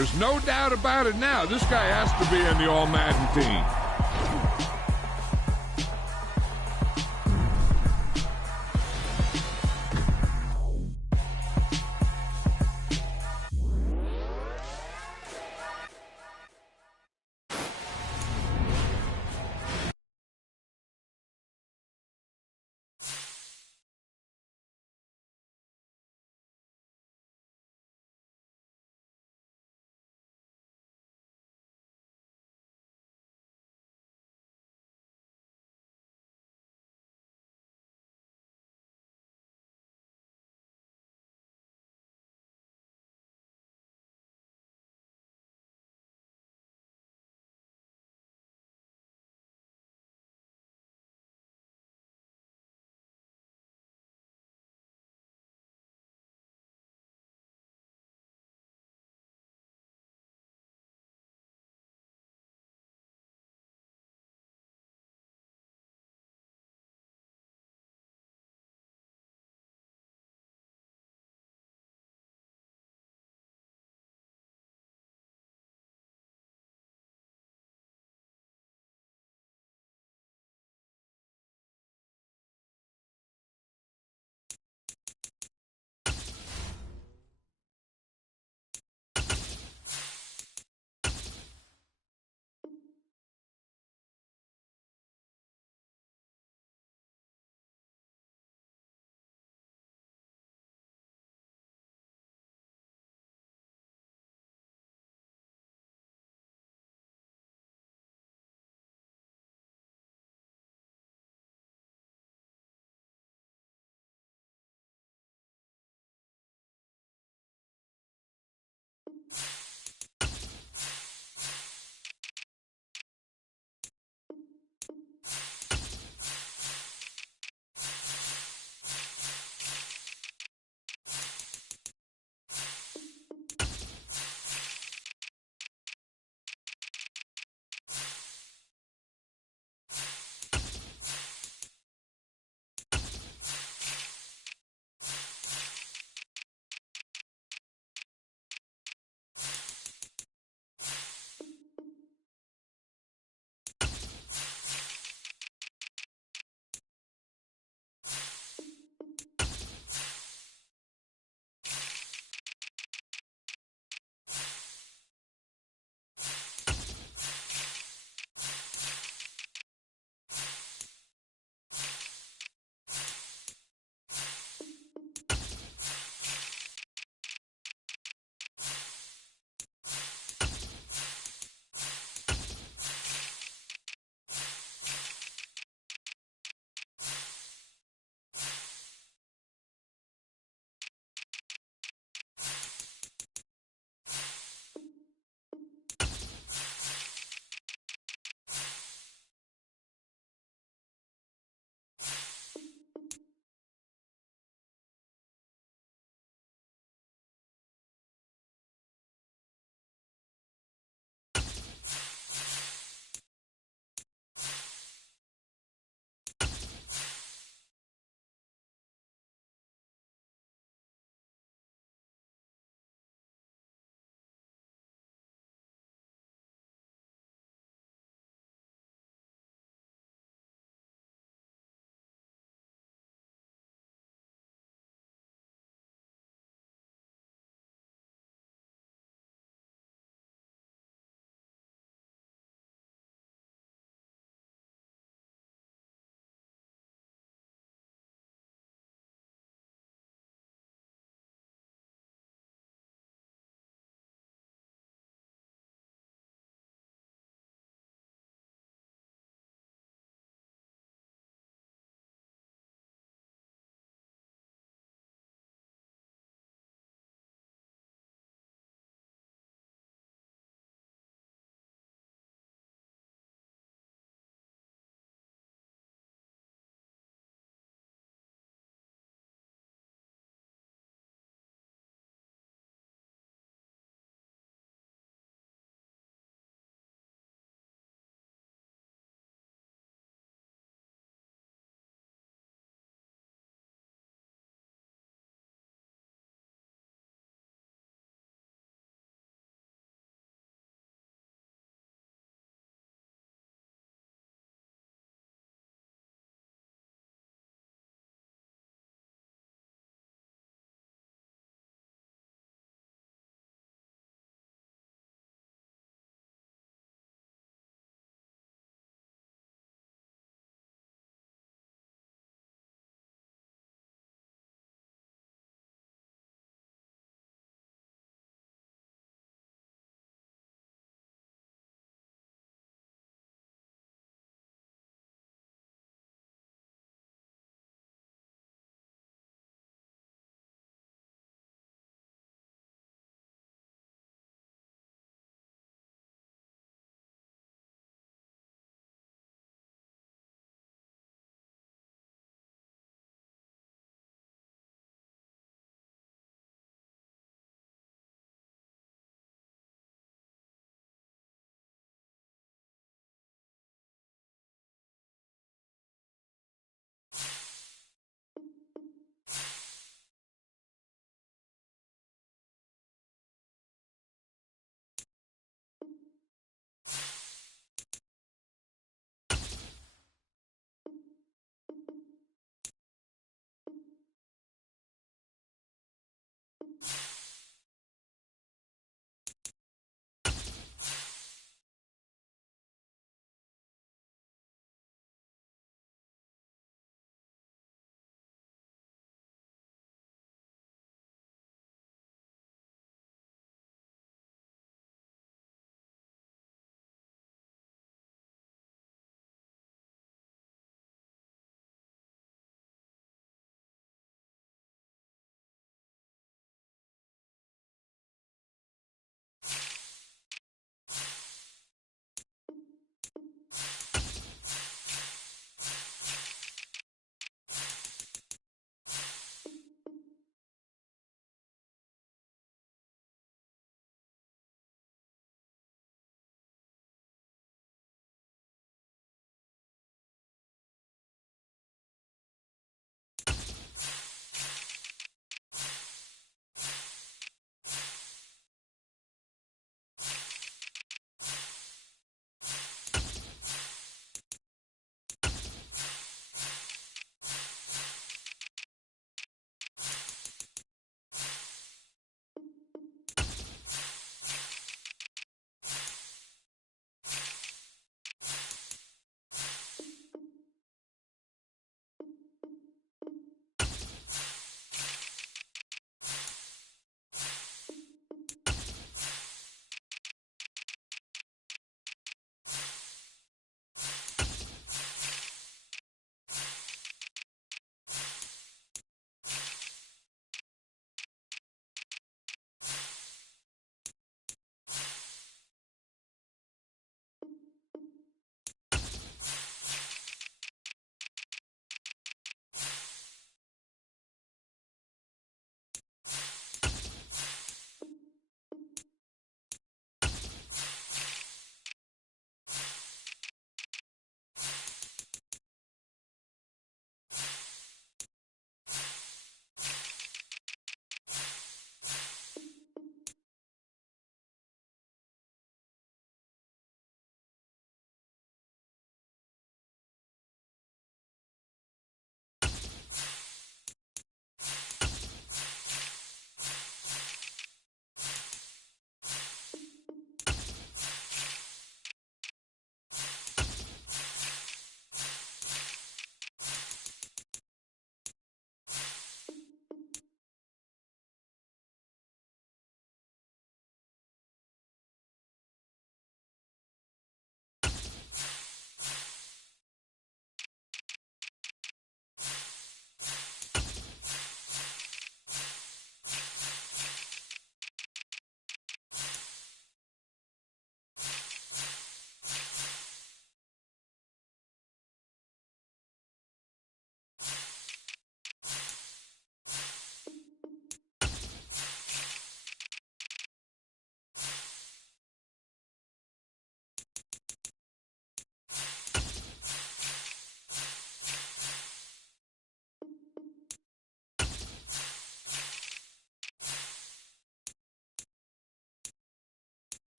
There's no doubt about it now. This guy has to be in the All-Madden team.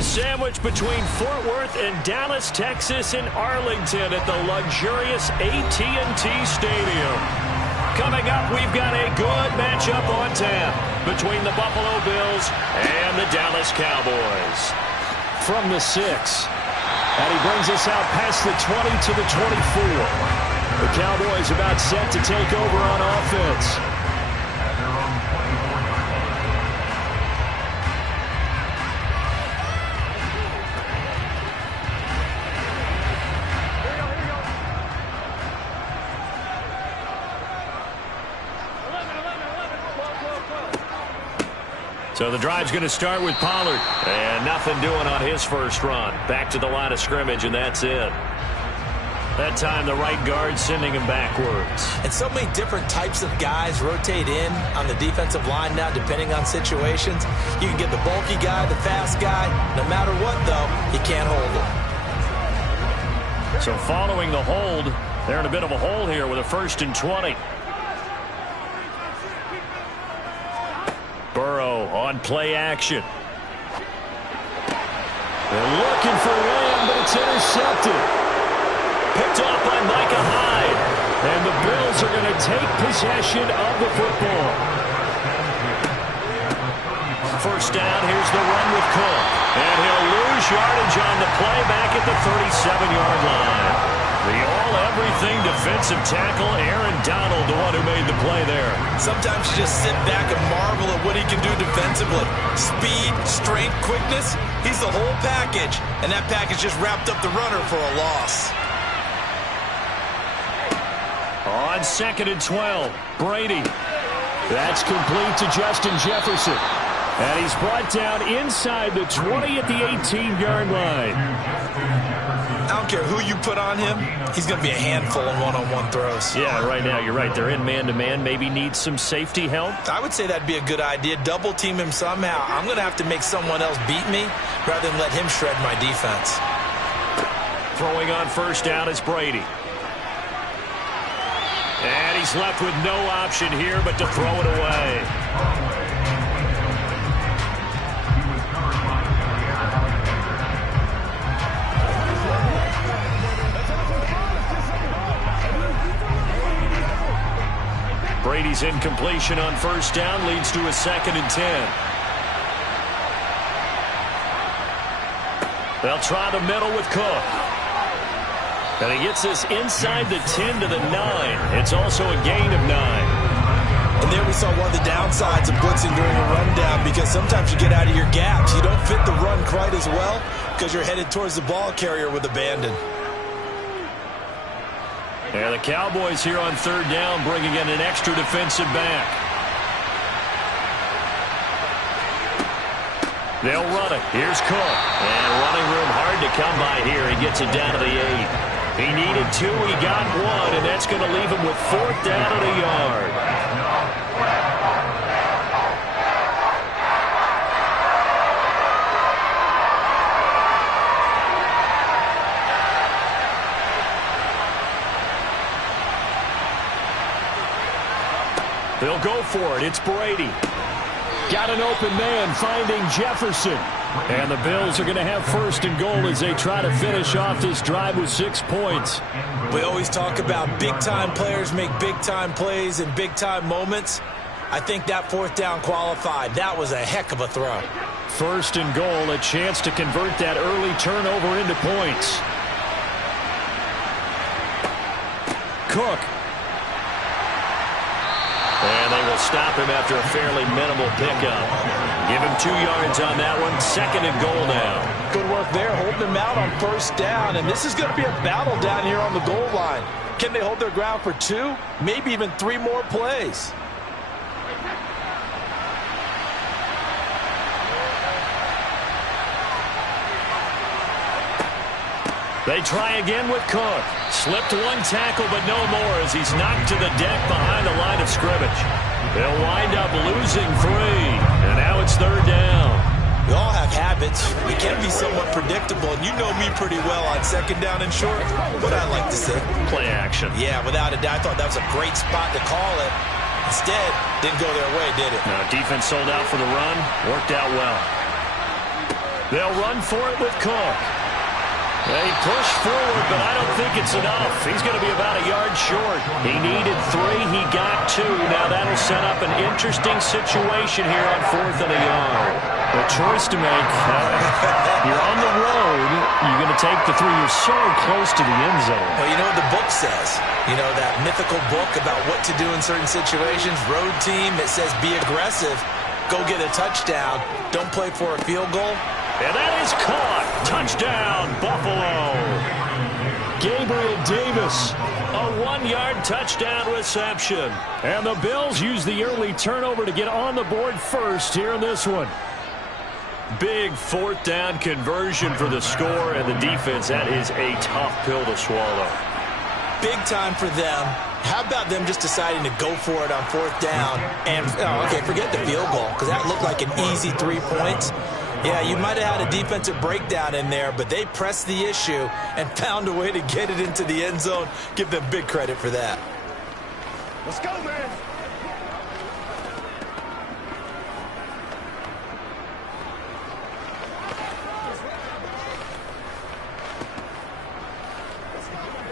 They're sandwiched between Fort Worth and Dallas, Texas, and Arlington at the luxurious AT&T Stadium. Coming up, we've got a good matchup on tap between the Buffalo Bills and the Dallas Cowboys. From the 6, and he brings us out past the 20 to the 24. The Cowboys about set to take over on offense. So the drive's going to start with Pollard. And nothing doing on his first run. Back to the line of scrimmage, and that's it. That time, the right guard sending him backwards. And so many different types of guys rotate in on the defensive line now, depending on situations. You can get the bulky guy, the fast guy. No matter what, though, you can't hold him. So following the hold, they're in a bit of a hole here with a 1st and 20. Burrow on play action. They're looking for Lamb, but it's intercepted. Picked off by Micah Hyde. And the Bills are going to take possession of the football. First down, here's the run with Cook. And he'll lose yardage on the play back at the 37-yard line. The all-everything defensive tackle, Aaron Donald, the one who made the play there. Sometimes you just sit back and marvel at what he can do defensively. Speed, strength, quickness, he's the whole package. And that package just wrapped up the runner for a loss. On 2nd and 12, Brady. That's complete to Justin Jefferson. And he's brought down inside the 20 at the 18-yard line. I don't care who you put on him, he's going to be a handful in one-on-one throws. Yeah, right now, you're right. They're in man-to-man. Maybe need some safety help. I would say that'd be a good idea. Double team him somehow. I'm going to have to make someone else beat me rather than let him shred my defense. Throwing on first down is Brady. And he's left with no option here but to throw it away. Brady's incompletion on first down leads to a 2nd and 10. They'll try the middle with Cook. And he gets this inside the 10 to the 9. It's also a gain of 9. And there we saw one of the downsides of blitzing during a rundown, because sometimes you get out of your gaps. You don't fit the run quite as well because you're headed towards the ball carrier with abandon. And the Cowboys here on 3rd down bringing in an extra defensive back. They'll run it. Here's Cook. And running room hard to come by here. He gets it down to the 8. He needed 2. He got 1. And that's going to leave him with 4th down and a yard. They'll go for it. It's Brady. Got an open man finding Jefferson. And the Bills are going to have 1st and goal as they try to finish off this drive with 6 points. We always talk about big-time players make big-time plays in big-time moments. I think that 4th down qualified. That was a heck of a throw. 1st and goal, a chance to convert that early turnover into points. Cook. And they will stop him after a fairly minimal pickup. Give him 2 yards on that one. 2nd and goal now. Good work there, holding him out on 1st down. And this is going to be a battle down here on the goal line. Can they hold their ground for 2, maybe even 3 more plays? They try again with Cook. Slipped 1 tackle, but no more as he's knocked to the deck behind the line of scrimmage. They'll wind up losing 3, and now it's 3rd down. We all have habits. We can be somewhat predictable, and you know me pretty well on 2nd down and short. What I like to say. Play action. Yeah, without a doubt. I thought that was a great spot to call it. Instead, didn't go their way, did it? No, defense sold out for the run. Worked out well. They'll run for it with Cook. They push forward, but I don't think it's enough. He's going to be about a yard short. He needed 3. He got 2. Now that'll set up an interesting situation here on 4th and a yard. A choice to make. You're on the road. You're going to take the 3. You're so close to the end zone. Well, you know what the book says. You know, that mythical book about what to do in certain situations. Road team, it says be aggressive. Go get a touchdown. Don't play for a field goal. And that is caught. Touchdown, Buffalo. Gabriel Davis, a 1-yard touchdown reception. And the Bills use the early turnover to get on the board first here in this one. Big 4th down conversion for the score, and the defense, that is a tough pill to swallow. Big time for them. How about them just deciding to go for it on 4th down? And, okay, forget the field goal, because that looked like an easy 3 points. Yeah, you might have had a defensive breakdown in there, but they pressed the issue and found a way to get it into the end zone. Give them big credit for that. Let's go, man.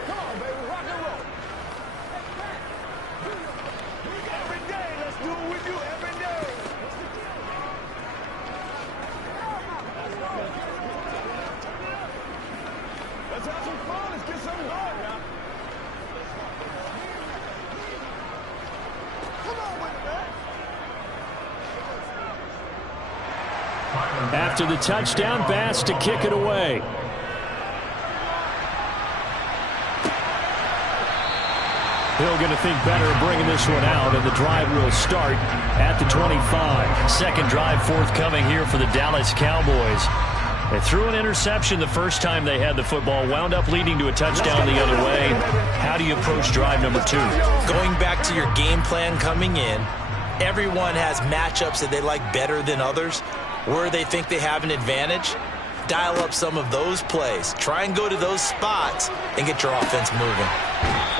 Come on, baby, rock and roll. Every day, let's do it with you every day. Let's have some fun. Let's get something going now. Come on with it, man. After the touchdown, Bass to kick it away. Hill going to think better of bringing this one out, and the drive will start at the 25. Second drive forthcoming here for the Dallas Cowboys. They threw an interception the first time they had the football, wound up leading to a touchdown the other way. How do you approach drive number 2? Going back to your game plan coming in, everyone has matchups that they like better than others, where they think they have an advantage. Dial up some of those plays. Try and go to those spots and get your offense moving.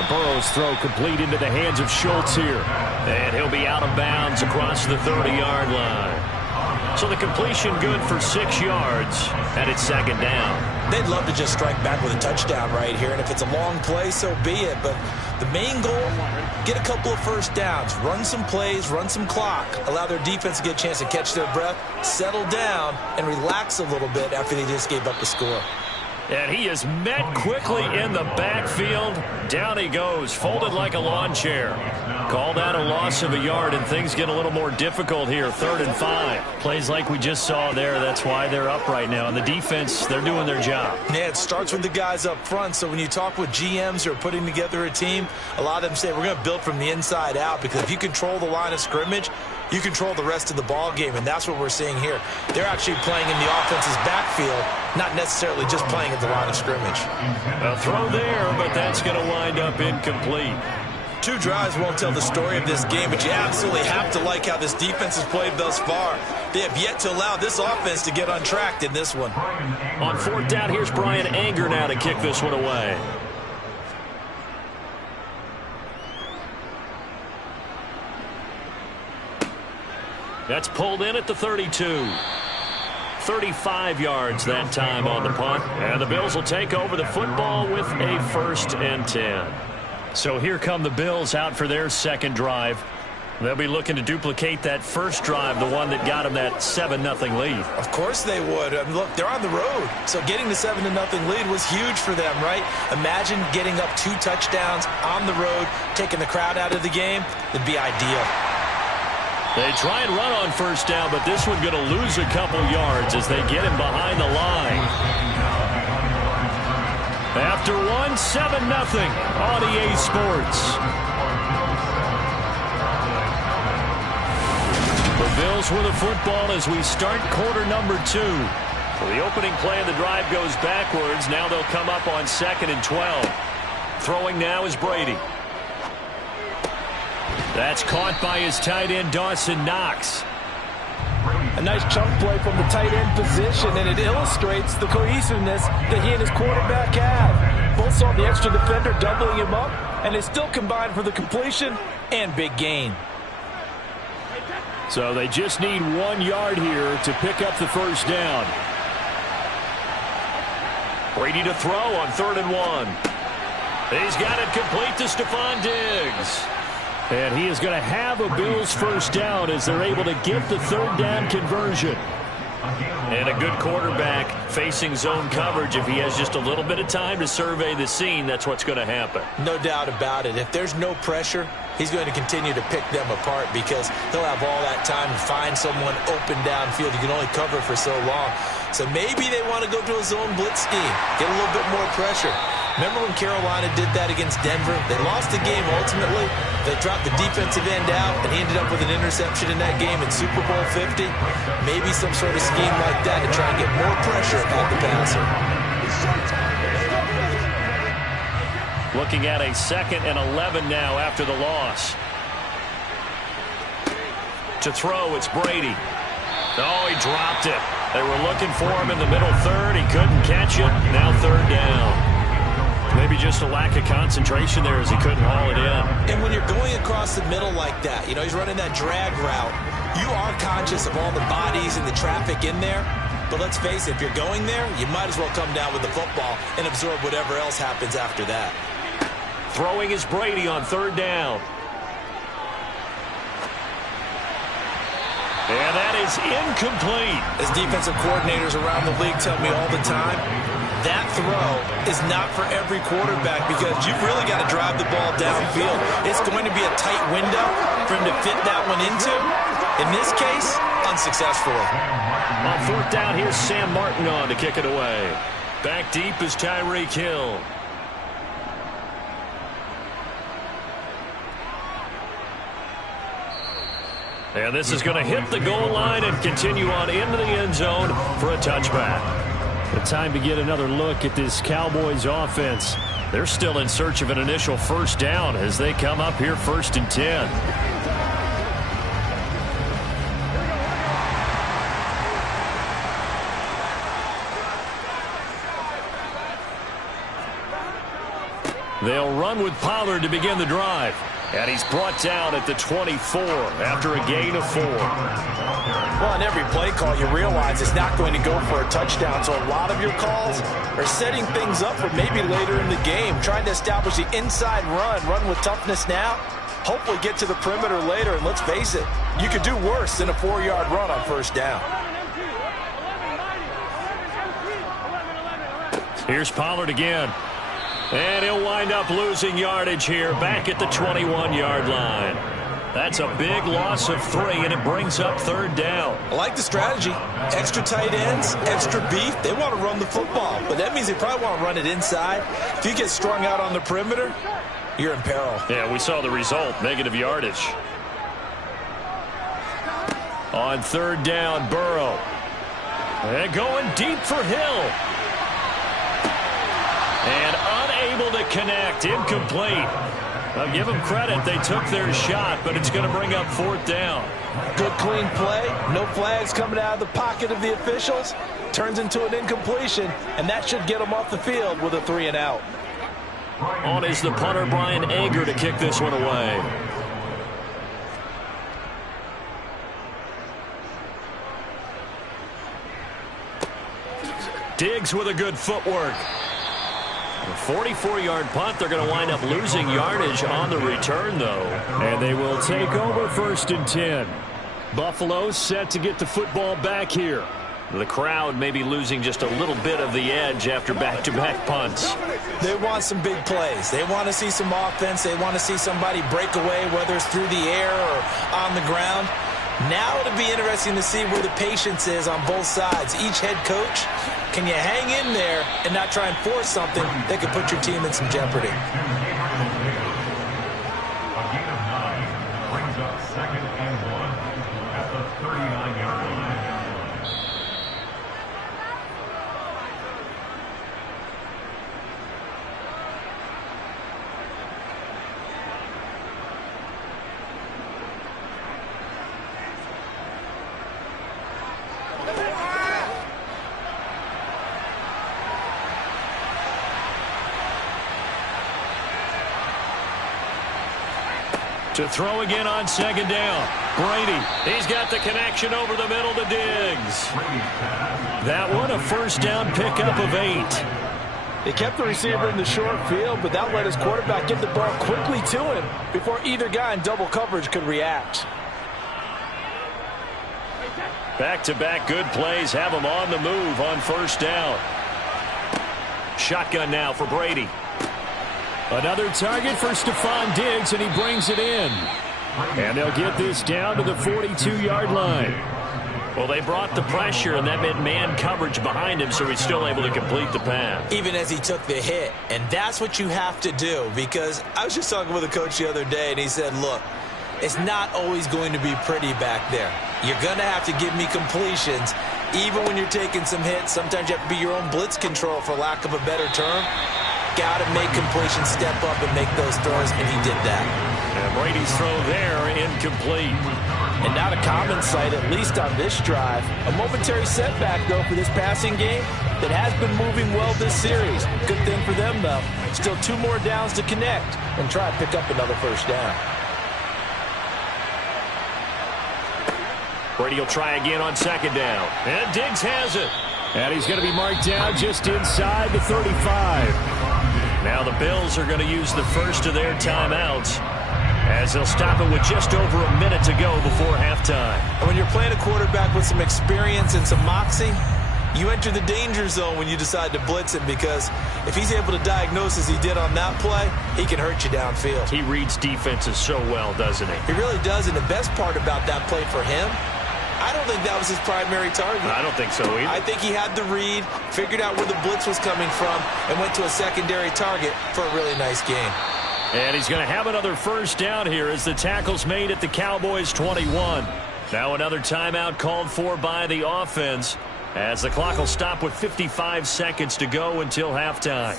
Burrow's throw complete into the hands of Schultz here. And he'll be out of bounds across the 30-yard line. So the completion good for 6 yards, and it's second down. They'd love to just strike back with a touchdown right here, and if it's a long play, so be it. But the main goal, get a couple of first downs, run some plays, run some clock, allow their defense to get a chance to catch their breath, settle down, and relax a little bit after they just gave up the score. And he is met quickly in the backfield. Down he goes, folded like a lawn chair. Called out a loss of a yard, and things get a little more difficult here. 3rd and 5. Plays like we just saw there. That's why they're up right now. And the defense, they're doing their job. Yeah, it starts with the guys up front. So when you talk with GMs who are putting together a team, a lot of them say we're going to build from the inside out, because if you control the line of scrimmage, you control the rest of the ball game, and that's what we're seeing here. They're actually playing in the offense's backfield, not necessarily just playing at the line of scrimmage. A throw there, but that's going to wind up incomplete. 2 drives won't tell the story of this game, but you absolutely have to like how this defense has played thus far. They have yet to allow this offense to get untracked in this one. On 4th down, here's Brian Anger now to kick this one away. That's pulled in at the 32. 35 yards that time on the punt. And the Bills will take over the football with a 1st and 10. So here come the Bills out for their second drive. They'll be looking to duplicate that first drive, the one that got them that 7-0 lead. Of course they would. I mean, look, they're on the road. So getting the 7-0 lead was huge for them, right? Imagine getting up 2 touchdowns on the road, taking the crowd out of the game. It'd be ideal. They try and run on first down, but this one going to lose a couple yards as they get him behind the line. After 7-0 on EA Sports. The Bills with the football as we start quarter number 2. Well, the opening play of the drive goes backwards. Now they'll come up on 2nd and 12. Throwing now is Brady. That's caught by his tight end, Dawson Knox. A nice chunk play from the tight end position, and it illustrates the cohesiveness that he and his quarterback have. Both saw the extra defender doubling him up, and they still combined for the completion and big gain. So they just need 1 yard here to pick up the first down. Brady to throw on 3rd and 1. He's got it complete to Stephon Diggs. And he is going to have a Bills first down as they're able to get the 3rd down conversion. And a good quarterback facing zone coverage. If he has just a little bit of time to survey the scene, that's what's going to happen. No doubt about it. If there's no pressure, he's going to continue to pick them apart because he'll have all that time to find someone open downfield. You can only cover for so long. So maybe they want to go to a zone blitz scheme, get a little bit more pressure. Remember when Carolina did that against Denver? They lost the game ultimately. They dropped the defensive end out, and he ended up with an interception in that game in Super Bowl 50. Maybe some sort of scheme like that to try and get more pressure at the passer. Looking at a 2nd and 11 now after the loss. To throw, it's Brady. Oh, he dropped it. They were looking for him in the middle 3rd. He couldn't catch it. Now 3rd down. Maybe just a lack of concentration there as he couldn't haul it in. And when you're going across the middle like that, you know, he's running that drag route, you are conscious of all the bodies and the traffic in there. But let's face it, if you're going there, you might as well come down with the football and absorb whatever else happens after that. Throwing is Brady on 3rd down. And that is incomplete. As defensive coordinators around the league tell me all the time, that throw is not for every quarterback because you've really got to drive the ball downfield. It's going to be a tight window for him to fit that one into. In this case, unsuccessfully. On 4th down, here's Sam Martin on to kick it away. Back deep is Tyreek Hill. And this is going to hit the goal line and continue on into the end zone for a touchback. The time to get another look at this Cowboys offense. They're still in search of an initial first down as they come up here 1st and 10. They'll run with Pollard to begin the drive. And he's brought down at the 24 after a gain of 4. Well, in every play call, you realize it's not going to go for a touchdown. So a lot of your calls are setting things up for maybe later in the game, trying to establish the inside run with toughness now, hopefully get to the perimeter later. And let's face it, you could do worse than a 4-yard run on 1st down. Here's Pollard again. And he'll wind up losing yardage here back at the 21-yard line. That's a big loss of 3, and it brings up 3rd down. I like the strategy. Extra tight ends, extra beef. They want to run the football, but that means they probably want to run it inside. If you get strung out on the perimeter, you're in peril. Yeah, we saw the result, negative yardage. On 3rd down, Burrow. And going deep for Hill. And unable to connect, incomplete. I'll give them credit. They took their shot, but it's going to bring up 4th down. Good, clean play. No flags coming out of the pocket of the officials. Turns into an incompletion, and that should get them off the field with a 3 and out. On is the punter, Brian Ager, to kick this one away. Diggs with a good footwork. A 44-yard punt. They're going to wind up losing yardage on the return, though. And they will take over 1st and 10. Buffalo set to get the football back here. The crowd may be losing just a little bit of the edge after back-to-back punts. They want some big plays. They want to see some offense. They want to see somebody break away, whether it's through the air or on the ground. Now it'll be interesting to see where the patience is on both sides. Each head coach, can you hang in there and not try and force something that could put your team in some jeopardy? A gain of 9 brings up 2nd and 1 at the 39-yard line. To throw again on 2nd down. Brady, he's got the connection over the middle to Diggs. That one a 1st down pickup of 8. He kept the receiver in the short field, but that let his quarterback get the ball quickly to him before either guy in double coverage could react. Back-to-back good plays have him on the move on first down. Shotgun now for Brady. Another target for Stephon Diggs, and he brings it in. And they'll get this down to the 42-yard line. Well, they brought the pressure, and that meant man coverage behind him, so he's still able to complete the pass. Even as he took the hit. And that's what you have to do, because I was just talking with a coach the other day, and he said, look, it's not always going to be pretty back there. You're going to have to give me completions. Even when you're taking some hits, sometimes you have to be your own blitz control, for lack of a better term. Got to make completions, step up and make those throws, and he did that. And Brady's throw there, incomplete. And not a common sight, at least on this drive. A momentary setback, though, for this passing game that has been moving well this series. Good thing for them, though. Still 2 more downs to connect and try to pick up another first down. Brady will try again on second down. And Diggs has it. And he's going to be marked down just inside the 35. Now the Bills are going to use the first of their timeouts, as they'll stop it with just over a minute to go before halftime. And when you're playing a quarterback with some experience and some moxie, you enter the danger zone when you decide to blitz him, because if he's able to diagnose as he did on that play, he can hurt you downfield. He reads defenses so well, doesn't he? He really does, and the best part about that play for him, I don't think that was his primary target. I don't think so either. I think he had the read, figured out where the blitz was coming from, and went to a secondary target for a really nice game. And he's going to have another first down here as the tackle's made at the Cowboys' 21. Now another timeout called for by the offense, as the clock will stop with 55 seconds to go until halftime.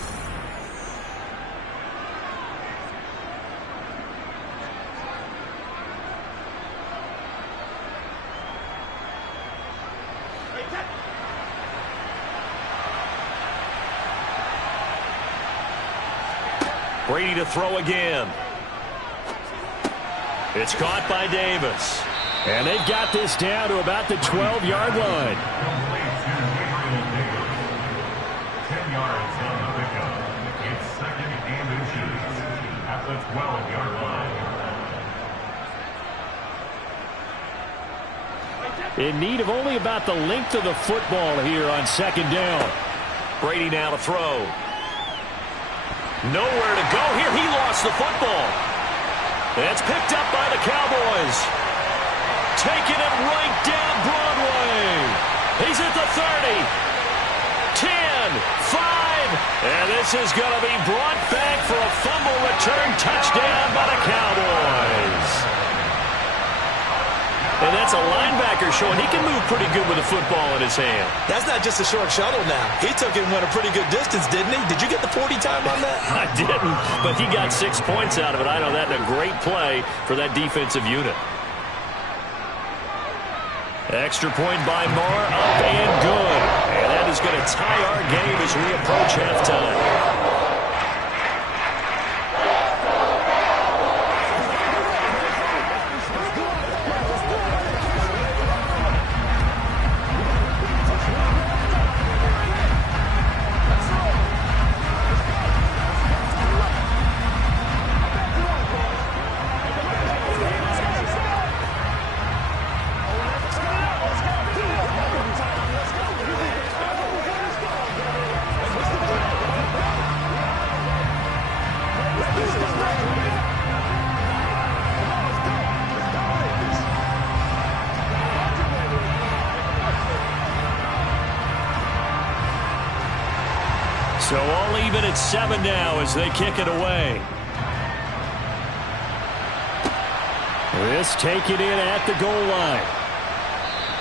Brady to throw again. It's caught by Davis. And they've got this down to about the 12-yard line. 10 yards on the pickup. It's second and inches at the 12-yard line. In need of only about the length of the football here on second down. Brady now to throw. Nowhere to go here. He lost the football. It's picked up by the Cowboys. Taking it right down Broadway. He's at the 30. 10, 5. And this is going to be brought back for a fumble return touchdown by the Cowboys. And that's a linebacker showing he can move pretty good with a football in his hand. That's not just a short shuttle now. He took it and went a pretty good distance, didn't he? Did you get the 40 time on that? I didn't, but he got 6 points out of it. I know that, and a great play for that defensive unit. Extra point by Moore, up and good. And that is going to tie our game as we approach halftime. So all even at 7 now as they kick it away. This taken in at the goal line.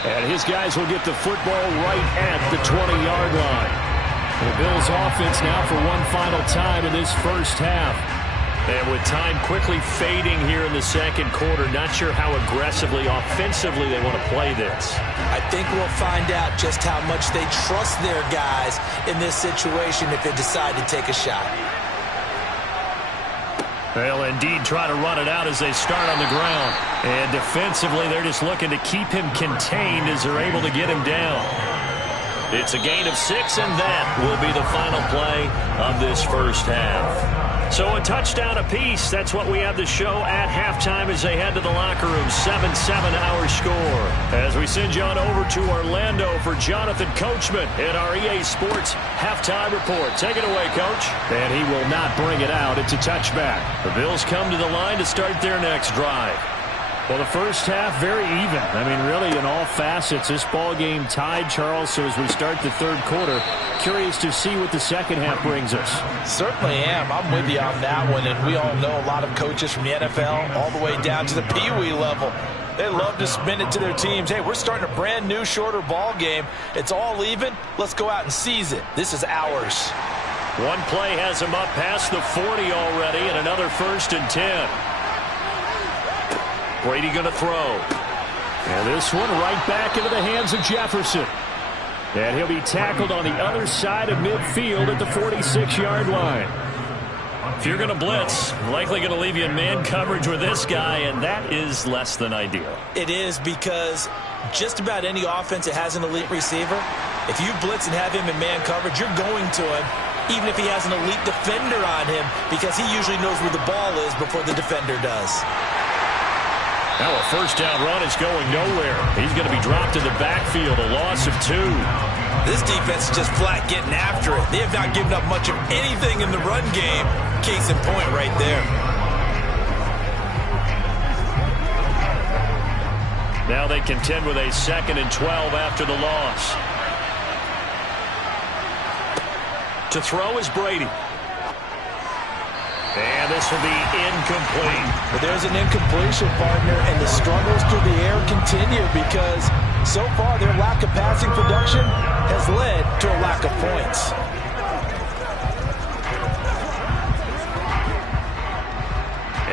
And his guys will get the football right at the 20-yard line. The Bills offense now for one final time in this first half. And with time quickly fading here in the second quarter, not sure how aggressively, offensively they want to play this. I think we'll find out just how much they trust their guys in this situation if they decide to take a shot. They'll indeed try to run it out as they start on the ground. And defensively, they're just looking to keep him contained as they're able to get him down. It's a gain of 6, and that will be the final play of this first half. So a touchdown apiece. That's what we have to show at halftime as they head to the locker room. 7-7 our score. As we send you on over to Orlando for Jonathan Coachman in our EA Sports halftime report. Take it away, Coach. And he will not bring it out. It's a touchback. The Bills come to the line to start their next drive. Well, the first half, very even. I mean, really, in all facets, this ball game tied, Charles. So as we start the third quarter, curious to see what the second half brings us. Certainly am. I'm with you on that one. And we all know a lot of coaches from the NFL all the way down to the Pee Wee level. They love to spin it to their teams. Hey, we're starting a brand new, shorter ball game. It's all even. Let's go out and seize it. This is ours. One play has him up past the 40 already, and another 1st and 10. Brady going to throw. And this one right back into the hands of Jefferson. And he'll be tackled on the other side of midfield at the 46-yard line. If you're going to blitz, likely going to leave you in man coverage with this guy, and that is less than ideal. It is, because just about any offense that has an elite receiver, if you blitz and have him in man coverage, you're going to him, even if he has an elite defender on him, because he usually knows where the ball is before the defender does. Now a first down run is going nowhere. He's going to be dropped in the backfield, a loss of 2. This defense is just flat getting after it. They have not given up much of anything in the run game. Case in point right there. Now they contend with a 2nd and 12 after the loss. To throw is Brady. And this will be incomplete. But there's an incompletion, partner, and the struggles through the air continue because so far their lack of passing production has led to a lack of points.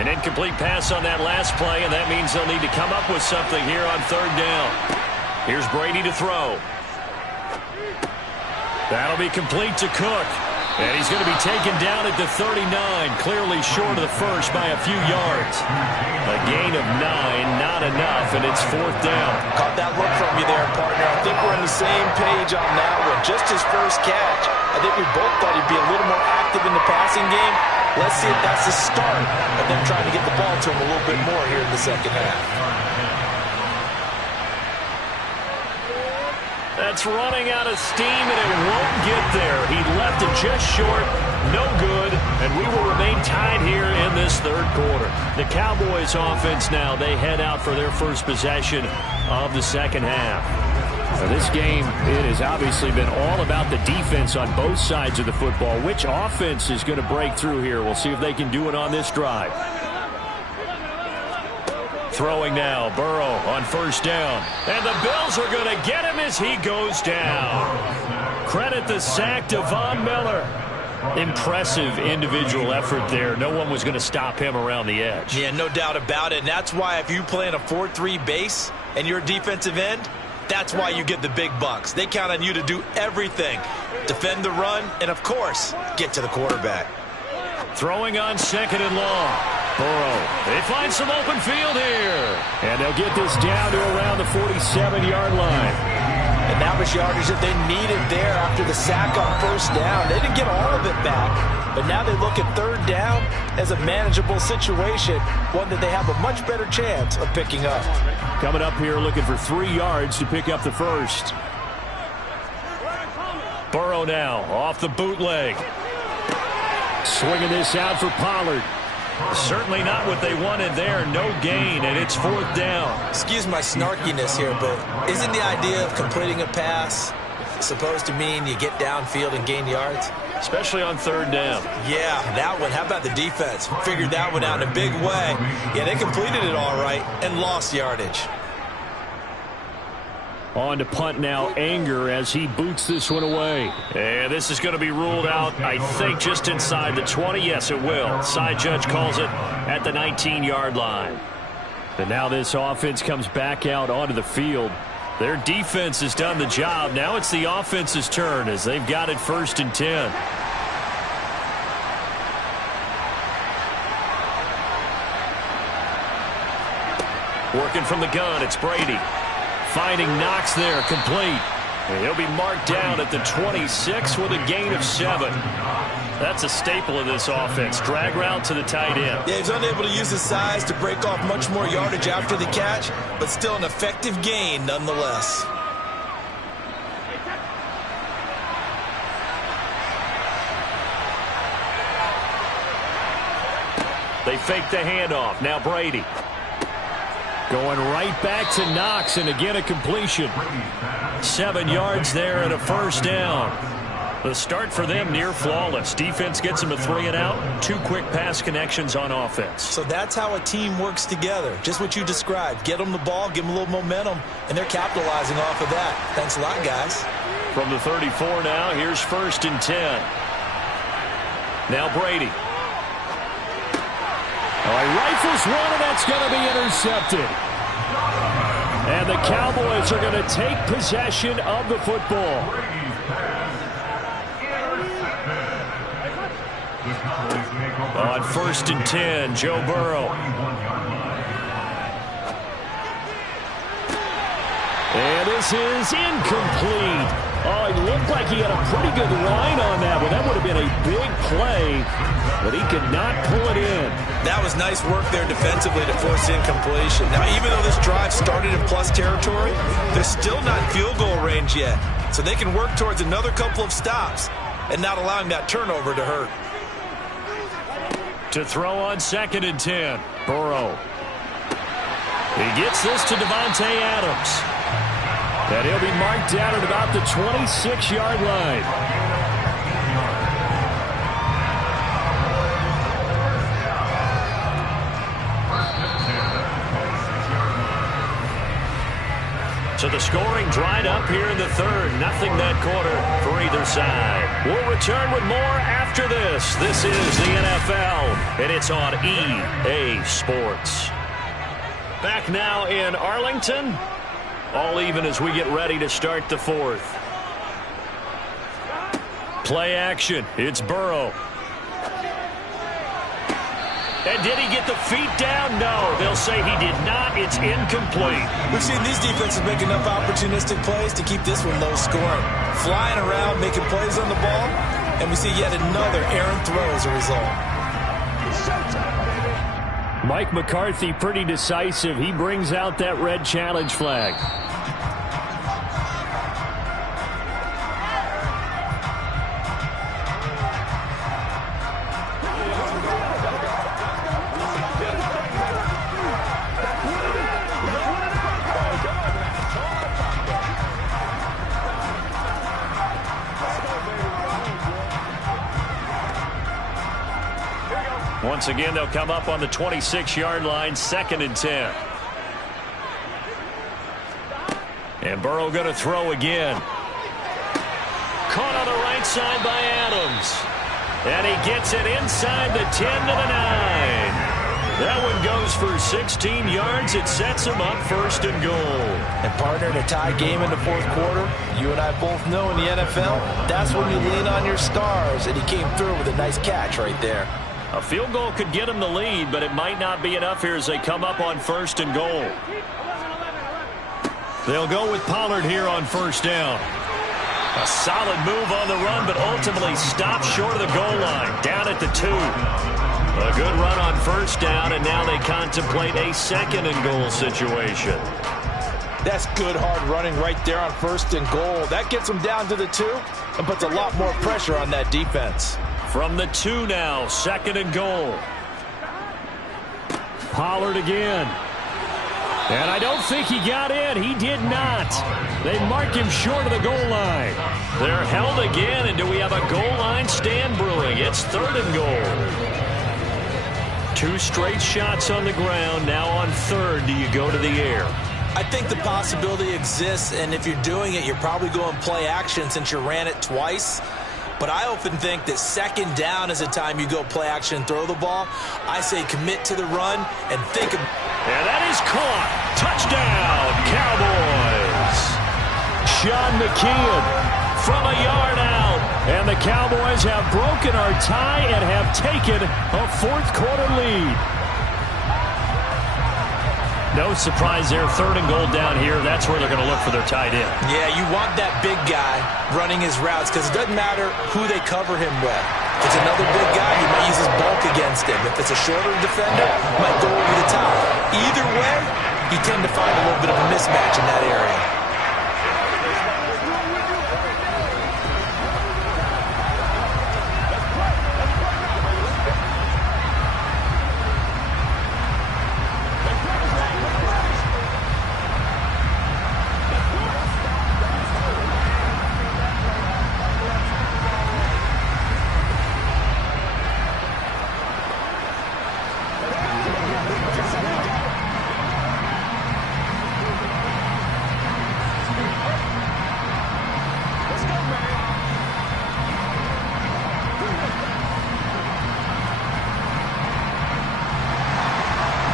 An incomplete pass on that last play, and that means they'll need to come up with something here on 3rd down. Here's Brady to throw. That'll be complete to Cook. And he's going to be taken down at the 39, clearly short of the first by a few yards. A gain of 9, not enough, and it's 4th down. Caught that look from you there, partner. I think we're on the same page on that one. Just his first catch. I think we both thought he'd be a little more active in the passing game. Let's see if that's the start of them trying to get the ball to him a little bit more here in the second half. That's running out of steam, and it won't get there. He left it just short, no good, and we will remain tied here in this third quarter. The Cowboys offense now, they head out for their first possession of the second half. For this game, it has obviously been all about the defense on both sides of the football. Which offense is going to break through here? We'll see if they can do it on this drive. Throwing now, Burrow on 1st down. And the Bills are going to get him as he goes down. Credit the sack to Von Miller. Impressive individual effort there. No one was going to stop him around the edge. Yeah, no doubt about it. And that's why if you play in a 4-3 base and you're a defensive end, that's why you get the big bucks. They count on you to do everything. Defend the run and, of course, get to the quarterback. Throwing on 2nd and long. Burrow, they find some open field here. And they'll get this down to around the 47-yard line. And that was yardage that they needed there after the sack on 1st down. They didn't get all of it back, but now they look at 3rd down as a manageable situation, one that they have a much better chance of picking up. Coming up here looking for 3 yards to pick up the first. Burrow now off the bootleg. Swinging this out for Pollard. Certainly not what they wanted there. No gain, and it's 4th down. Excuse my snarkiness here, but isn't the idea of completing a pass supposed to mean you get downfield and gain yards? Especially on 3rd down. Yeah, that one. How about the defense? Figured that one out in a big way. Yeah, they completed it all right and lost yardage. On to punt now, Anger, as he boots this one away. And this is going to be ruled out, I think, just inside the 20. Yes, it will. Side judge calls it at the 19-yard line. And now this offense comes back out onto the field. Their defense has done the job. Now it's the offense's turn as they've got it 1st and 10. Working from the gun, it's Brady. Finding Knox there, complete. And he'll be marked down at the 26 with a gain of 7. That's a staple of this offense. Drag route to the tight end. Yeah, he's unable to use his size to break off much more yardage after the catch, but still an effective gain nonetheless. They fake the handoff. Now Brady. Going right back to Knox, and again a completion. 7 yards there and a first down. The start for them near flawless. Defense gets them a 3 and out. 2 quick pass connections on offense. So that's how a team works together. Just what you described. Get them the ball, give them a little momentum, and they're capitalizing off of that. Thanks a lot, guys. From the 34 now, here's 1st and 10. Now Brady. He rifles one, and that's going to be intercepted. And the Cowboys are going to take possession of the football. On 1st and 10, Joe Burrow. And this is incomplete. Oh, it looked like he had a pretty good line on that one. That would have been a big play, but he could not pull it in. That was nice work there defensively to force incompletion. Now, even though this drive started in plus territory, they're still not in field goal range yet. So they can work towards another couple of stops and not allowing that turnover to hurt. To throw on 2nd and 10, Burrow. He gets this to Devontae Adams. And he'll be marked down at about the 26-yard line. So the scoring dried up here in the 3rd. Nothing that quarter for either side. We'll return with more after this. This is the NFL, and it's on EA Sports. Back now in Arlington. All even as we get ready to start the 4th. Play action. It's Burrow. And did he get the feet down? No. They'll say he did not. It's incomplete. We've seen these defenses make enough opportunistic plays to keep this one low scoring. Flying around, making plays on the ball, and we see yet another errant throw as a result. Mike McCarthy pretty decisive. He brings out that red challenge flag. Once again, they'll come up on the 26-yard line, 2nd and 10. And Burrow going to throw again. Caught on the right side by Adams. And he gets it inside the 10 to the 9. That one goes for 16 yards. It sets him up 1st and goal. And partner, in a tie game in the 4th quarter, you and I both know in the NFL, that's when you lean on your stars. And he came through with a nice catch right there. A field goal could get him the lead, but it might not be enough here as they come up on 1st and goal. They'll go with Pollard here on 1st down. A solid move on the run, but ultimately stopped short of the goal line, down at the 2. A good run on 1st down, and now they contemplate a 2nd and goal situation. That's good hard running right there on 1st and goal. That gets them down to the 2 and puts a lot more pressure on that defense. From the 2 now, 2nd and goal. Pollard again. And I don't think he got in. He did not. They mark him short of the goal line. They're held again, and do we have a goal line stand brewing? It's 3rd and goal. 2 straight shots on the ground. Now on 3rd, do you go to the air? I think the possibility exists, and if you're doing it, you're probably going play action since you ran it twice. But I often think that 2nd down is a time you go play action and throw the ball. I say commit to the run and think of... And that is caught. Touchdown, Cowboys. Sean McKeon from a yard out. And the Cowboys have broken our tie and have taken a 4th quarter lead. No surprise there. 3rd and goal down here. That's where they're going to look for their tight end. Yeah, you want that big guy running his routes because it doesn't matter who they cover him with. If it's another big guy, he might use his bulk against him. If it's a shorter defender, he might go over the top. Either way, you tend to find a little bit of a mismatch in that area.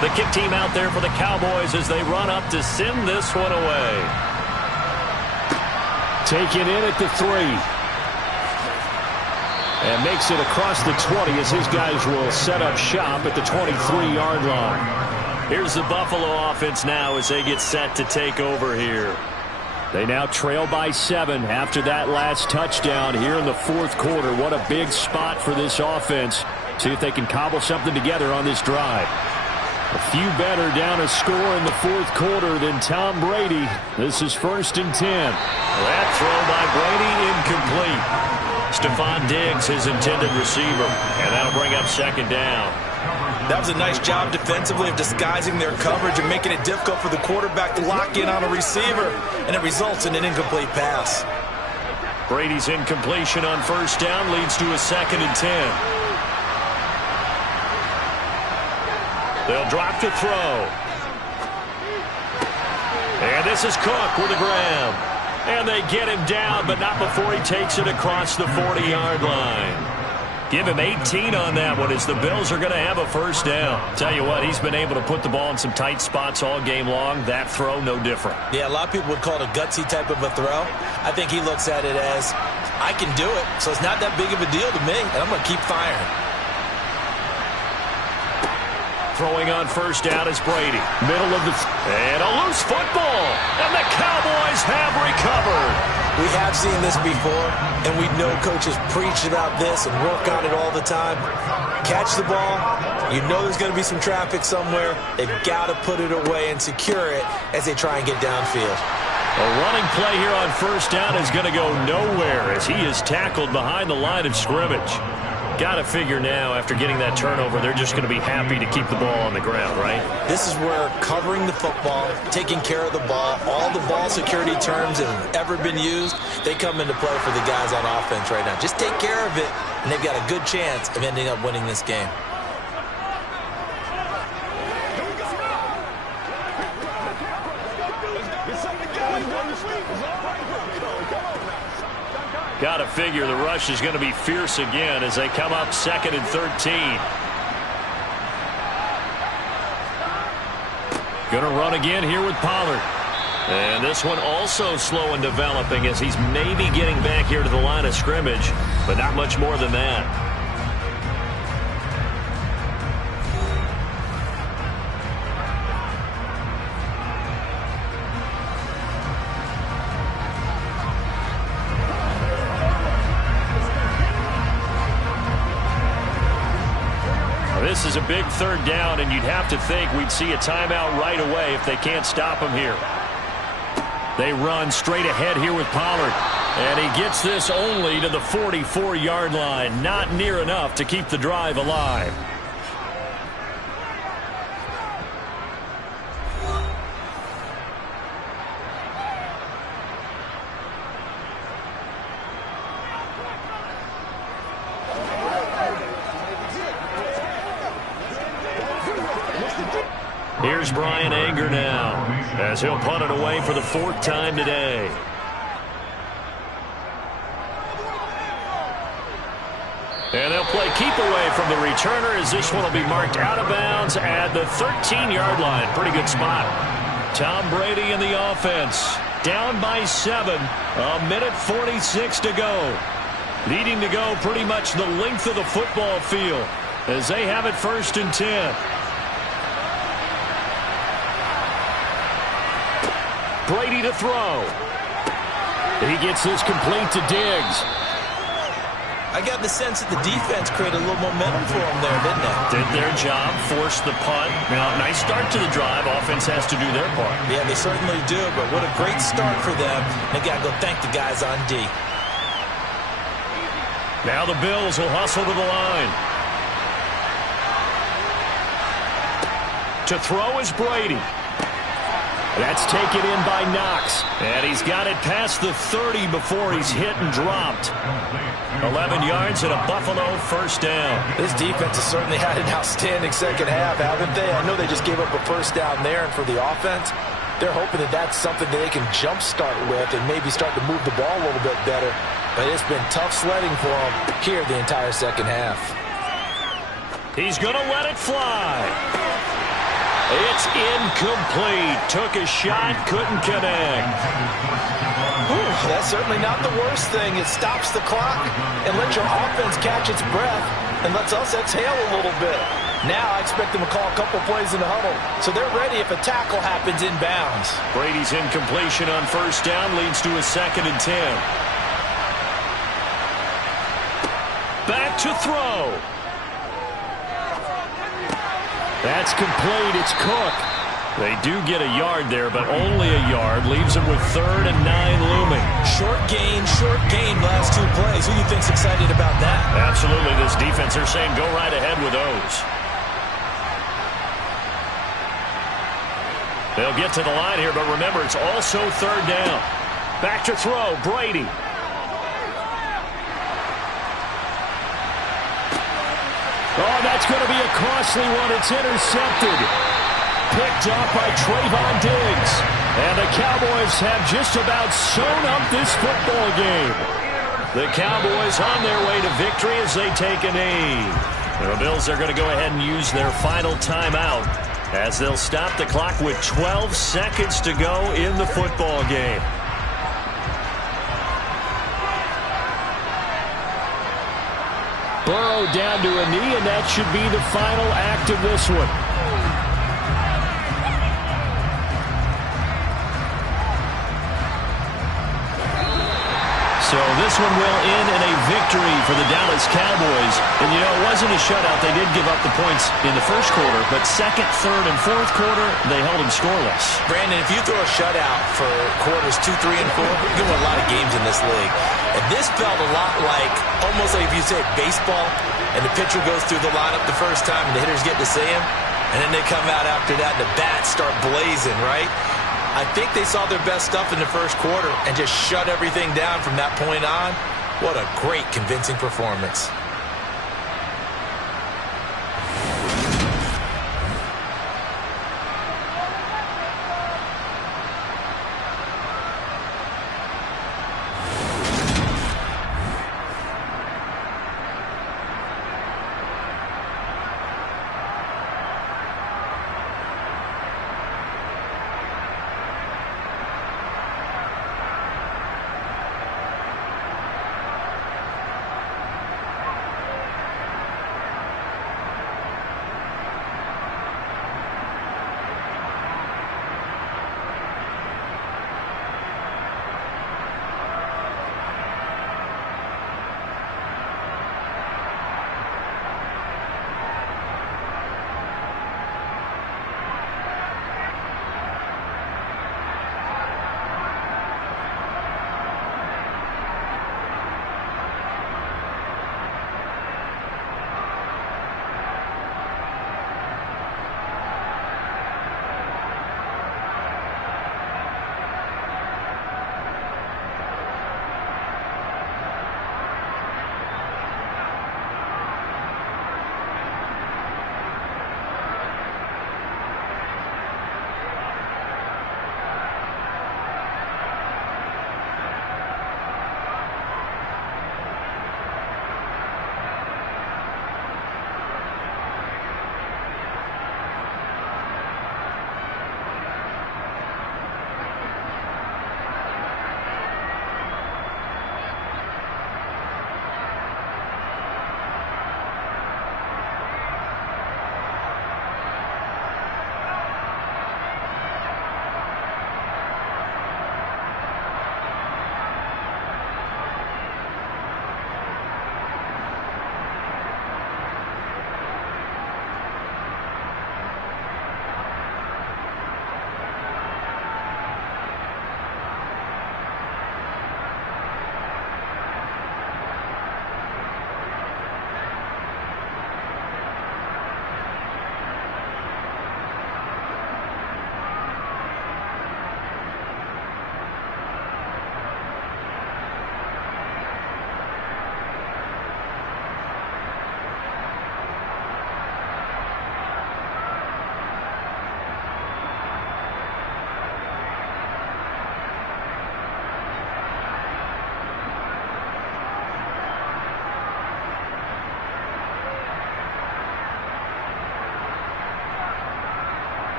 The kick team out there for the Cowboys as they run up to send this one away. Taken in at the 3. And makes it across the 20 as his guys will set up shop at the 23-yard line. Here's the Buffalo offense now as they get set to take over here. They now trail by 7 after that last touchdown here in the 4th quarter. What a big spot for this offense. See if they can cobble something together on this drive. A few better down a score in the 4th quarter than Tom Brady. This is 1st and 10. That throw by Brady incomplete. Stephon Diggs, his intended receiver. And that'll bring up 2nd down. That was a nice job defensively of disguising their coverage and making it difficult for the quarterback to lock in on a receiver. And it results in an incomplete pass. Brady's incompletion on 1st down leads to a 2nd and 10. They'll drop to throw. And this is Cook with a grab. And they get him down, but not before he takes it across the 40-yard line. Give him 18 on that one as the Bills are going to have a 1st down. Tell you what, he's been able to put the ball in some tight spots all game long. That throw, no different. Yeah, a lot of people would call it a gutsy type of a throw. I think he looks at it as, I can do it, so it's not that big of a deal to me, and I'm going to keep firing. Throwing on 1st down is Brady. Middle of the... And a loose football. And the Cowboys have recovered. We have seen this before, and we know coaches preach about this and work on it all the time. Catch the ball. You know there's going to be some traffic somewhere. They've got to put it away and secure it as they try and get downfield. A running play here on 1st down is going to go nowhere as he is tackled behind the line of scrimmage. Got to figure now, after getting that turnover, they're just going to be happy to keep the ball on the ground, right? This is where covering the football, taking care of the ball, all the ball security terms that have ever been used, they come into play for the guys on offense right now. Just take care of it, and they've got a good chance of ending up winning this game. Got to figure the rush is going to be fierce again as they come up 2nd and 13. Going to run again here with Pollard. And this one also slow in developing as he's maybe getting back here to the line of scrimmage, but not much more than that. This is a big 3rd down, and you'd have to think we'd see a timeout right away if they can't stop him here. They run straight ahead here with Pollard, and he gets this only to the 44-yard line. Not near enough to keep the drive alive. Here's Brian Anger now as he'll punt it away for the 4th time today. And they'll play keep away from the returner as this one will be marked out of bounds at the 13-yard line. Pretty good spot. Tom Brady in the offense. Down by 7. 1:46 to go. Needing to go pretty much the length of the football field as they have it 1st and 10. Brady to throw. He gets this complete to Diggs. I got the sense that the defense created a little momentum for them there, didn't they? Did their job, forced the punt. Now, nice start to the drive. Offense has to do their part. Yeah, they certainly do, but what a great start for them. They got to go thank the guys on D. Now the Bills will hustle to the line. To throw is Brady. That's taken in by Knox. And he's got it past the 30 before he's hit and dropped. 11 yards and a Buffalo first down. This defense has certainly had an outstanding second half, haven't they? I know they just gave up a first down there, and for the offense, they're hoping that that's something that they can jumpstart with and maybe start to move the ball a little bit better. But it's been tough sledding for them here the entire second half. He's going to let it fly. It's incomplete. Took a shot, couldn't connect. That's certainly not the worst thing. It stops the clock and lets your offense catch its breath and lets us exhale a little bit. Now I expect them to call a couple plays in the huddle, so they're ready if a tackle happens inbounds. Brady's incompletion on first down leads to a 2nd and 10. Back to throw. That's complete. It's Cook. They do get a yard there, but only a yard. Leaves them with 3rd and 9 looming. Short gain last 2 plays. Who do you think's excited about that? Absolutely. This defense, they're saying go right ahead with those. They'll get to the line here, but remember, it's also 3rd down. Back to throw, Brady. Oh, that's going to be a costly one. It's intercepted. Picked off by Trayvon Diggs. And the Cowboys have just about sewn up this football game. The Cowboys on their way to victory as they take a knee. The Bills are going to go ahead and use their final timeout as they'll stop the clock with 12 seconds to go in the football game. Burrow down to a knee, and that should be the final act of this one. So this one will end in a victory for the Dallas Cowboys. And, you know, it wasn't a shutout. They did give up the points in the first quarter, but 2nd, 3rd, and 4th quarter, they held them scoreless. Brandon, if you throw a shutout for quarters 2, 3, and 4, you're going to win a lot of games in this league. And this felt a lot like, almost like if you say baseball, and the pitcher goes through the lineup the first time, and the hitters get to see him, and then they come out after that, and the bats start blazing, right? I think they saw their best stuff in the first quarter and just shut everything down from that point on. What a great, convincing performance.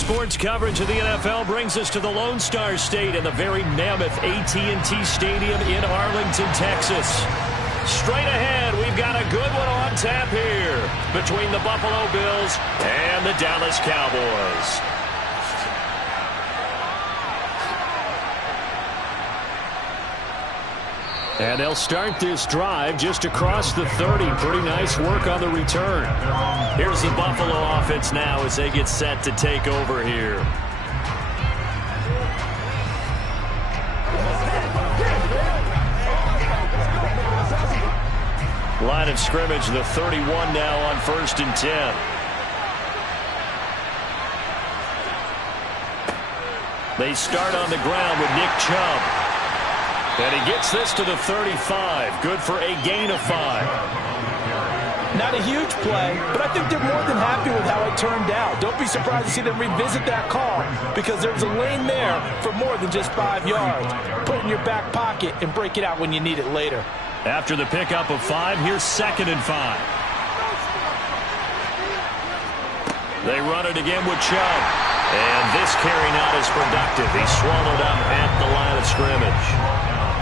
Sports coverage of the NFL brings us to the Lone Star State and the very mammoth AT&T Stadium in Arlington, Texas. Straight ahead, we've got a good one on tap here between the Buffalo Bills and the Dallas Cowboys. And they'll start this drive just across the 30. Pretty nice work on the return. Here's the Buffalo offense now as they get set to take over here. Line of scrimmage, the 31 now on 1st and 10. They start on the ground with Nick Chubb. And he gets this to the 35. Good for a gain of 5. Not a huge play, but I think they're more than happy with how it turned out. Don't be surprised to see them revisit that call because there's a lane there for more than just 5 yards. Put it in your back pocket and break it out when you need it later. After the pickup of 5, here's 2nd and 5. They run it again with Chubb. And this carry not as productive. He's swallowed up at the line of scrimmage.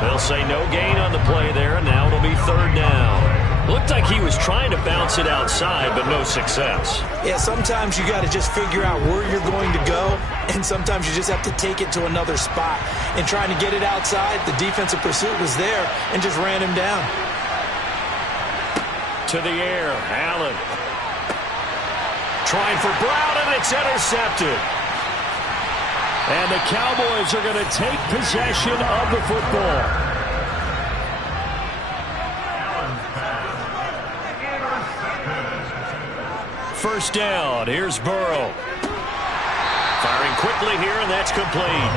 They'll say no gain on the play there, and now it'll be 3rd down. Looked like he was trying to bounce it outside, but no success. Yeah, sometimes you got to just figure out where you're going to go, and sometimes you just have to take it to another spot. And trying to get it outside, the defensive pursuit was there and just ran him down. To the air, Allen. Trying for Brown, and it's intercepted. And the Cowboys are going to take possession of the football. First down, here's Burrow. Firing quickly here, and that's complete.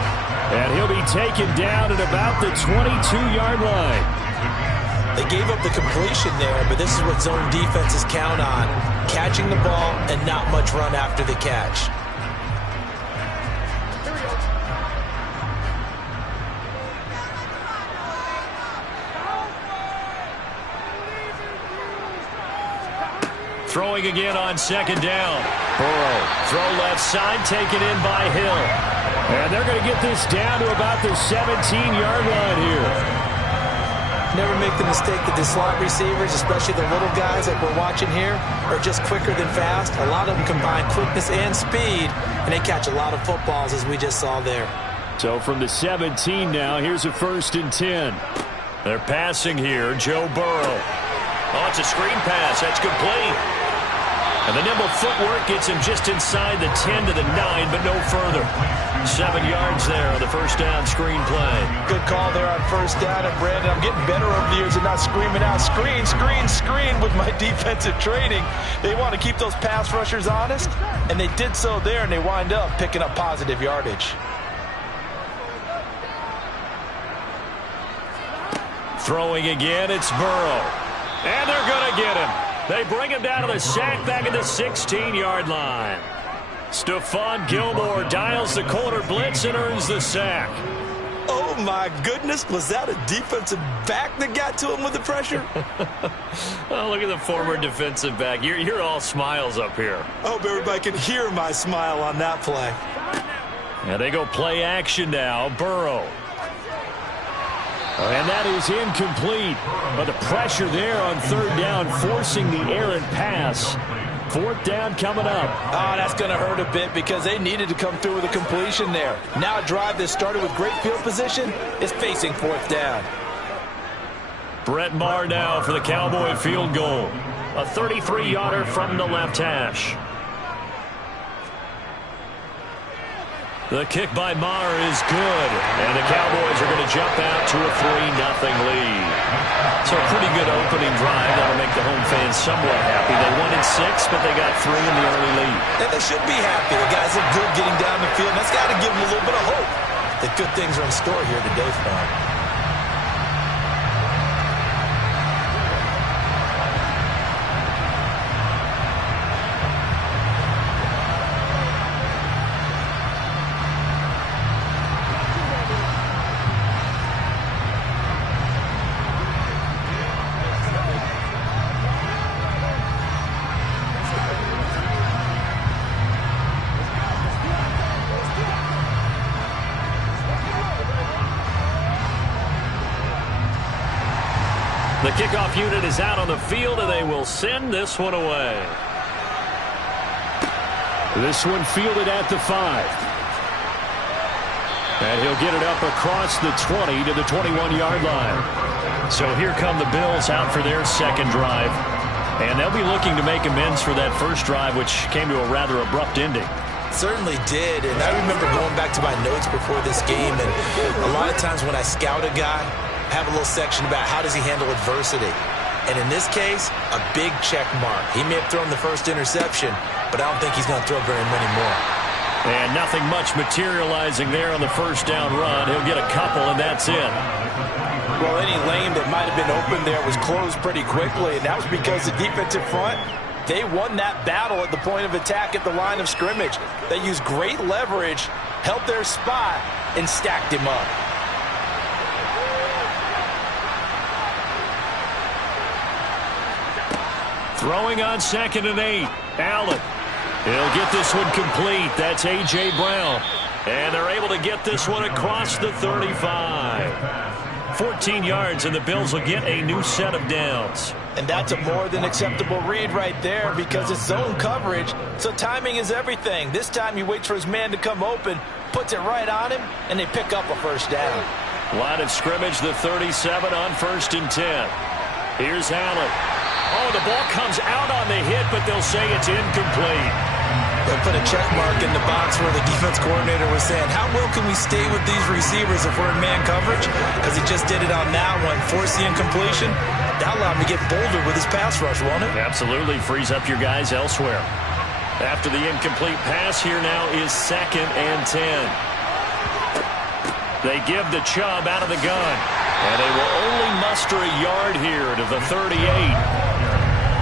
And he'll be taken down at about the 22-yard line. They gave up the completion there, but this is what zone defenses count on. Catching the ball and not much run after the catch. Throwing again on 2nd down. Burrow, throw left side, taken in by Hill. And they're going to get this down to about the 17-yard line here. Never make the mistake that the slot receivers, especially the little guys like we're watching here, are just quicker than fast. A lot of them combine quickness and speed, and they catch a lot of footballs, as we just saw there. So from the 17 now, here's a 1st and 10. They're passing here, Joe Burrow. Oh, it's a screen pass. That's complete. And the nimble footwork gets him just inside the 10 to the 9, but no further. 7 yards there on the 1st down screen play. Good call there on 1st down. And Brandon, I'm getting better over the years and not screaming out, screen, screen, screen with my defensive training. They want to keep those pass rushers honest, and they did so there, and they wind up picking up positive yardage. Throwing again, it's Burrow. And they're going to get him. They bring him down to the sack back at the 16-yard line. Stephon Gilmore dials the corner blitz and earns the sack. Oh, my goodness. Was that a defensive back that got to him with the pressure? Oh, look at the former defensive back. You're all smiles up here. I hope everybody can hear my smile on that play. And they go play action now. Burrow. And that is incomplete. But the pressure there on 3rd down, forcing the errant pass. 4th down coming up. Oh, that's going to hurt a bit because they needed to come through with a completion there. Now a drive that started with great field position is facing 4th down. Brett Maher now for the Cowboy field goal. A 33-yarder from the left hash. The kick by Maher is good, and the Cowboys are going to jump out to a 3-0 lead. So a pretty good opening drive. That'll make the home fans somewhat happy. They won in 6, but they got 3 in the early lead. And they should be happy. The guys look good getting down the field. That's got to give them a little bit of hope that good things are in store here today for them. kickoff unit is out on the field, and they will send this one away. This one fielded at the 5. And he'll get it up across the 20 to the 21-yard line. So here come the Bills out for their second drive. And they'll be looking to make amends for that first drive, which came to a rather abrupt ending. Certainly did, and I remember going back to my notes before this game, and a lot of times when I scout a guy, I have a little section about how does he handle adversity. And in this case, a big check mark. He may have thrown the first interception, but I don't think he's going to throw very many more. And nothing much materializing there on the first down run. He'll get a couple, and that's it. Well, any lane that might have been open there was closed pretty quickly, and that was because the defensive front, they won that battle at the point of attack at the line of scrimmage. They used great leverage, held their spot, and stacked him up. Throwing on 2nd and 8. Allen. He'll get this one complete. That's A.J. Brown. And they're able to get this one across the 35. 14 yards, and the Bills will get a new set of downs. And that's a more than acceptable read right there because it's zone coverage, so timing is everything. This time he waits for his man to come open, puts it right on him, and they pick up a first down. Line of scrimmage, the 37 on 1st and 10. Here's Allen. Oh, the ball comes out on the hit, but they'll say it's incomplete. They'll put a check mark in the box where the defense coordinator was saying, how well can we stay with these receivers if we're in man coverage? Because he just did it on that one, forced the incompletion. That allowed him to get bolder with his pass rush, won't it? Absolutely, frees up your guys elsewhere. After the incomplete pass, here now is 2nd and 10. They give the Chubb out of the gun, and they will only muster a yard here to the 38.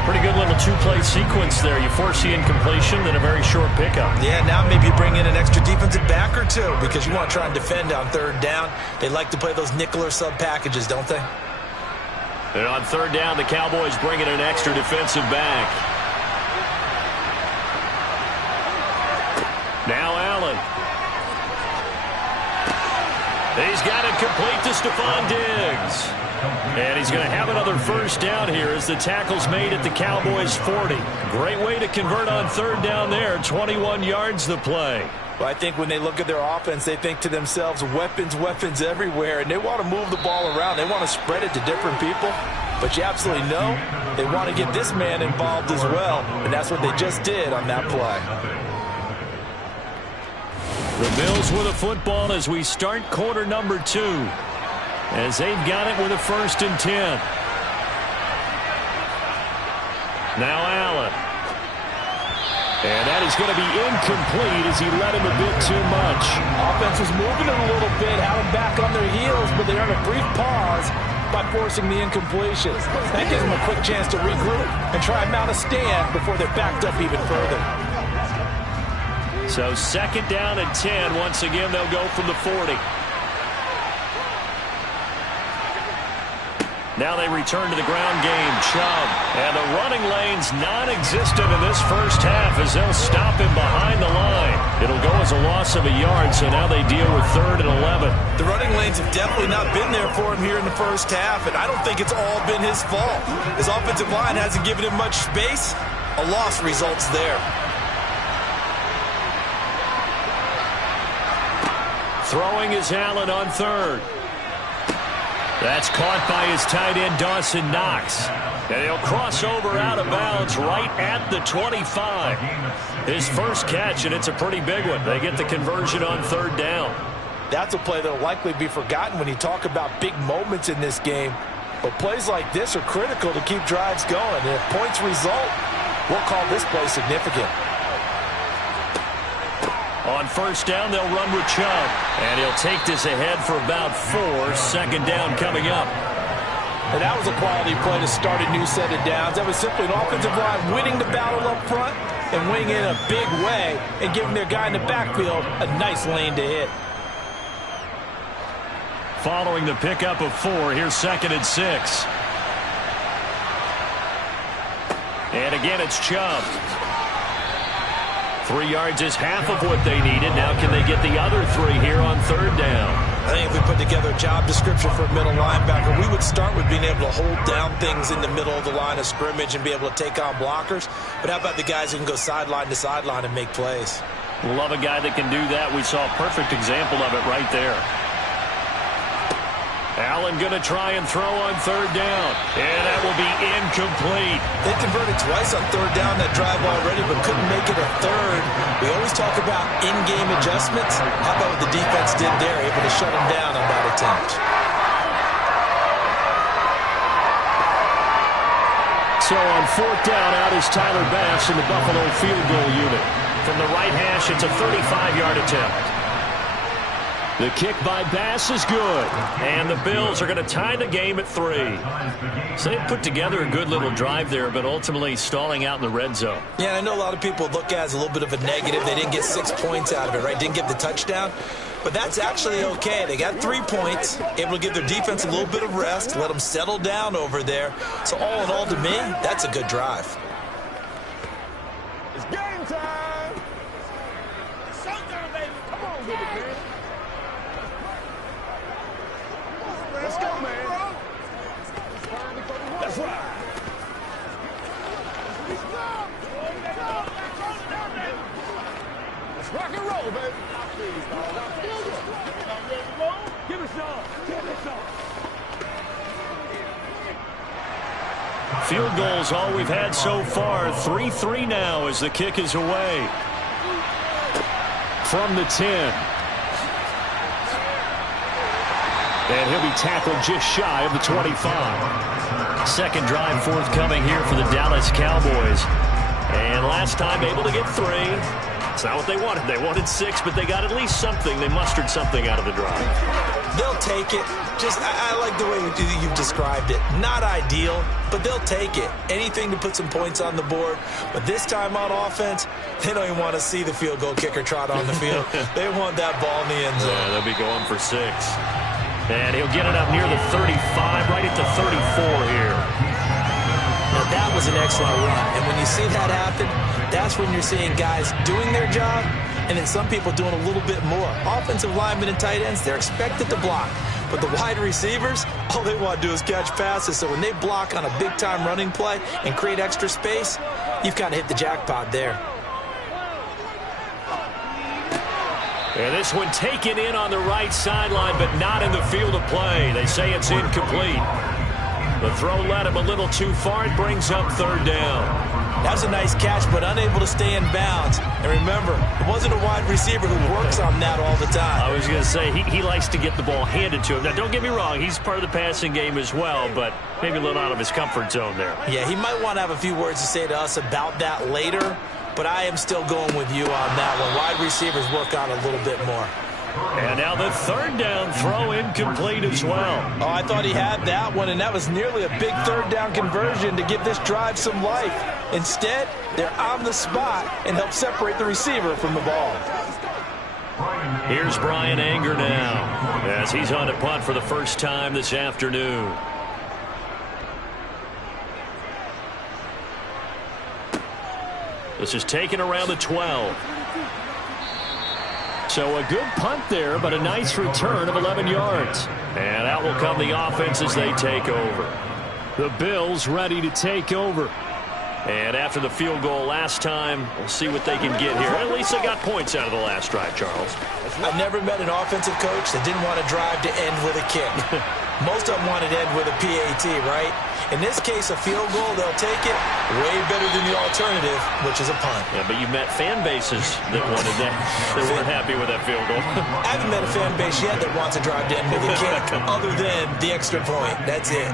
Pretty good little two-play sequence there. You force the incompletion, then a very short pickup. Yeah, now maybe you bring in an extra defensive back or two because you want to try and defend on 3rd down. They like to play those nickel or sub packages, don't they? And on 3rd down, the Cowboys bring in an extra defensive back. Now Allen. He's got it complete to Stephon Diggs. And he's going to have another first down here as the tackle's made at the Cowboys' 40. Great way to convert on 3rd down there. 21 yards the play. Well, I think when they look at their offense, they think to themselves, weapons, weapons everywhere. And they want to move the ball around. They want to spread it to different people. But you absolutely know they want to get this man involved as well. And that's what they just did on that play. The Bills with a football as we start quarter number 2. As they've got it with a 1st and 10. Now Allen. And that is going to be incomplete as he let him a bit too much. Offense was moving it a little bit, had them back on their heels, but they earned a brief pause by forcing the incompletion. That gives them a quick chance to regroup and try and mount a stand before they're backed up even further. So 2nd down and 10. Once again, they'll go from the 40. Now they return to the ground game. Chubb. And the running lane's non-existent in this first half as they'll stop him behind the line. It'll go as a loss of a yard, so now they deal with 3rd and 11. The running lanes have definitely not been there for him here in the first half, and I don't think it's all been his fault. His offensive line hasn't given him much space. A loss results there. Throwing is Allen on 3rd. That's caught by his tight end, Dawson Knox. And he'll cross over out of bounds right at the 25. His first catch, and it's a pretty big one. They get the conversion on 3rd down. That's a play that will likely be forgotten when you talk about big moments in this game. But plays like this are critical to keep drives going. And if points result, we'll call this play significant. On 1st down, they'll run with Chubb. And he'll take this ahead for about 4. 2nd down coming up. And that was a quality play to start a new set of downs. That was simply an offensive line winning the battle up front and winning in a big way and giving their guy in the backfield a nice lane to hit. Following the pickup of 4, here's 2nd and 6. And again, it's Chubb. 3 yards is half of what they needed. Now can they get the other 3 here on 3rd down? I think if we put together a job description for a middle linebacker, we would start with being able to hold down things in the middle of the line of scrimmage and be able to take on blockers. But how about the guys who can go sideline to sideline and make plays? Love a guy that can do that. We saw a perfect example of it right there. Allen going to try and throw on third down. And that will be incomplete. They converted twice on third down that drive already, but couldn't make it a third. We always talk about in-game adjustments. How about what the defense did there, able to shut them down on that attempt? So on fourth down, out is Tyler Bass in the Buffalo field goal unit. From the right hash, it's a 35-yard attempt. The kick by Bass is good. And the Bills are going to tie the game at 3. So they put together a good little drive there, but ultimately stalling out in the red zone. Yeah, I know a lot of people look at it as a little bit of a negative. They didn't get 6 points out of it, right? Didn't get the touchdown. But that's actually okay. They got 3 points, able to give their defense a little bit of rest, let them settle down over there. So all in all, to me, that's a good drive. It's game time. Showtime, baby. Come on, baby, man. Let's go, man. That's right. Let's rock and roll, baby. Give it some. Give it some. Field goals all we've had so far. 3-3 now as the kick is away. From the 10. And he'll be tackled just shy of the 25. Second drive forthcoming here for the Dallas Cowboys. And last time able to get 3. It's not what they wanted. They wanted 6, but they got at least something. They mustered something out of the drive. They'll take it. I like the way you've described it. Not ideal, but they'll take it. Anything to put some points on the board. But this time on offense, they don't even want to see the field goal kicker trot on the field. They want that ball in the end zone. Yeah, they'll be going for 6. And he'll get it up near the 35, right at the 34 here. Now, that was an excellent run. And when you see that happen, that's when you're seeing guys doing their job and then some people doing a little bit more. Offensive linemen and tight ends, they're expected to block. But the wide receivers, all they want to do is catch passes. So when they block on a big-time running play and create extra space, you've kind of hit the jackpot there. And this one taken in on the right sideline, but not in the field of play. They say it's incomplete. The throw led him a little too far. It brings up third down. That was a nice catch, but unable to stay in bounds. And remember, it wasn't a wide receiver who works on that all the time. I was going to say, he likes to get the ball handed to him. Now, don't get me wrong. He's part of the passing game as well, but maybe a little out of his comfort zone there. Yeah, he might want to have a few words to say to us about that later. But I am still going with you on that one. Wide receivers work on a little bit more. And now the third down throw incomplete as well. Oh, I thought he had that one, and that was nearly a big third down conversion to give this drive some life. Instead, they're on the spot and help separate the receiver from the ball. Here's Brian Anger now as he's on to punt for the first time this afternoon. This is taken around the 12. So a good punt there, but a nice return of 11 yards. And out will come the offense as they take over. The Bills ready to take over. And after the field goal last time, we'll see what they can get here. At least they got points out of the last drive, Charles. I've never met an offensive coach that didn't want to drive to end with a kick. Most of them wanted to end with a PAT, right? In this case, a field goal, they'll take it way better than the alternative, which is a punt. Yeah, but you met fan bases that wanted that. They weren't happy with that field goal. I haven't met a fan base yet that wants to drive to end with a kick, other than the extra point. That's it.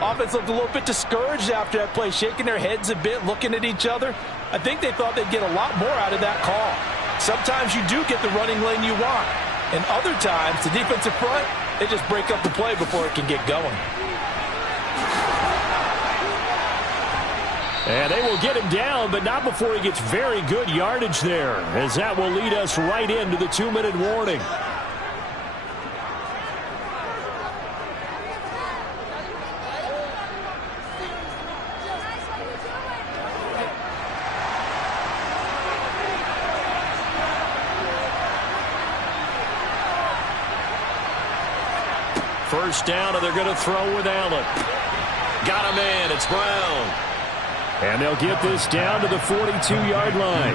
Offense looked a little bit discouraged after that play, shaking their heads a bit, looking at each other. I think they thought they'd get a lot more out of that call. Sometimes you do get the running lane you want. And other times, the defensive front, they just break up the play before it can get going. And they will get him down, but not before he gets very good yardage there, as that will lead us right into the 2-minute warning. first down, and they're going to throw with Allen. Got him in. It's Brown. And they'll get this down to the 42-yard line.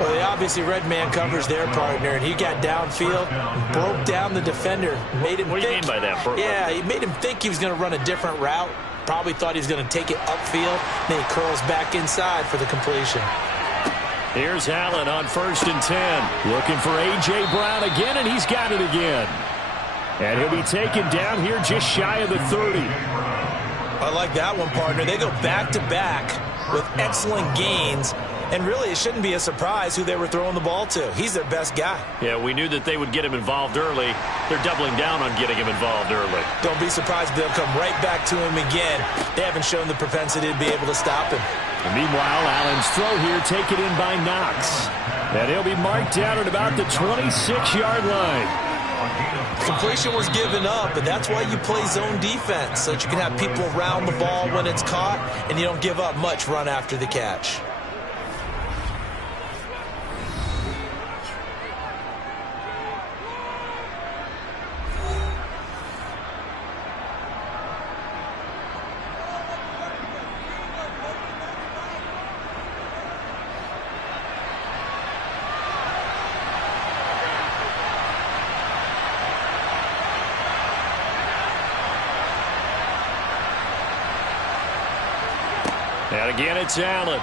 Well, they obviously read man covers their partner, and he got downfield, broke down the defender, made him What do you think. mean by that, Burt? Yeah, he made him think he was going to run a different route. Probably thought he was going to take it upfield. Then he curls back inside for the completion. Here's Allen on 1st and 10. Looking for A.J. Brown again, and he's got it again. And he'll be taken down here just shy of the 30. I like that one, partner. They go back-to-back with excellent gains. And really, it shouldn't be a surprise who they were throwing the ball to. He's their best guy. Yeah, we knew that they would get him involved early. They're doubling down on getting him involved early. Don't be surprised if they'll come right back to him again. They haven't shown the propensity to be able to stop him. And meanwhile, Allen's throw here taken in by Knox. And he'll be marked down at about the 26-yard line. Completion was given up, but that's why you play zone defense, so that you can have people around the ball when it's caught, and you don't give up much run after the catch. And again, it's Allen.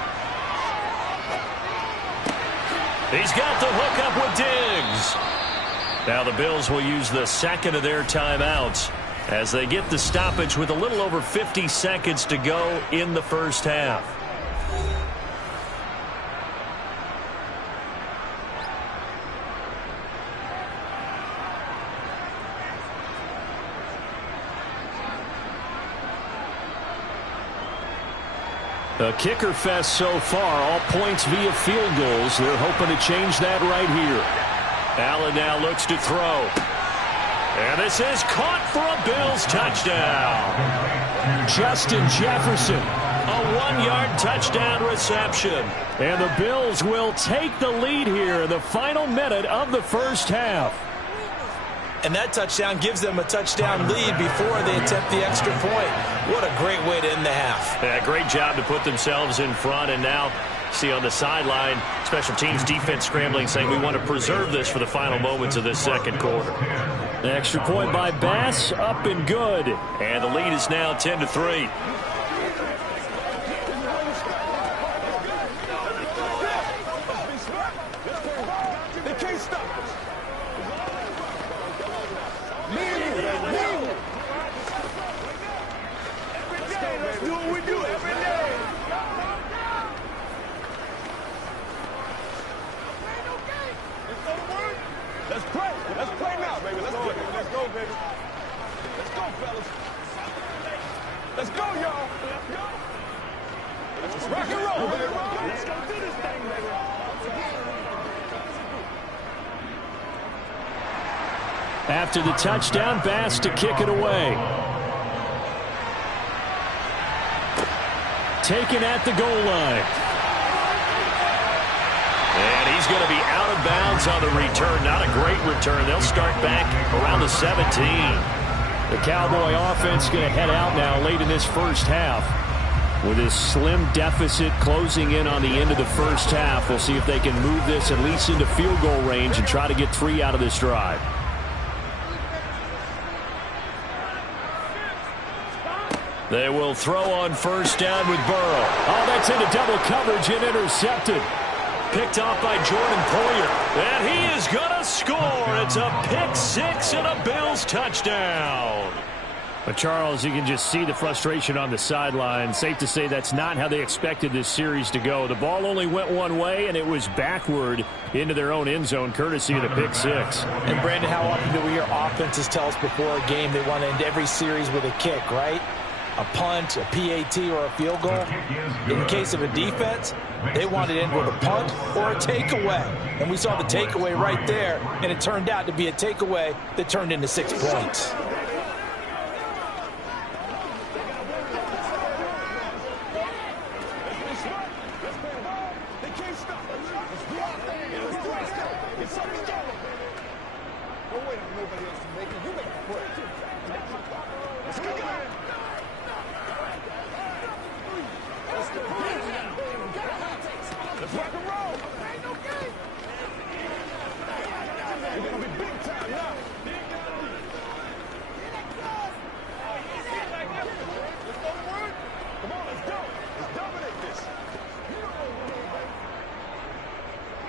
He's got the hook up with Diggs. Now the Bills will use the second of their timeouts as they get the stoppage with a little over 50 seconds to go in the first half. A kicker fest so far, all points via field goals. They're hoping to change that right here. Allen now looks to throw. And this is caught for a Bills touchdown. Justin Jefferson, a 1-yard touchdown reception. And the Bills will take the lead here in the final minute of the first half. And that touchdown gives them a touchdown lead before they attempt the extra point. What a great way to end the half. Yeah, great job to put themselves in front. And now, see on the sideline, special teams defense scrambling, saying we want to preserve this for the final moments of this second quarter. The extra point by Bass, up and good. And the lead is now 10-3. After the touchdown, Bass to kick it away. Taken at the goal line. And he's going to be out of bounds on the return. Not a great return. They'll start back around the 17. The Cowboy offense going to head out now late in this first half. With this slim deficit closing in on the end of the first half, we'll see if they can move this at least into field goal range and try to get 3 out of this drive. They will throw on first down with Burrow. Oh, that's into double coverage and intercepted. Picked off by Jordan Poyer. And he is going to score. It's a pick six and a Bills touchdown. But, Charles, you can just see the frustration on the sideline. Safe to say that's not how they expected this series to go. The ball only went one way, and it was backward into their own end zone, courtesy of the pick six. And, Brandon, how often do we hear offenses tell us before a game they want to end every series with a kick, right? A punt, a PAT, or a field goal. In the case of a defense, they want it in with a punt or a takeaway. And we saw the takeaway right there, and it turned out to be a takeaway that turned into 6 points. Don't wait on nobody else to make it. You make the play.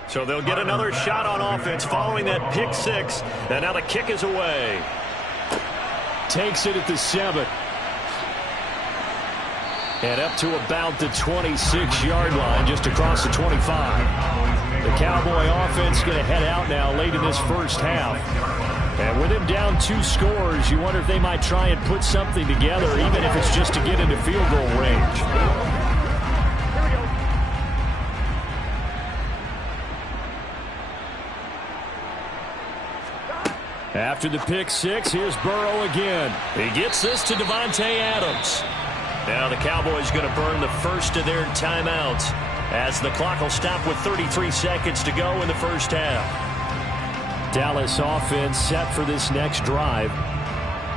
So they'll get another shot on offense following that pick six. And now the kick is away. Takes it at the 7. And up to about the 26-yard line, just across the 25. The Cowboy offense going to head out now late in this first half. And with them down 2 scores, you wonder if they might try and put something together, even if it's just to get into field goal range. After the pick six, here's Burrow again. He gets this to Davante Adams. Now the Cowboys going to burn the first of their timeouts as the clock will stop with 33 seconds to go in the first half. Dallas offense set for this next drive.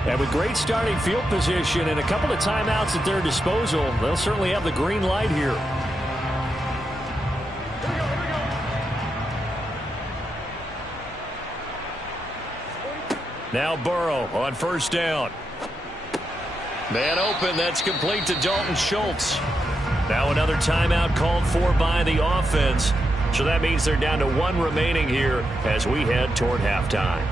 And with great starting field position and a couple of timeouts at their disposal, they'll certainly have the green light here. Now Burrow on first down. Man open, that's complete to Dalton Schultz. Now another timeout called for by the offense. So that means they're down to 1 remaining here as we head toward halftime.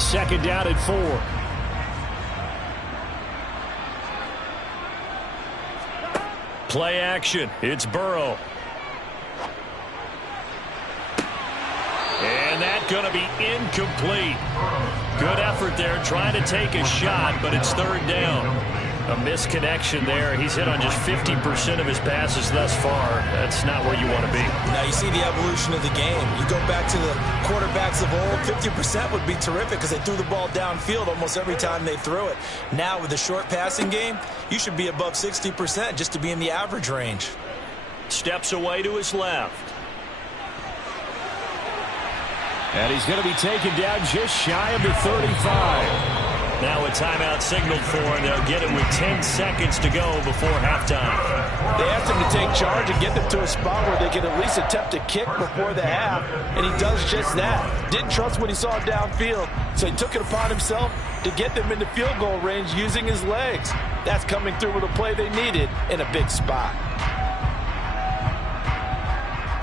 Second down at 4. Play action. It's Burrow. And that's going to be incomplete. Good effort there trying to take a shot, but it's third down. A misconnection there. He's hit on just 50% of his passes thus far. That's not where you want to be. Now you see the evolution of the game. You go back to the quarterbacks of old, 50% would be terrific because they threw the ball downfield almost every time they threw it. Now with the short passing game, you should be above 60% just to be in the average range. Steps away to his left. And he's going to be taken down just shy of the 35. Now a timeout signaled for, and they'll get it with 10 seconds to go before halftime. They asked him to take charge and get them to a spot where they can at least attempt a kick before the half, and he does just that. Didn't trust what he saw downfield, so he took it upon himself to get them into field goal range using his legs. That's coming through with a play they needed in a big spot.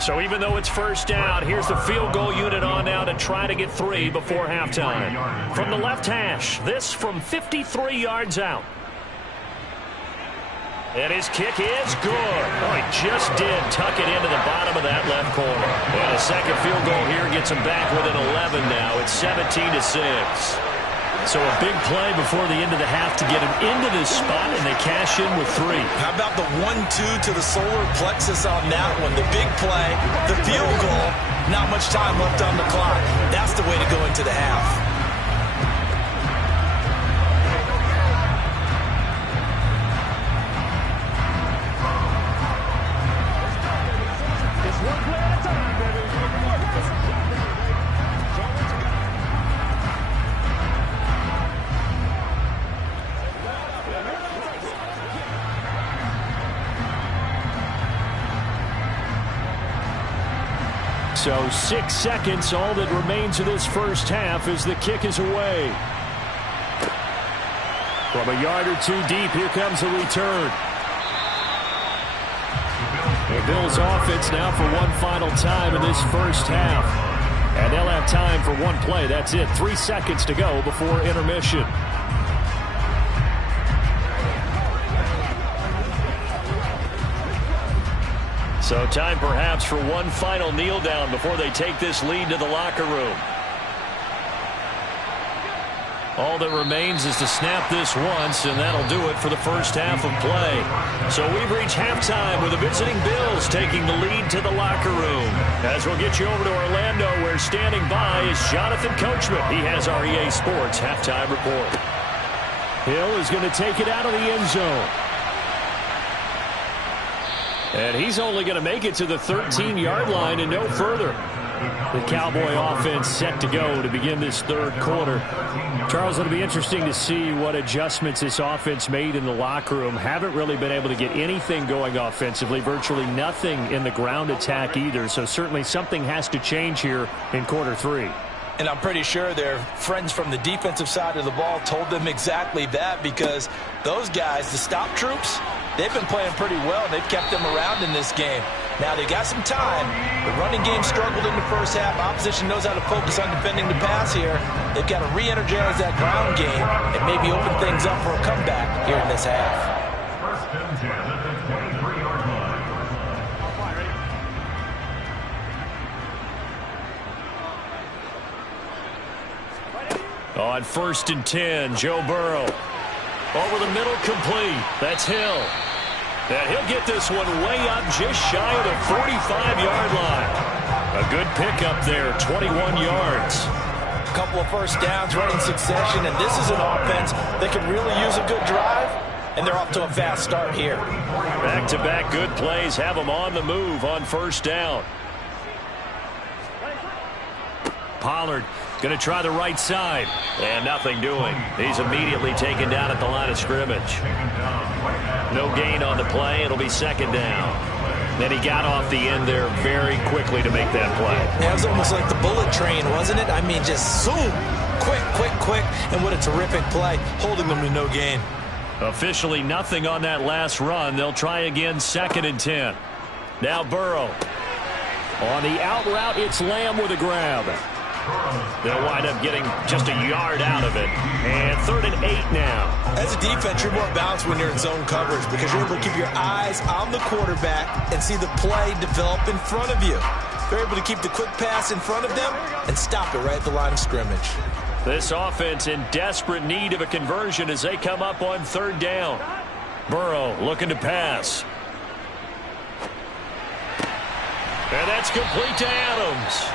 So even though it's first down, here's the field goal unit on now to try to get 3 before halftime. From the left hash, this from 53 yards out. And his kick is good. Oh, he just did tuck it into the bottom of that left corner. And a second field goal here gets him back within 11 now. It's 17-6. So a big play before the end of the half to get him into this spot, and they cash in with 3. How about the 1-2 to the solar plexus on that one? The big play, the field goal, not much time left on the clock. That's the way to go into the half. So 6 seconds, all that remains of this first half as the kick is away. From a yard or 2 deep, here comes a return. The Bills offense now for one final time in this first half. And they'll have time for one play. That's it. 3 seconds to go before intermission. So time perhaps for one final kneel down before they take this lead to the locker room. All that remains is to snap this once, and that'll do it for the first half of play. So we've reached halftime with the visiting Bills taking the lead to the locker room. As we'll get you over to Orlando, where standing by is Jonathan Coachman. He has our EA Sports halftime report. Hill is going to take it out of the end zone. And he's only going to make it to the 13-yard line and no further. The Cowboy offense set to go to begin this third quarter. Charles, it'll be interesting to see what adjustments this offense made in the locker room. Haven't really been able to get anything going offensively, virtually nothing in the ground attack either. So certainly something has to change here in quarter three. And I'm pretty sure their friends from the defensive side of the ball told them exactly that, because those guys, the stop troops, they've been playing pretty well. They've kept them around in this game. Now, they got some time. The running game struggled in the first half. Opposition knows how to focus on defending the pass here. They've got to re-energize that ground game and maybe open things up for a comeback here in this half. First and 10 at the 23-yard line. On 1st and 10, Joe Burrow. Over the middle, complete. That's Hill. And he'll get this one way up just shy of the 45-yard line. A good pickup there, 21 yards. A couple of first downs right in succession, and this is an offense that can really use a good drive, and they're off to a fast start here. Back-to-back good plays have them on the move on first down. Pollard going to try the right side, and nothing doing. He's immediately taken down at the line of scrimmage. No gain on the play. It'll be second down. Then he got off the end there very quickly to make that play. Yeah, it was almost like the bullet train, wasn't it? I mean, just zoom, quick, and what a terrific play, holding them to no gain. Officially nothing on that last run. They'll try again, 2nd and 10. Now Burrow. On the out route, it's Lamb with a grab. They'll wind up getting just a yard out of it. And 3rd and 8 now. As a defense, you're more balanced when you're in zone coverage because you're able to keep your eyes on the quarterback and see the play develop in front of you. They're able to keep the quick pass in front of them and stop it right at the line of scrimmage. This offense in desperate need of a conversion as they come up on 3rd down. Burrow looking to pass. And that's complete to Adams.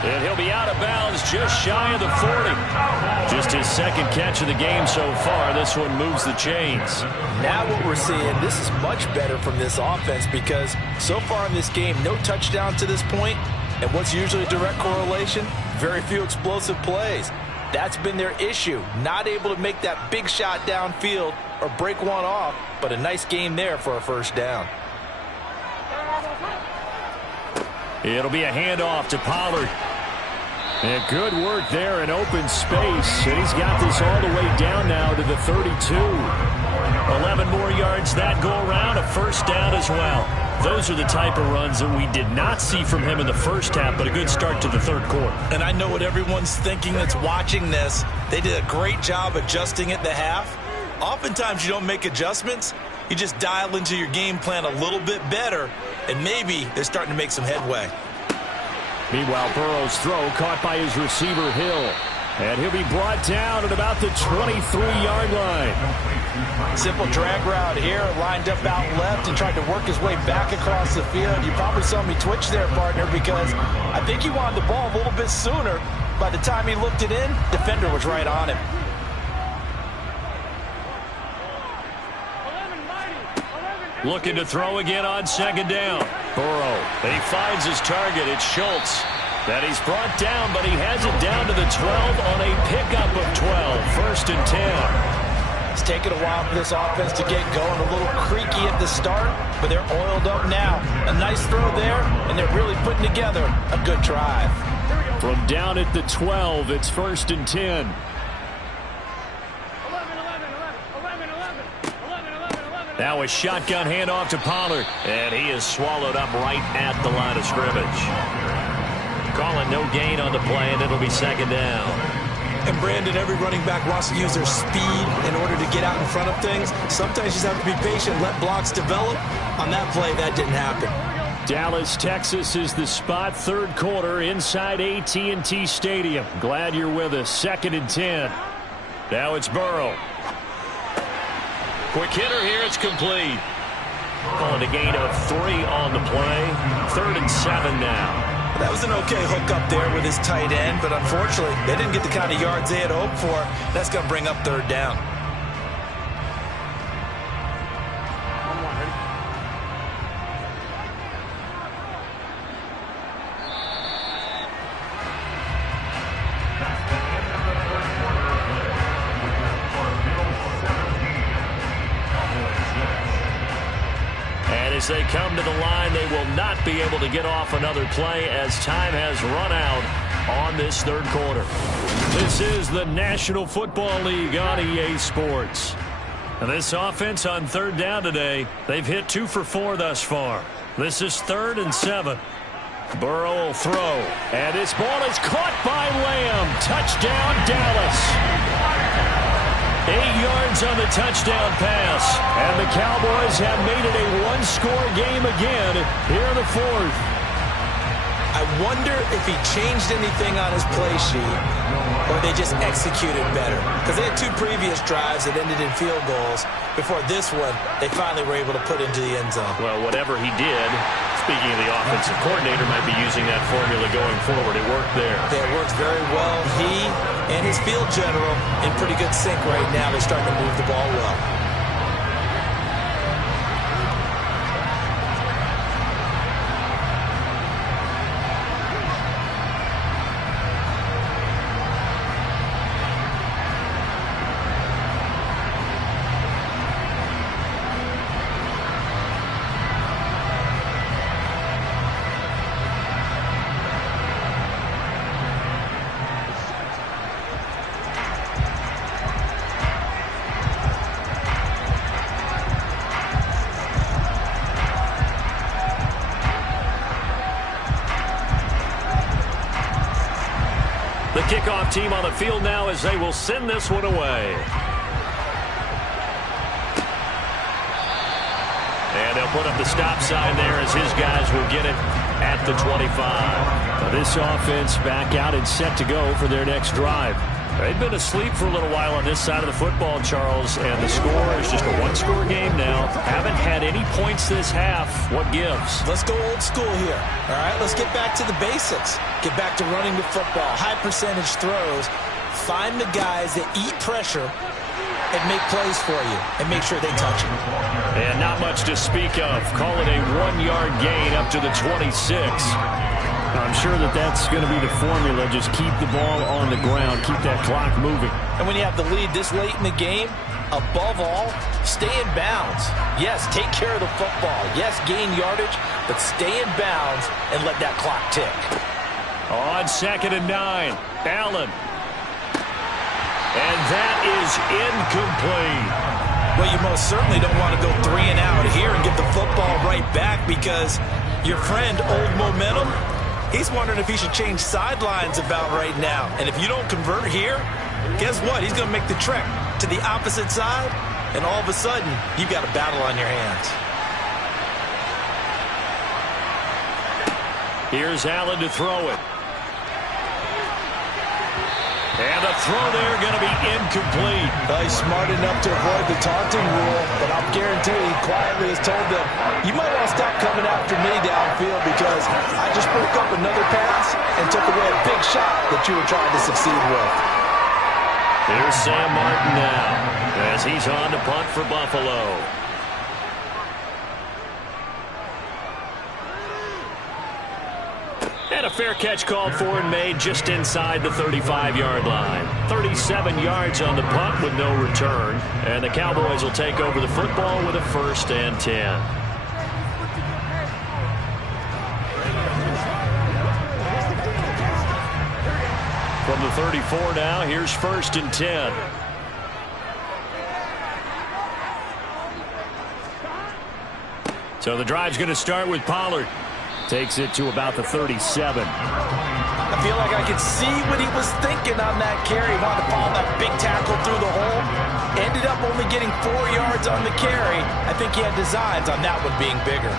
And he'll be out of bounds just shy of the 40. Just his second catch of the game so far. This one moves the chains. Now what we're seeing, this is much better from this offense because so far in this game, no touchdown to this point. And what's usually a direct correlation? Very few explosive plays. That's been their issue. Not able to make that big shot downfield or break one off, but a nice game there for a first down. It'll be a handoff to Pollard. And good work there in open space. And he's got this all the way down now to the 32. 11 more yards that go around, a first down as well. Those are the type of runs that we did not see from him in the first half, but a good start to the third quarter. And I know what everyone's thinking that's watching this. They did a great job adjusting at the half. Oftentimes you don't make adjustments. You just dial into your game plan a little bit better, and maybe they're starting to make some headway. Meanwhile, Burrow's throw caught by his receiver, Hill. And he'll be brought down at about the 23-yard line. Simple drag route here, lined up out left and tried to work his way back across the field. You probably saw me twitch there, partner, because I think he wanted the ball a little bit sooner. By the time he looked it in, defender was right on him. Looking to throw again on second down. Burrow, and he finds his target. It's Schultz. That he's brought down, but he has it down to the 12 on a pickup of 12. 1st and 10. It's taken a while for this offense to get going. A little creaky at the start, but they're oiled up now. A nice throw there, and they're really putting together a good drive. From down at the 12, it's 1st and 10. Now a shotgun handoff to Pollard, and he is swallowed up right at the line of scrimmage. Calling no gain on the play, and it'll be second down. And Brandon, every running back wants to use their speed in order to get out in front of things. Sometimes you just have to be patient, let blocks develop. On that play, that didn't happen. Dallas, Texas is the spot. Third quarter inside AT&T Stadium. Glad you're with us. 2nd and 10. Now it's Burrow. Quick hitter here. It's complete. Calling a gain of 3 on the play. 3rd and 7 now. That was an okay hook up there with his tight end, but unfortunately, they didn't get the kind of yards they had hoped for. That's going to bring up 3rd down. As they come to the line, they will not be able to get off another play as time has run out on this third quarter. This is the National Football League on EA Sports. And this offense on third down today, they've hit 2 for 4 thus far. This is 3rd and 7. Burrow will throw, and this ball is caught by Lamb. Touchdown, Dallas. 8 yards on the touchdown pass, and the Cowboys have made it a one-score game again here in the 4th. I wonder if he changed anything on his play sheet or they just executed better. Because they had 2 previous drives that ended in field goals. Before this one, they finally were able to put into the end zone. Well, whatever he did, speaking of the offensive coordinator, might be using that formula going forward. It worked there. Yeah, it works very well. He and his field general in pretty good sync right now. They're starting to move the ball well. The kickoff team on the field now as they will send this one away. And they'll put up the stop sign there as his guys will get it at the 25. Now this offense back out and set to go for their next drive. They've been asleep for a little while on this side of the football, Charles, and the score is just a one-score game now. Haven't had any points this half. What gives? Let's go old school here. All right, let's get back to the basics. Get back to running the football, high percentage throws. Find the guys that eat pressure and make plays for you and make sure they touch it. And not much to speak of. Call it a 1-yard gain up to the 26. I'm sure that that's going to be the formula. Just keep the ball on the ground. Keep that clock moving. And when you have the lead this late in the game, above all, stay in bounds. Yes, take care of the football. Yes, gain yardage, but stay in bounds and let that clock tick. On 2nd and 9, Allen. And that is incomplete. Well, you most certainly don't want to go 3 and out here and get the football right back because your friend, Old Momentum, he's wondering if he should change sidelines about right now. And if you don't convert here, guess what? He's going to make the trek to the opposite side, and all of a sudden, you've got a battle on your hands. Here's Allen to throw it. And the throw there going to be incomplete. Well, he's smart enough to avoid the taunting rule, but I'm guaranteed he quietly has told them, you might want to stop coming after me downfield because I just broke up another pass and took away a big shot that you were trying to succeed with. Here's Sam Martin now as he's on to punt for Buffalo. And a fair catch called for and made just inside the 35-yard line. 37 yards on the punt with no return. And the Cowboys will take over the football with a 1st and 10. From the 34 now, here's 1st and 10. So the drive's going to start with Pollard. Takes it to about the 37. I feel like I could see what he was thinking on that carry. He wanted to follow that big tackle through the hole. Ended up only getting 4 yards on the carry. I think he had designs on that one being bigger.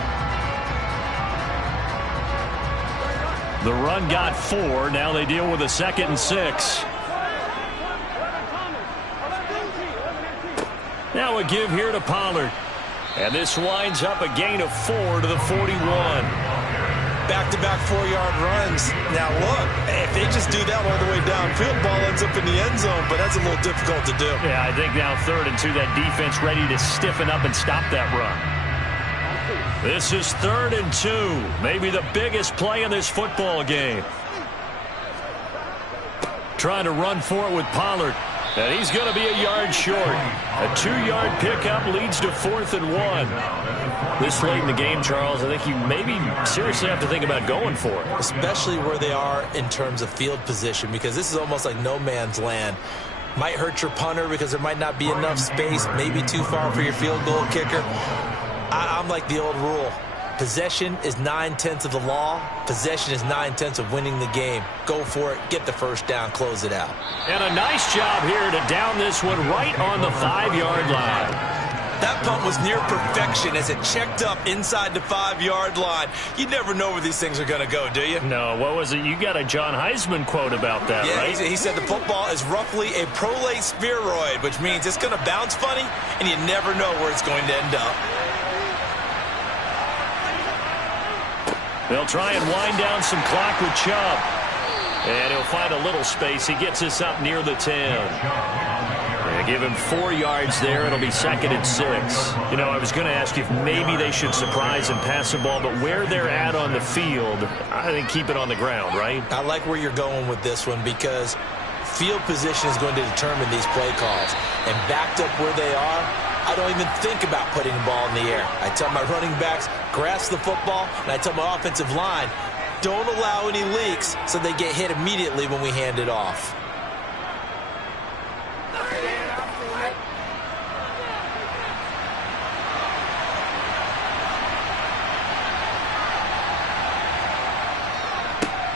The run got 4. Now they deal with a 2nd and 6. Now a give here to Pollard. And this winds up a gain of 4 to the 41. Back-to-back 4-yard runs. Now look, if they just do that all the way downfield, ball ends up in the end zone, but that's a little difficult to do. Yeah, I think now 3rd and 2, that defense ready to stiffen up and stop that run. This is 3rd and 2, maybe the biggest play in this football game. Trying to run for it with Pollard. And he's going to be a yard short. A 2-yard pickup leads to 4th and 1. This late in the game, Charles, I think you maybe seriously have to think about going for it. Especially where they are in terms of field position, because this is almost like no man's land. Might hurt your punter because there might not be enough space, maybe too far for your field goal kicker. I'm like the old rule. Possession is 9/10 of the law. Possession is 9/10 of winning the game. Go for it. Get the first down. Close it out. And a nice job here to down this one right on the 5-yard line. That punt was near perfection as it checked up inside the 5-yard line. You never know where these things are going to go, do you? No, what was it? You got a John Heisman quote about that, right? Yeah, he said the football is roughly a prolate spheroid, which means it's going to bounce funny, and you never know where it's going to end up. They'll try and wind down some clock with Chubb. And he'll find a little space. He gets us up near the 10. They give him 4 yards there. It'll be 2nd and 6. You know, I was going to ask you if maybe they should surprise and pass the ball, but where they're at on the field, I think keep it on the ground, right? I like where you're going with this one because field position is going to determine these play calls. And backed up where they are, I don't even think about putting the ball in the air. I tell my running backs, grasp the football, and I tell my offensive line, don't allow any leaks so they get hit immediately when we hand it off.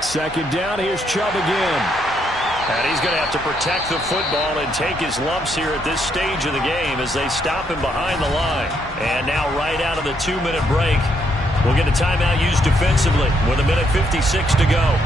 Second down, here's Chubb again. And he's going to have to protect the football and take his lumps here at this stage of the game as they stop him behind the line. And now right out of the 2-minute break, we'll get a timeout used defensively with 1:56 to go.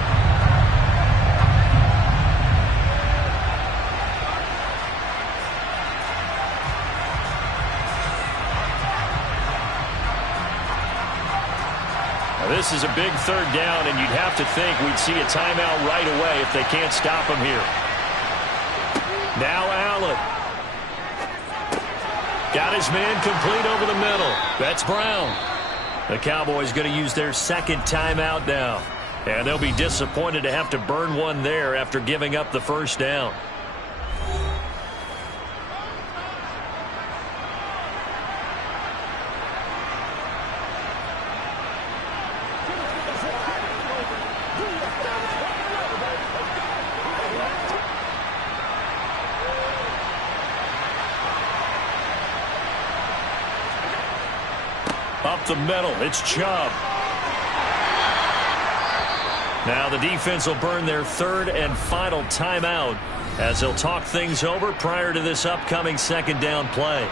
This is a big 3rd down, and you'd have to think we'd see a timeout right away if they can't stop him here. Now Allen. Got his man complete over the middle. That's Brown. The Cowboys going to use their 2nd timeout now. And they'll be disappointed to have to burn one there after giving up the 1st down. Up the middle, it's Chubb. Now the defense will burn their 3rd and final timeout as they'll talk things over prior to this upcoming 2nd down play.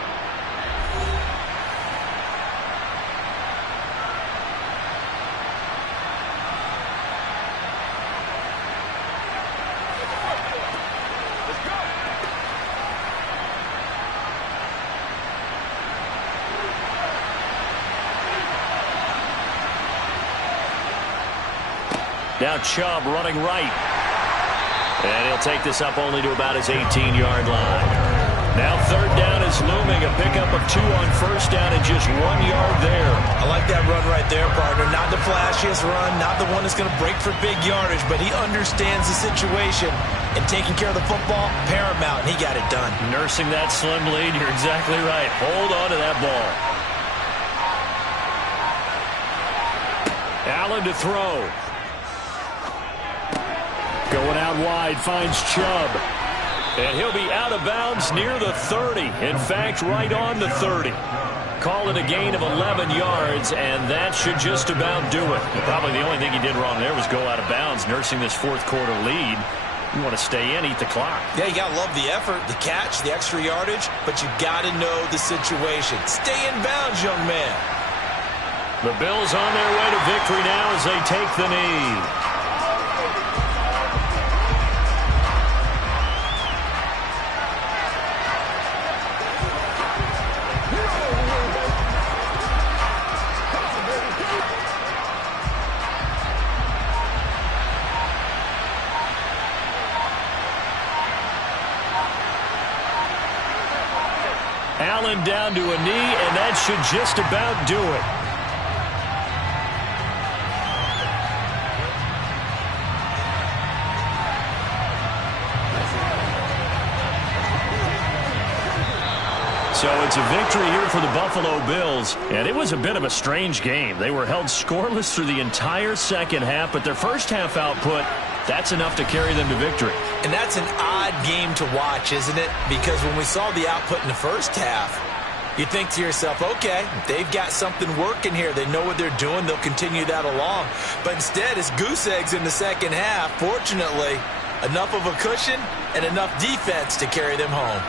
Now Chubb running right. And he'll take this up only to about his 18-yard line. Now 3rd down is looming. A pickup of 2 on 1st down and just 1 yard there. I like that run right there, partner. Not the flashiest run, not the one that's going to break for big yardage, but he understands the situation. And taking care of the football, paramount, and he got it done. Nursing that slim lead, you're exactly right. Hold on to that ball. Allen to throw. Going out wide, finds Chubb. And he'll be out of bounds near the 30. In fact, right on the 30. Call it a gain of 11 yards, and that should just about do it. Probably the only thing he did wrong there was go out of bounds, nursing this 4th quarter lead. You want to stay in, eat the clock. Yeah, you got to love the effort, the catch, the extra yardage, but you got to know the situation. Stay in bounds, young man. The Bills on their way to victory now as they take the knee. Allen down to a knee, and that should just about do it. So it's a victory here for the Buffalo Bills, and it was a bit of a strange game. They were held scoreless through the entire second half, but their first half output, that's enough to carry them to victory. And that's an odd game to watch, isn't it? Because when we saw the output in the first half, you think to yourself, okay, they've got something working here. They know what they're doing. They'll continue that along. But instead, it's goose eggs in the second half. Fortunately, enough of a cushion and enough defense to carry them home.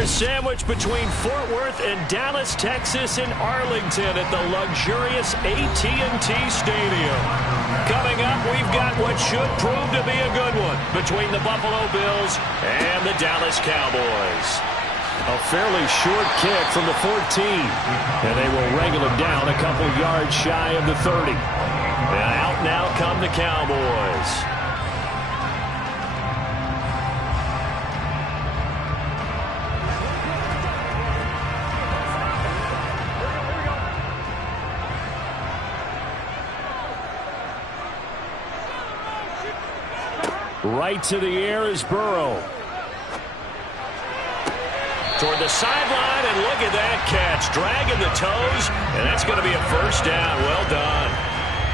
They're sandwiched between Fort Worth and Dallas, Texas, and Arlington at the luxurious AT&T Stadium. Coming up, we've got what should prove to be a good one between the Buffalo Bills and the Dallas Cowboys. A fairly short kick from the 14, and they will wrangle him down a couple yards shy of the 30. And out now come the Cowboys. Right to the air is Burrow. Toward the sideline, and look at that catch. Dragging the toes, and that's going to be a first down. Well done.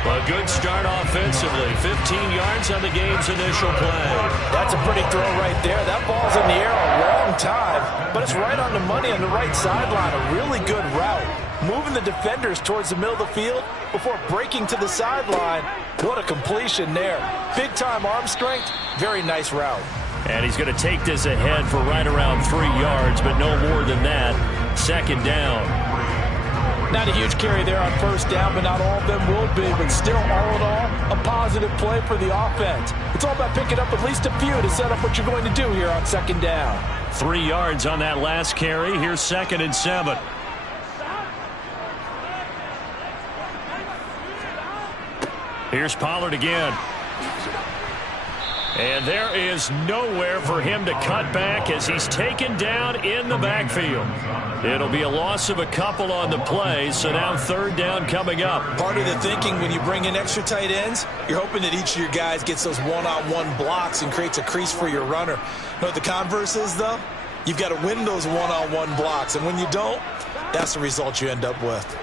A good start offensively. 15 yards on the game's initial play. That's a pretty throw right there. That ball's in the air a long time, but it's right on the money on the right sideline. A really good route. Moving the defenders towards the middle of the field before breaking to the sideline. What a completion there. Big-time arm strength. Very nice route. And he's going to take this ahead for right around 3 yards, but no more than that. Second down. Not a huge carry there on first down, but not all of them will be. But still, all in all, a positive play for the offense. It's all about picking up at least a few to set up what you're going to do here on second down. 3 yards on that last carry. Here's 2nd and 7. Here's Pollard again. And there is nowhere for him to cut back as he's taken down in the backfield. It'll be a loss of a couple on the play, so now third down coming up. Part of the thinking when you bring in extra tight ends, you're hoping that each of your guys gets those one-on-one blocks and creates a crease for your runner. You know what the converse is, though? You've got to win those one-on-one blocks, and when you don't, that's the result you end up with.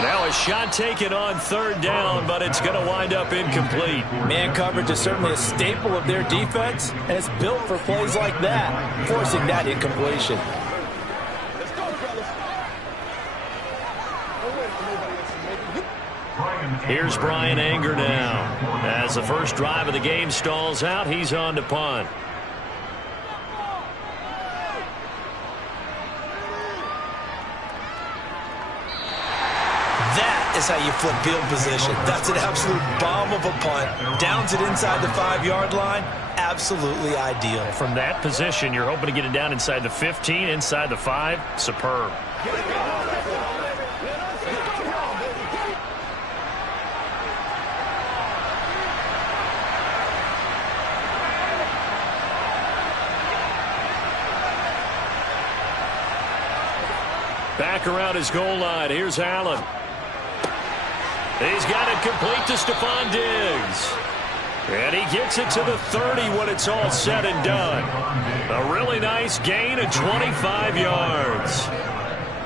Now a shot taken on third down, but it's going to wind up incomplete. Man coverage is certainly a staple of their defense, and it's built for plays like that, forcing that incompletion. Here's Brian Anger now. As the first drive of the game stalls out, he's on to punt. Is how you flip field position. That's an absolute bomb of a punt. Downs it inside the 5-yard line. Absolutely ideal. From that position, you're hoping to get it down inside the 15, inside the 5. Superb. Back around his goal line. Here's Allen. He's got it complete to Stephon Diggs. And he gets it to the 30 when it's all said and done. A really nice gain of 25 yards.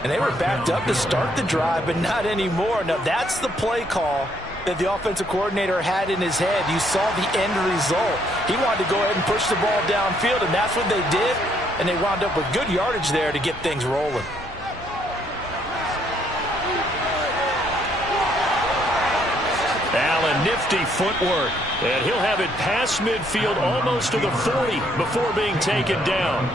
And they were backed up to start the drive, but not anymore. Now, that's the play call that the offensive coordinator had in his head. You saw the end result. He wanted to go ahead and push the ball downfield, and that's what they did. And they wound up with good yardage there to get things rolling. Allen, nifty footwork. And he'll have it past midfield almost to the 40 before being taken down.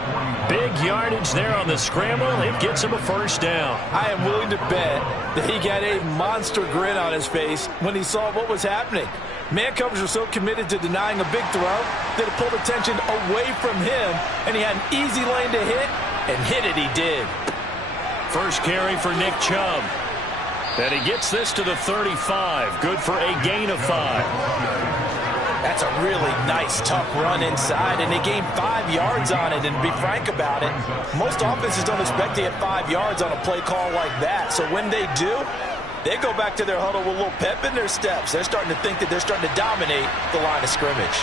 Big yardage there on the scramble. It gets him a first down. I am willing to bet that he got a monster grin on his face when he saw what was happening. Man coverage was so committed to denying a big throw that it pulled attention away from him, and he had an easy lane to hit, and hit it he did. First carry for Nick Chubb. And he gets this to the 35. Good for a gain of 5. That's a really nice, tough run inside, and they gained 5 yards on it. And to be frank about it, most offenses don't expect to get 5 yards on a play call like that. So when they do, they go back to their huddle with a little pep in their steps. They're starting to think that they're starting to dominate the line of scrimmage.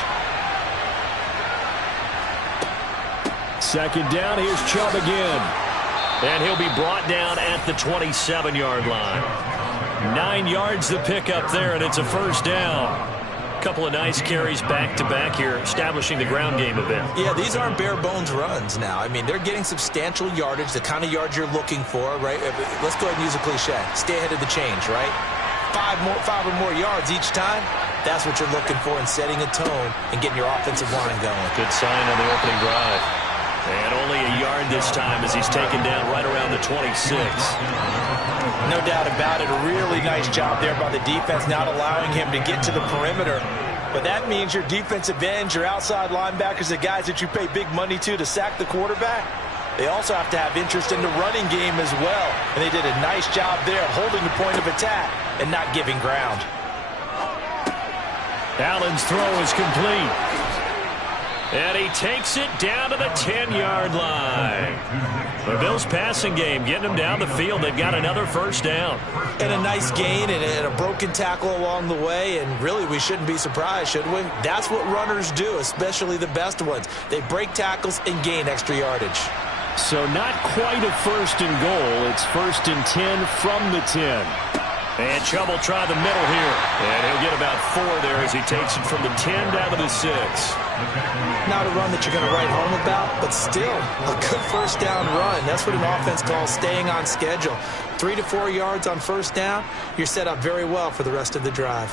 Second down, here's Chubb again. And he'll be brought down at the 27-yard line. 9 yards to pick up there, and it's a first down. A couple of nice carries back-to-back here, establishing the ground game a bit. Yeah, these aren't bare-bones runs now. I mean, they're getting substantial yardage, the kind of yards you're looking for, right? Let's go ahead and use a cliche. Stay ahead of the change, right? 5 or more yards each time. That's what you're looking for in setting a tone and getting your offensive line going. Good sign on the opening drive. And only a yard this time as he's taken down right around the 26. No doubt about it. A really nice job there by the defense, not allowing him to get to the perimeter. But that means your defensive ends, your outside linebackers, the guys that you pay big money to sack the quarterback, they also have to have interest in the running game as well. And they did a nice job there of holding the point of attack and not giving ground. Allen's throw is complete. And he takes it down to the 10-yard line. The Bills passing game getting them down the field. They've got another first down. And a nice gain and a broken tackle along the way. And really, we shouldn't be surprised, should we? That's what runners do, especially the best ones. They break tackles and gain extra yardage. So not quite a first and goal. It's first and 10 from the 10. And Chubb will try the middle here. And he'll get about 4 there as he takes it from the 10 down to the 6. Not a run that you're going to write home about, but still a good first down run. That's what an offense calls staying on schedule. 3 to 4 yards on first down, you're set up very well for the rest of the drive.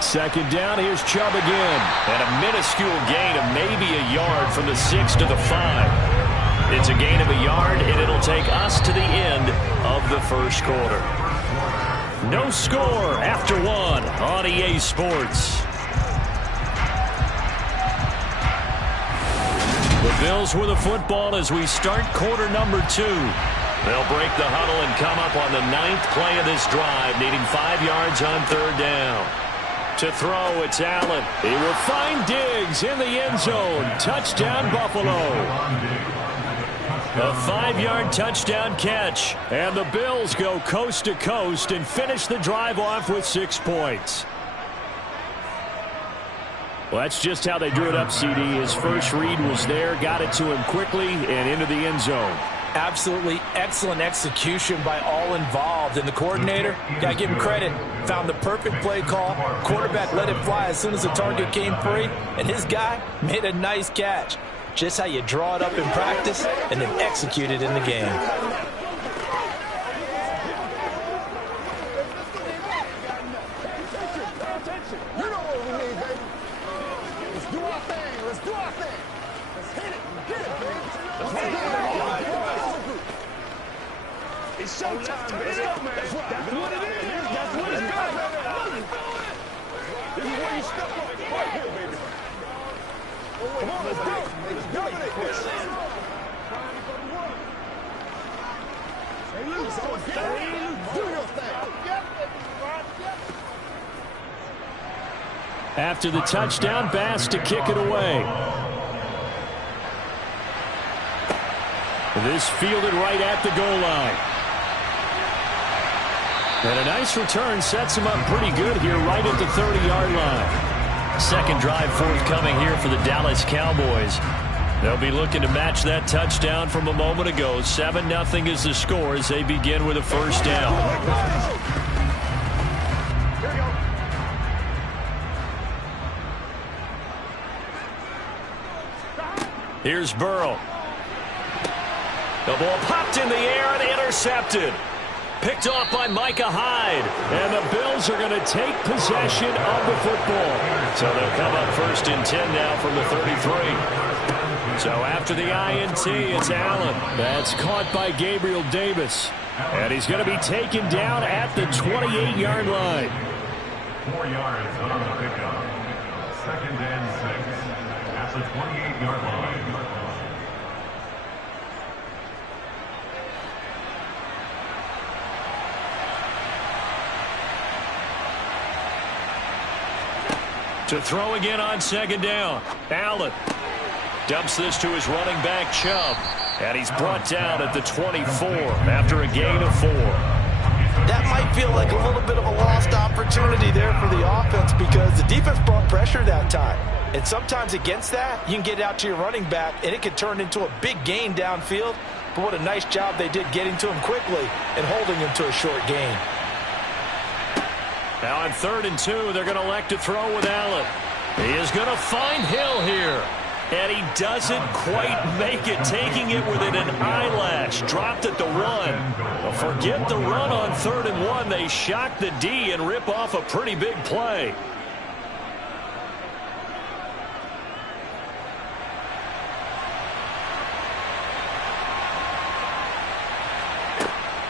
Second down, here's Chubb again. And a minuscule gain of maybe a yard from the 6 to the 5. It's a gain of a yard, and it'll take us to the end of the first quarter. No score after 1 on EA Sports. The Bills with the football as we start quarter number 2. They'll break the huddle and come up on the 9th play of this drive, needing 5 yards on third down. To throw, it's Allen. He will find Diggs in the end zone. Touchdown, Buffalo. A 5-yard touchdown catch. And the Bills go coast to coast and finish the drive off with 6 points. Well, that's just how they drew it up, CD. His first read was there, got it to him quickly, and into the end zone. Absolutely excellent execution by all involved. And the coordinator, got to give him credit, found the perfect play call. Quarterback let it fly as soon as the target came free. And his guy made a nice catch. Just how you draw it up in practice and then execute it in the game. You know what we need, baby. Let's do our thing. Let's do our thing. Let's hit it. Get it, baby. Let's get it. It's showtime, baby. Let's go, man. That's what it is. That's what it's got, baby. This is where you step up right here, baby. Come on, let's go. Let's dominate this. Stay loose. Do your thing. After the touchdown, Bass to kick it away. This fielded right at the goal line. And a nice return sets him up pretty good here right at the 30-yard line. Second drive forthcoming here for the Dallas Cowboys. They'll be looking to match that touchdown from a moment ago. 7-0 is the score as they begin with a first down. Here's Burrow. The ball popped in the air and intercepted. Picked off by Micah Hyde. And the Bills are going to take possession of the football. So they'll come up first and 10 now from the 33. So after the INT, it's Allen. That's caught by Gabriel Davis. And he's going to be taken down at the 28-yard line. 4 yards on the pickup. Second and 6 at the 28-yard line. To throw again on second down. Allen dumps this to his running back, Chubb. And he's brought down at the 24 after a gain of 4. That might feel like a little bit of a lost opportunity there for the offense because the defense brought pressure that time. And sometimes against that, you can get out to your running back, and it can turn into a big gain downfield. But what a nice job they did getting to him quickly and holding him to a short gain. Now on 3rd and 2, they're going to elect to throw with Allen. He is going to find Hill here. And he doesn't quite make it, taking it within an eyelash. Dropped at the 1. Well, forget the run on 3rd and 1. They shock the D and rip off a pretty big play.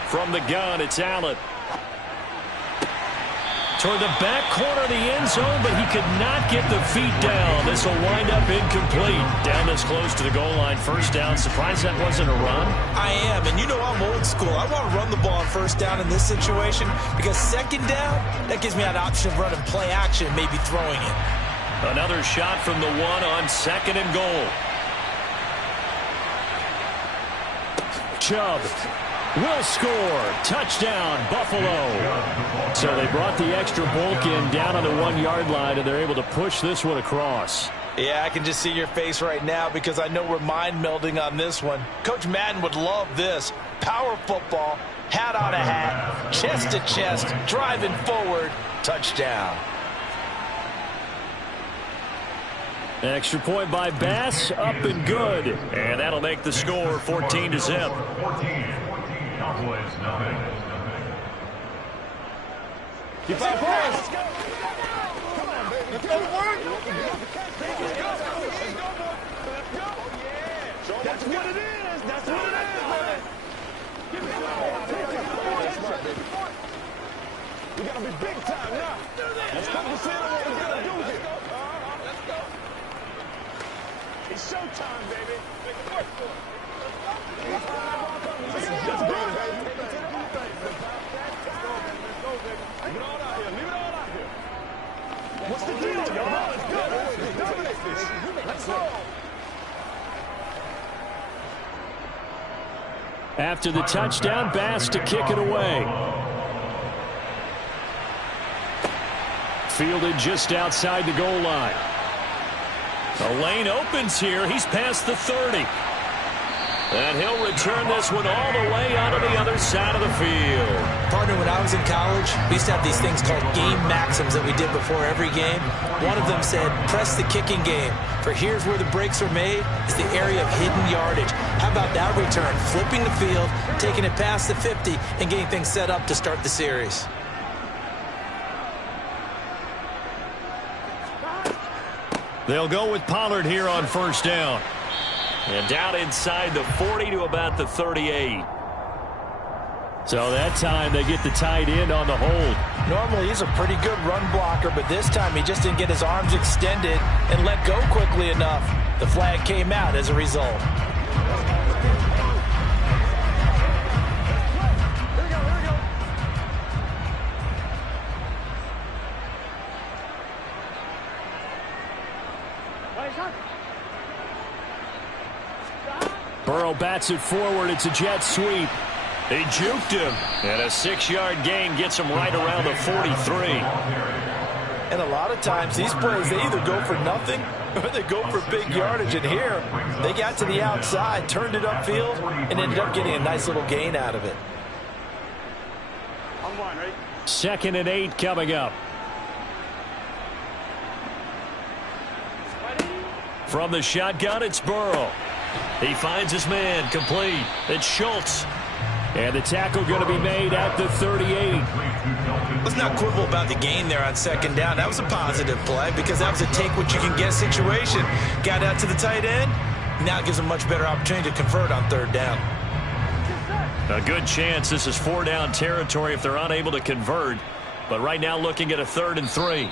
From the gun, it's Allen. Toward the back corner of the end zone, but he could not get the feet down. This will wind up incomplete. Down this close to the goal line, 1st down. Surprised that wasn't a run? I am, and you know I'm old school. I want to run the ball on 1st down in this situation because 2nd down, that gives me an option of running play action, maybe throwing it. Another shot from the 1 on 2nd and goal. Chubb will score. Touchdown, Buffalo. So they brought the extra bulk in down on the 1-yard line, and they're able to push this one across. Yeah, I can just see your face right now because I know we're mind melding on this one. Coach Madden would love this. Power football, hat on a hat, chest to chest, driving forward, touchdown. Extra point by Bass, up and good. And that'll make the score 14-0. 14. Cowboys, nothing. Keep our pass. Come on, baby. Let's go to work. That's what it is. That's what it is, man. We got to be big time now. Let's focus in on what we're going to do here. It's showtime, baby. Make it work for it. Let's go, baby. Leave it all out here. Leave it all out here. What's the deal, y'all? Let's go. Dominate this. Let's go. After the touchdown, Bass to kick it away. Fielded just outside the goal line. The lane opens here. He's past the 30. And he'll return this one all the way out of the other side of the field. Partner, when I was in college, we used to have these things called game maxims that we did before every game. One of them said, press the kicking game. For here's where the breaks are made. It's the area of hidden yardage. How about that return? Flipping the field, taking it past the 50, and getting things set up to start the series. They'll go with Pollard here on 1st down. And down inside the 40 to about the 38. So that time they get the tight end on the hold. Normally he's a pretty good run blocker, but this time he just didn't get his arms extended and let go quickly enough. The flag came out as a result. Burrow bats it forward. It's a jet sweep. He juked him. And a 6-yard gain gets him right around the 43. And a lot of times these plays, they either go for nothing or they go for big yardage. And here, they got to the outside, turned it upfield, and ended up getting a nice little gain out of it. 2nd and 8 coming up. From the shotgun, it's Burrow. He finds his man, complete. It's Schultz. And the tackle going to be made at the 38. Let's not quibble about the gain there on 2nd down. That was a positive play because that was a take-what-you-can-get situation. Got out to the tight end. Now it gives them a much better opportunity to convert on 3rd down. A good chance this is 4-down territory if they're unable to convert. But right now looking at a 3rd and 3.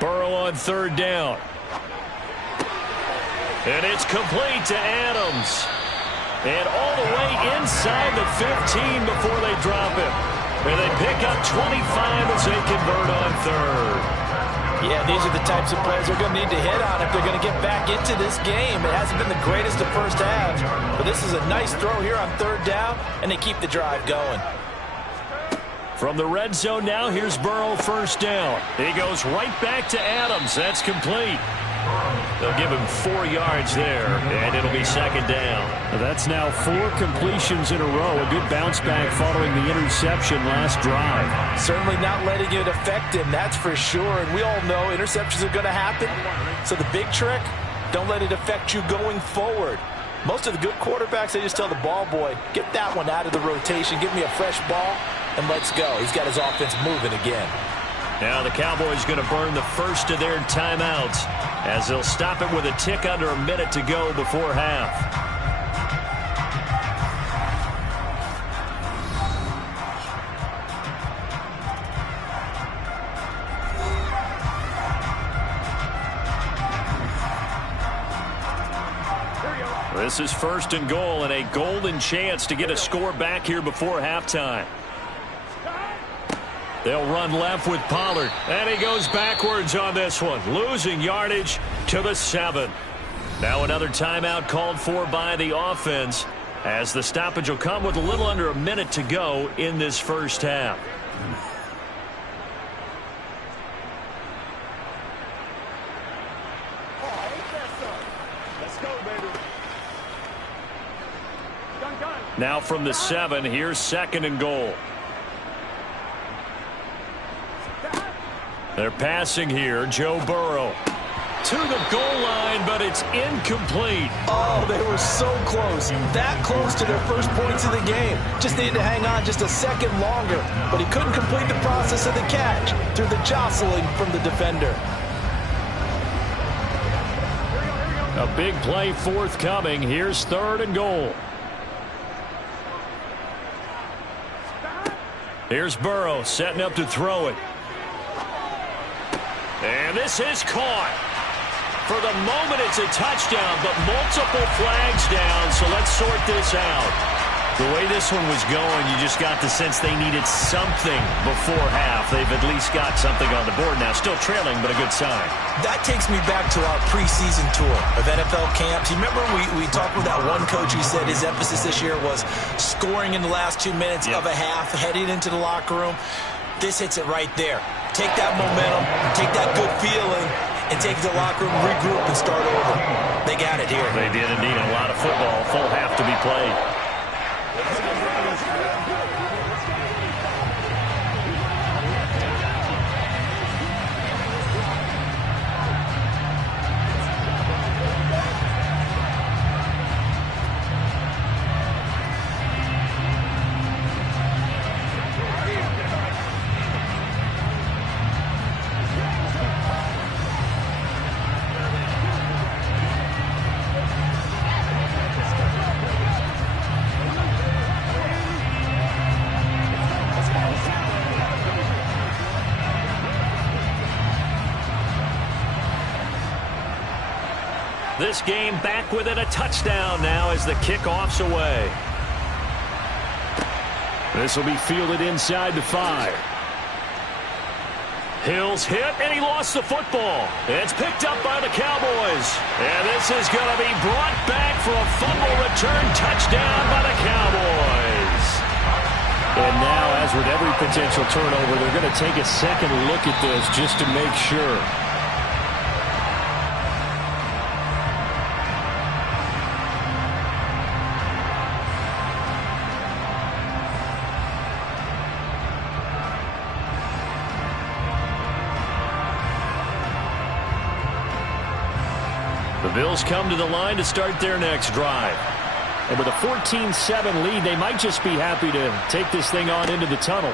Burrow on 3rd down. And it's complete to Adams. And all the way inside the 15 before they drop him. And they pick up 25 as they convert on 3rd. Yeah, these are the types of plays they're going to need to hit on if they're going to get back into this game. It hasn't been the greatest of first halves, but this is a nice throw here on 3rd down, and they keep the drive going. From the red zone now, here's Burrow, first down. He goes right back to Adams. That's complete. They'll give him 4 yards there, and it'll be second down. That's now 4 completions in a row. A good bounce back following the interception last drive. Certainly not letting it affect him, that's for sure. And we all know interceptions are going to happen. So the big trick, don't let it affect you going forward. Most of the good quarterbacks, they just tell the ball boy, get that one out of the rotation, give me a fresh ball, and let's go. He's got his offense moving again. Now the Cowboys going to burn the first of their timeouts as they'll stop it with a tick under a minute to go before half. This is first and goal and a golden chance to get a score back here before halftime. They'll run left with Pollard, and he goes backwards on this one, losing yardage to the 7. Now another timeout called for by the offense as the stoppage will come with a little under a minute to go in this first half. Let's go, baby. Now from the 7, here's second and goal. They're passing here, Joe Burrow. To the goal line, but it's incomplete. Oh, they were so close. That close to their first points of the game. Just needed to hang on just a second longer. But he couldn't complete the process of the catch through the jostling from the defender. A big play forthcoming. Here's third and goal. Here's Burrow setting up to throw it. And this is caught. For the moment, it's a touchdown, but multiple flags down, so let's sort this out. The way this one was going, you just got the sense they needed something before half. They've at least got something on the board now. Still trailing, but a good sign. That takes me back to our preseason tour of NFL camps. You remember we talked with that one coach who said his emphasis this year was scoring in the last 2 minutes of a half, heading into the locker room. This hits it right there. Take that momentum, take that good feeling, and take it to the locker room, regroup, and start over. They got it here. They did indeed. A lot of football, full half to be played. This game back within a touchdown now as the kickoff's away. This will be fielded inside the 5. Hill's hit, and he lost the football. It's picked up by the Cowboys. And this is going to be brought back for a fumble return touchdown by the Cowboys. And now, as with every potential turnover, they're going to take a second look at this just to make sure. The Bills come to the line to start their next drive. And with a 14-7 lead, they might just be happy to take this thing on into the tunnel.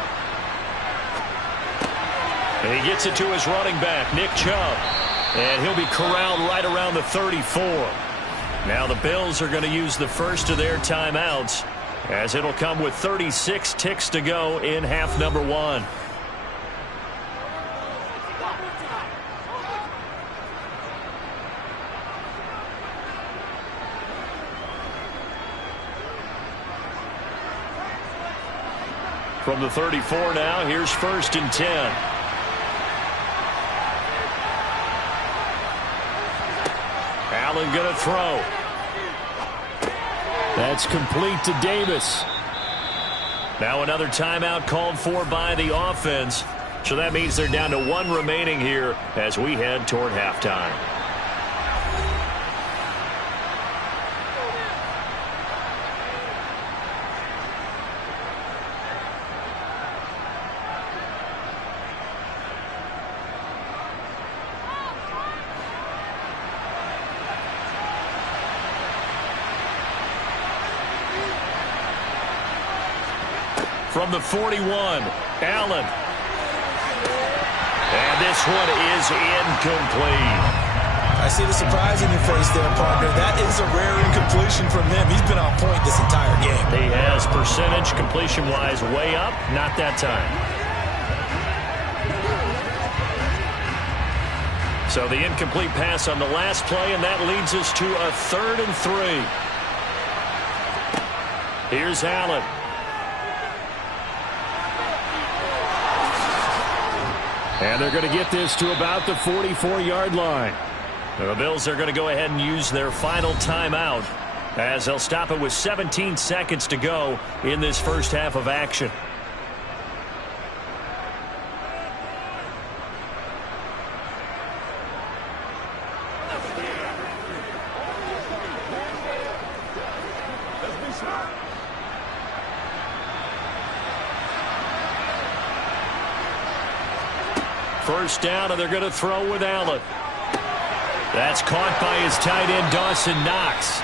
And he gets it to his running back, Nick Chubb. And he'll be corralled right around the 34. Now the Bills are going to use the first of their timeouts, as it'll come with 36 ticks to go in half number 1. From the 34 now, here's first and 10. Allen going to throw. That's complete to Davis. Now another timeout called for by the offense. So that means they're down to 1 remaining here as we head toward halftime. From the 41, Allen. And this one is incomplete. I see the surprise in your face there, partner. That is a rare incompletion from him. He's been on point this entire game. He has percentage completion-wise way up. Not that time. So the incomplete pass on the last play, and that leads us to a 3rd and 3. Here's Allen. And they're going to get this to about the 44-yard line. The Bills are going to go ahead and use their final timeout as they'll stop it with 17 seconds to go in this first half of action. First down, and they're going to throw with Allen. That's caught by his tight end, Dawson Knox.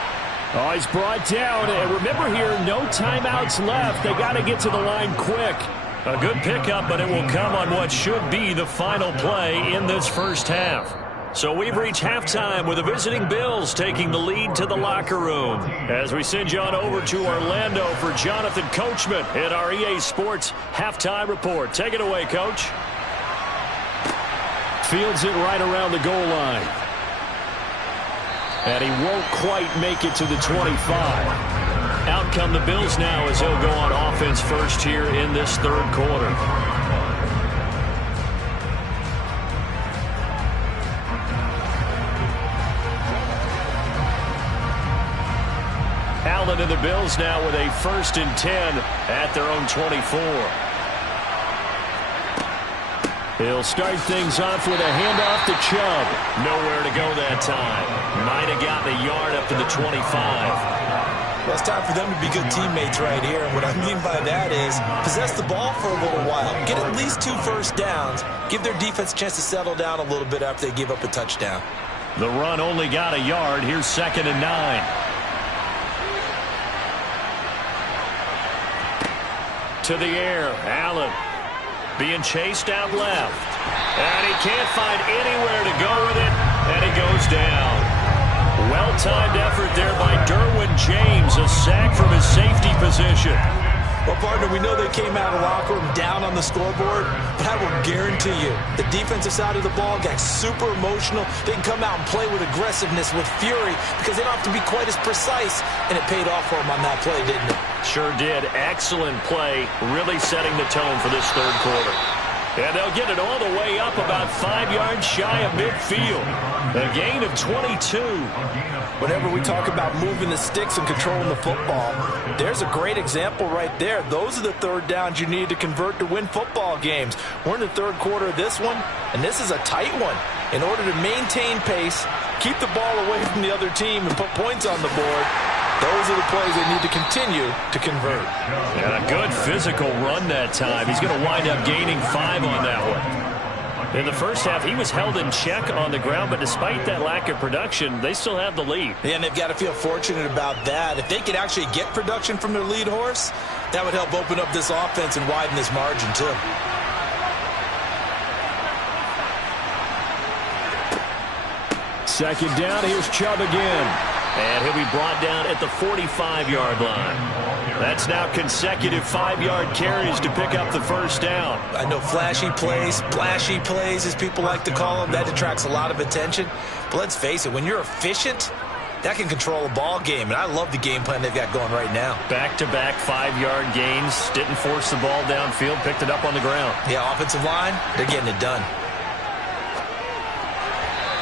Oh, he's brought down. And remember here, no timeouts left. They got to get to the line quick. A good pickup, but it will come on what should be the final play in this first half. So we've reached halftime with the visiting Bills taking the lead to the locker room. As we send you on over to Orlando for Jonathan Coachman in our EA Sports Halftime Report. Take it away, Coach. Fields it right around the goal line. And he won't quite make it to the 25. Out come the Bills now as they'll go on offense first here in this 3rd quarter. Allen and the Bills now with a 1st and 10 at their own 24. He'll start things off with a handoff to Chubb. Nowhere to go that time. Might have gotten a yard up to the 25. Well, it's time for them to be good teammates right here. And what I mean by that is possess the ball for a little while. Get at least 2 first downs. Give their defense a chance to settle down a little bit after they give up a touchdown. The run only got a yard. Here's 2nd and 9. To the air, Allen. Being chased out left. And he can't find anywhere to go with it. And he goes down. Well-timed effort there by Derwin James. A sack from his safety position. Well, partner, we know they came out of the locker room down on the scoreboard, but I will guarantee you the defensive side of the ball got super emotional. They can come out and play with aggressiveness, with fury, because they don't have to be quite as precise, and it paid off for them on that play, didn't it? Sure did. Excellent play, really setting the tone for this 3rd quarter. And they'll get it all the way up about 5 yards shy of midfield. A gain of 22. Whenever we talk about moving the sticks and controlling the football, there's a great example right there. Those are the 3rd downs you need to convert to win football games. We're in the 3rd quarter of this one, and this is a tight one. In order to maintain pace, keep the ball away from the other team, and put points on the board, those are the plays they need to continue to convert. And a good physical run that time. He's going to wind up gaining 5 on that one. In the first half, he was held in check on the ground, but despite that lack of production, they still have the lead. Yeah, and they've got to feel fortunate about that. If they could actually get production from their lead horse, that would help open up this offense and widen this margin, too. Second down, here's Chubb again. And he'll be brought down at the 45-yard line. That's now consecutive 5-yard carries to pick up the first down. I know flashy plays, splashy plays, as people like to call them, that attracts a lot of attention. But let's face it, when you're efficient, that can control a ball game. And I love the game plan they've got going right now. Back-to-back 5-yard gains. Didn't force the ball downfield, picked it up on the ground. Yeah, offensive line, they're getting it done.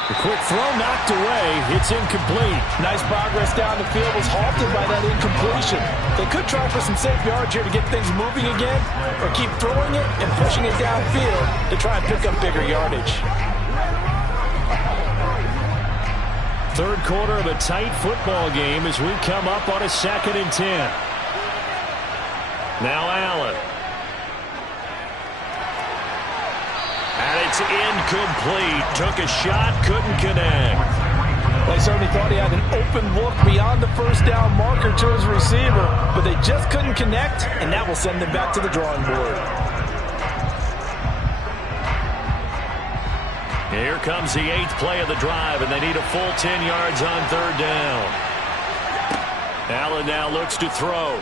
The quick throw knocked away. It's incomplete. Nice progress down the field was halted by that incompletion. They could try for some safe yards here to get things moving again, or keep throwing it and pushing it downfield to try and pick up bigger yardage. Third quarter of a tight football game as we come up on a 2nd and 10. Now Allen. And it's incomplete. Took a shot, couldn't connect. They certainly thought he had an open look beyond the first down marker to his receiver, but they just couldn't connect, and that will send them back to the drawing board. Here comes the 8th play of the drive, and they need a full 10 yards on 3rd down. Allen now looks to throw.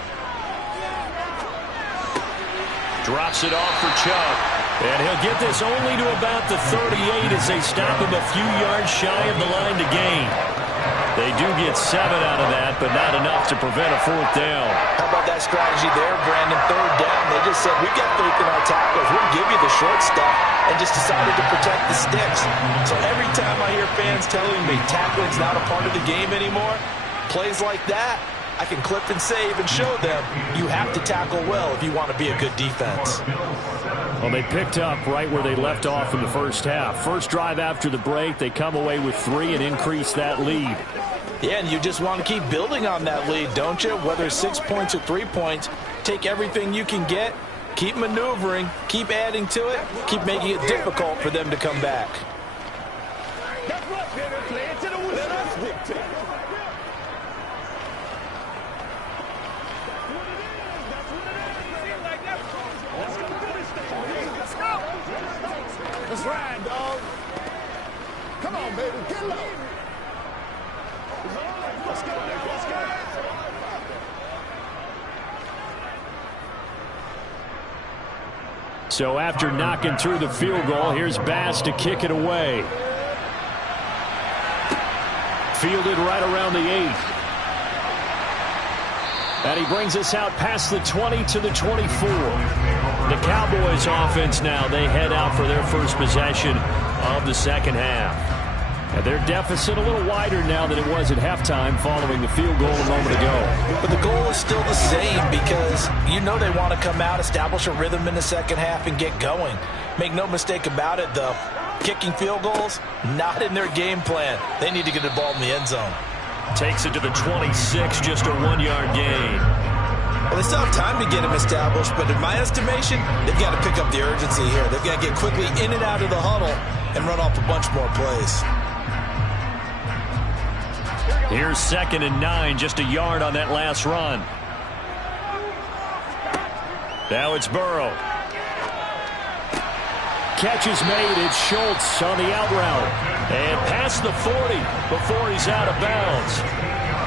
Drops it off for Chubb. And he'll get this only to about the 38 as they stop him a few yards shy of the line to gain. They do get 7 out of that, but not enough to prevent a 4th down. How about that strategy there, Brandon? 3rd down, they just said, we've got faith in our tackles. We'll give you the short stuff, and just decided to protect the sticks. So every time I hear fans telling me tackling's not a part of the game anymore, plays like that, I can clip and save and show them you have to tackle well if you want to be a good defense. Well, they picked up right where they left off in the first half. First drive after the break, they come away with 3 and increase that lead. Yeah, and you just want to keep building on that lead, don't you? Whether it's 6 points or 3 points, take everything you can get, keep maneuvering, keep adding to it, keep making it difficult for them to come back. That's right, baby. Play it to the whistle. Let us dictate. Let's ride, dog. Come on, baby. Get low. Let's go. Let's go. So after knocking through the field goal, here's Bass to kick it away. Fielded right around the 8. And he brings us out past the 20 to the 24. The Cowboys offense now, they head out for their first possession of the second half. And their deficit a little wider now than it was at halftime following the field goal a moment ago. But the goal is still the same because you know they want to come out, establish a rhythm in the second half, and get going. Make no mistake about it, though. Kicking field goals, not in their game plan. They need to get the ball in the end zone. Takes it to the 26, just a 1-yard gain. Well, they still have time to get him established, but in my estimation, they've got to pick up the urgency here. They've got to get quickly in and out of the huddle and run off a bunch more plays. Here's 2nd and 9, just a yard on that last run. Now it's Burrow. Catch is made. It's Schultz on the out route. And past the 40 before he's out of bounds.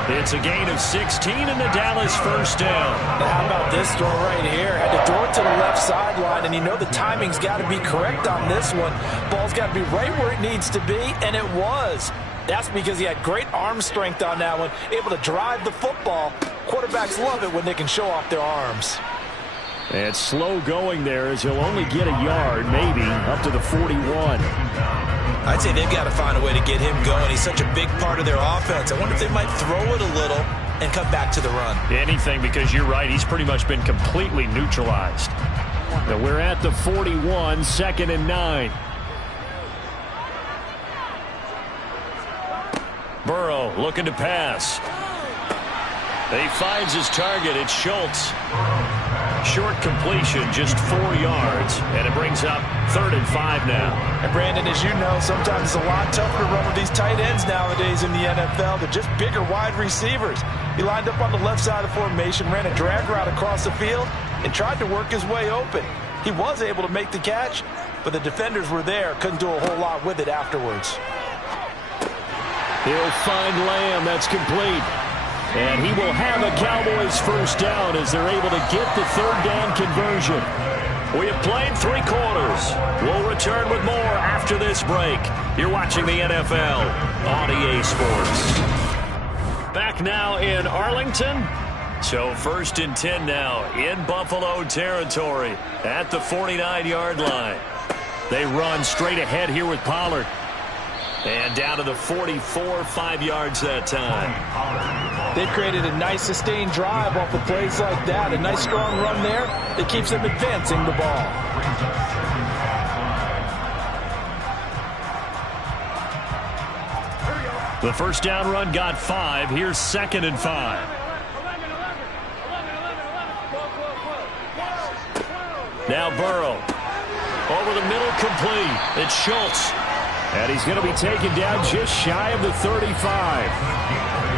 It's a gain of 16 and the Dallas first down. Now how about this throw right here? Had to throw it to the left sideline, and you know the timing's got to be correct on this one. Ball's got to be right where it needs to be, and it was. That's because he had great arm strength on that one, able to drive the football. Quarterbacks love it when they can show off their arms. And slow going there as he'll only get a yard, maybe, up to the 41. I'd say they've got to find a way to get him going. He's such a big part of their offense. I wonder if they might throw it a little and come back to the run. Anything, because you're right, he's pretty much been completely neutralized. Now we're at the 41, 2nd and 9. Burrow looking to pass. He finds his target. It's Schultz. Short completion, just 4 yards, and it brings up 3rd and 5 now. And Brandon, as you know, sometimes it's a lot tougher to run with these tight ends nowadays in the NFL. They're just bigger wide receivers. He lined up on the left side of the formation, ran a drag route across the field, and tried to work his way open. He was able to make the catch, but the defenders were there, couldn't do a whole lot with it afterwards. He'll find Lamb. That's complete. And he will have a Cowboys first down as they're able to get the 3rd down conversion. We have played 3 quarters. We'll return with more after this break. You're watching the NFL on EA Sports. Back now in Arlington. So 1st and 10 now in Buffalo territory at the 49-yard line. They run straight ahead here with Pollard. And down to the 44, 5 yards that time. They've created a nice sustained drive off of plays like that. A nice strong run there that keeps them advancing the ball. The first down run got 5. Here's 2nd and 5. Now Burrow. Over the middle, complete. It's Schultz. And he's going to be taken down just shy of the 35.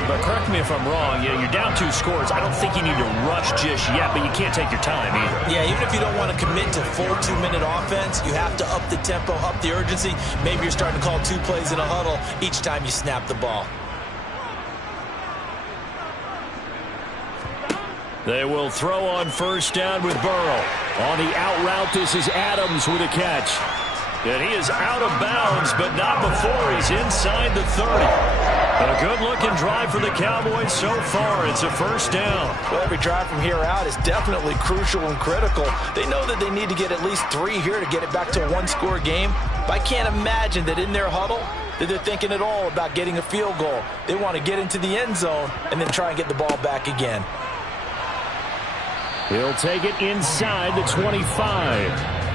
But correct me if I'm wrong, you're down 2 scores. I don't think you need to rush just yet, but you can't take your time either. Yeah, even if you don't want to commit to full 2-minute offense, you have to up the tempo, up the urgency. Maybe you're starting to call 2 plays in a huddle each time you snap the ball. They will throw on first down with Burrow. On the out route, this is Adams with a catch. And he is out of bounds, but not before he's inside the 30. But a good-looking drive for the Cowboys so far. It's a first down. Well, every drive from here out is definitely crucial and critical. They know that they need to get at least 3 here to get it back to a 1-score game. But I can't imagine that in their huddle that they're thinking at all about getting a field goal. They want to get into the end zone and then try and get the ball back again. He'll take it inside the 25.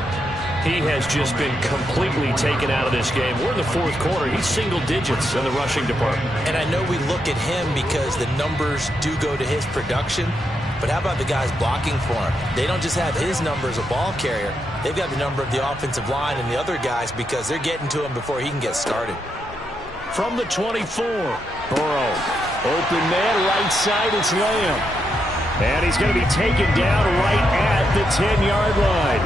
He has just been completely taken out of this game. We're in the 4th quarter. He's single digits in the rushing department. And I know we look at him because the numbers do go to his production. But how about the guys blocking for him? They don't just have his number as a ball carrier. They've got the number of the offensive line and the other guys because they're getting to him before he can get started. From the 24, Burrow. Open man, right side, it's Lamb. And he's going to be taken down right at the 10-yard line.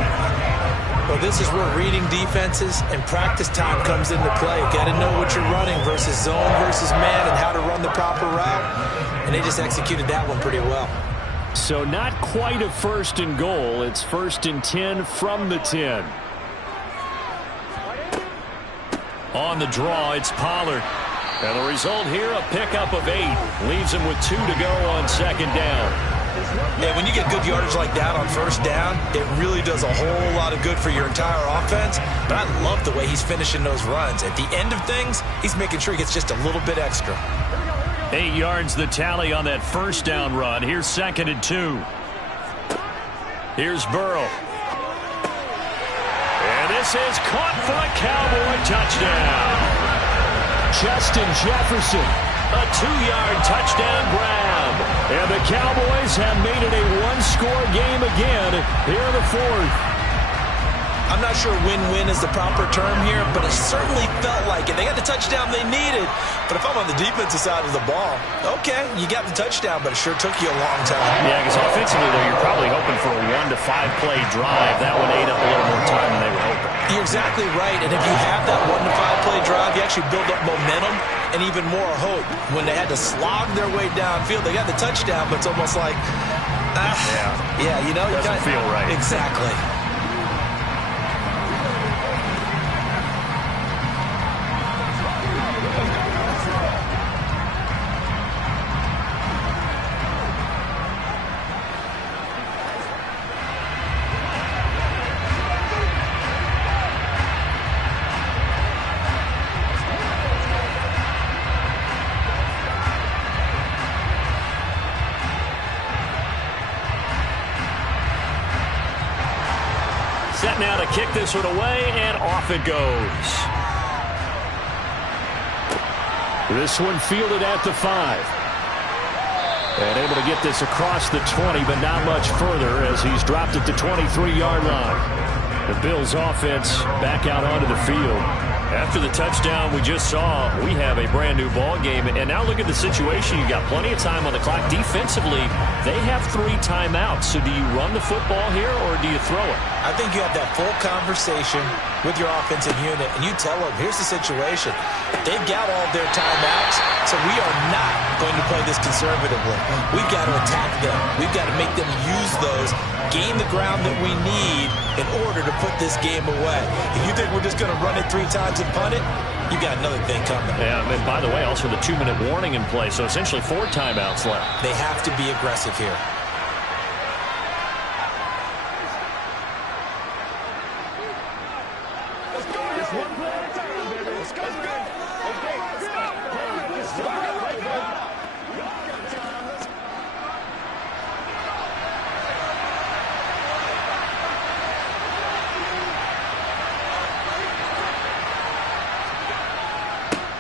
Well, this is where reading defenses and practice time comes into play. You've got to know what you're running versus zone versus man and how to run the proper route. And they just executed that one pretty well. So not quite a 1st and goal. It's 1st and 10 from the 10. On the draw, it's Pollard. And the result here, a pickup of 8. Leaves him with 2 to go on 2nd down. Yeah, when you get good yardage like that on 1st down, it really does a whole lot of good for your entire offense. But I love the way he's finishing those runs. At the end of things, he's making sure he gets just a little bit extra. 8 yards the tally on that 1st down run. Here's 2nd and 2. Here's Burrow. And this is caught for a Cowboy touchdown. Justin Jefferson, a 2-yard touchdown grab. And the Cowboys have made it a 1-score game again here in the 4th. I'm not sure win-win is the proper term here, but it certainly felt like it. They got the touchdown they needed, but if I'm on the defensive side of the ball, okay, you got the touchdown, but it sure took you a long time. Yeah, because offensively, though, you're probably hoping for a 1 to 5 play drive. That one ate up a little more time than they were hoping. You're exactly right, and if you have that 1 to 5 play drive, you actually build up momentum and even more hope. When they had to slog their way downfield, they got the touchdown, but it's almost like, yeah, you know, doesn't feel right. Exactly. Set now to kick this one away, and off it goes. This one fielded at the 5. And able to get this across the 20, but not much further as he's dropped it to 23-yard line. The Bills offense back out onto the field. After the touchdown we just saw, we have a brand new ball game. And now look at the situation. You've got plenty of time on the clock. Defensively, they have 3 timeouts. So do you run the football here or do you throw it? I think you have that full conversation with your offensive unit, and you tell them, here's the situation. They've got all their timeouts, so we are not going to play this conservatively. We've got to attack them. We've got to make them use those, gain the ground that we need in order to put this game away. If you think we're just going to run it 3 times and punt it, you got another thing coming. Yeah, and by the way, also the 2-minute warning in play, so essentially 4 timeouts left. They have to be aggressive here.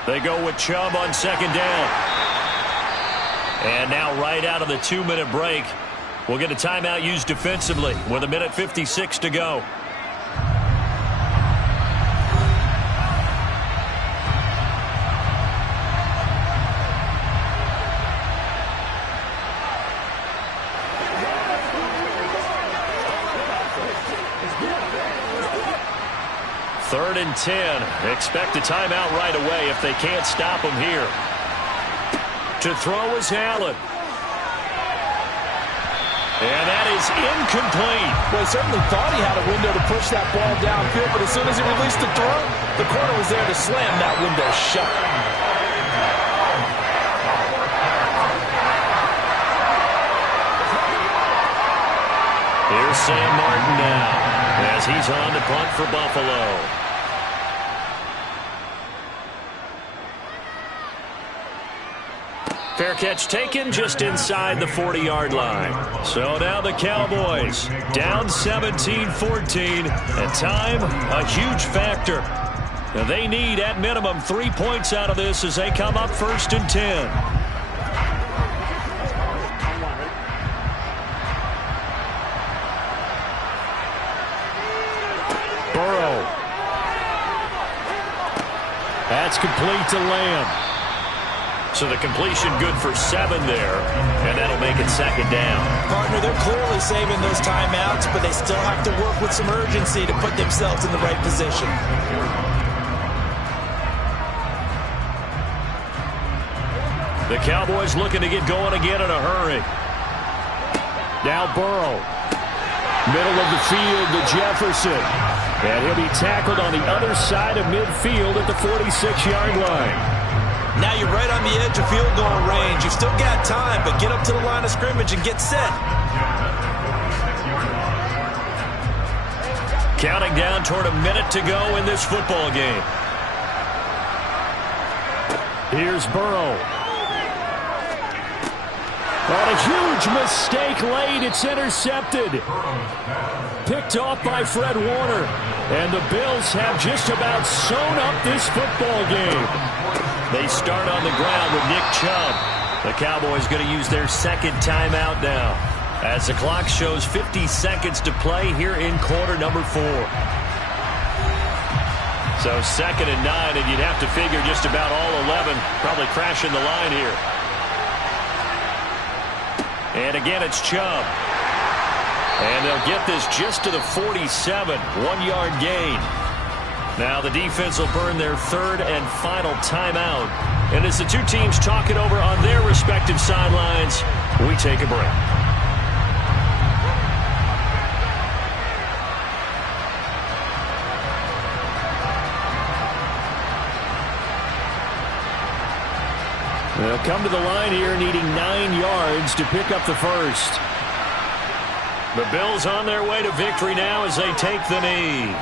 They go with Chubb on second down. And now right out of the 2-minute break, we'll get a timeout used defensively with 1:56 to go. Third and 10. Expect a timeout right away if they can't stop him here. To throw is Allen. And that is incomplete. Well, he certainly thought he had a window to push that ball downfield, but as soon as he released the throw, the corner was there to slam that window shut. Here's Sam Martin now as he's on to punt for Buffalo. Fair catch taken just inside the 40-yard line. So now the Cowboys down 17-14. And time, a huge factor. Now they need at minimum 3 points out of this as they come up 1st and 10. Burrow. That's complete to Lamb. So the completion good for 7 there, and that'll make it second down. Partner, they're clearly saving those timeouts, but they still have to work with some urgency to put themselves in the right position. The Cowboys looking to get going again in a hurry. Now Burrow. Middle of the field to Jefferson. And he'll be tackled on the other side of midfield at the 46-yard line. Now you're right on the edge of field goal range. You've still got time, but get up to the line of scrimmage and get set. Counting down toward a minute to go in this football game. Here's Burrow. On a huge mistake late. It's intercepted. Picked off by Fred Warner. And the Bills have just about sewn up this football game. They start on the ground with Nick Chubb. The Cowboys going to use their second timeout now as the clock shows 50 seconds to play here in quarter number 4. So 2nd and 9, and you'd have to figure just about all 11 probably crashing the line here. And again, it's Chubb. And they'll get this just to the 47, 1-yard gain. Now the defense will burn their 3rd and final timeout. And as the two teams talk it over on their respective sidelines, we take a break. They'll come to the line here needing 9 yards to pick up the first. The Bills on their way to victory now as they take the knee.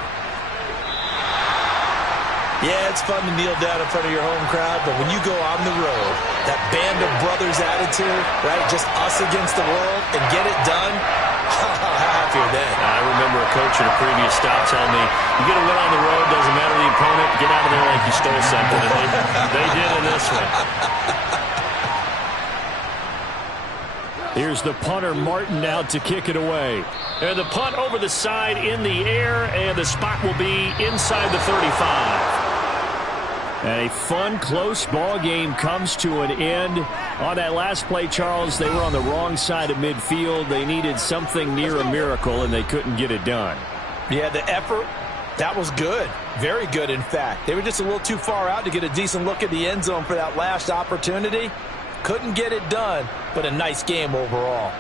Yeah, it's fun to kneel down in front of your home crowd, but when you go on the road, that band of brothers attitude, right, just us against the world, and get it done, how happier then. I remember a coach at a previous stop telling me, you get a win on the road, doesn't matter the opponent, get out of there like you stole something, and they did in this one. Here's the punter, Martin, out to kick it away. And the punt over the side in the air, and the spot will be inside the 35. And a fun, close ball game comes to an end. On that last play, Charles, they were on the wrong side of midfield. They needed something near a miracle, and they couldn't get it done. Yeah, the effort, that was good. Very good, in fact. They were just a little too far out to get a decent look at the end zone for that last opportunity. Couldn't get it done, but a nice game overall.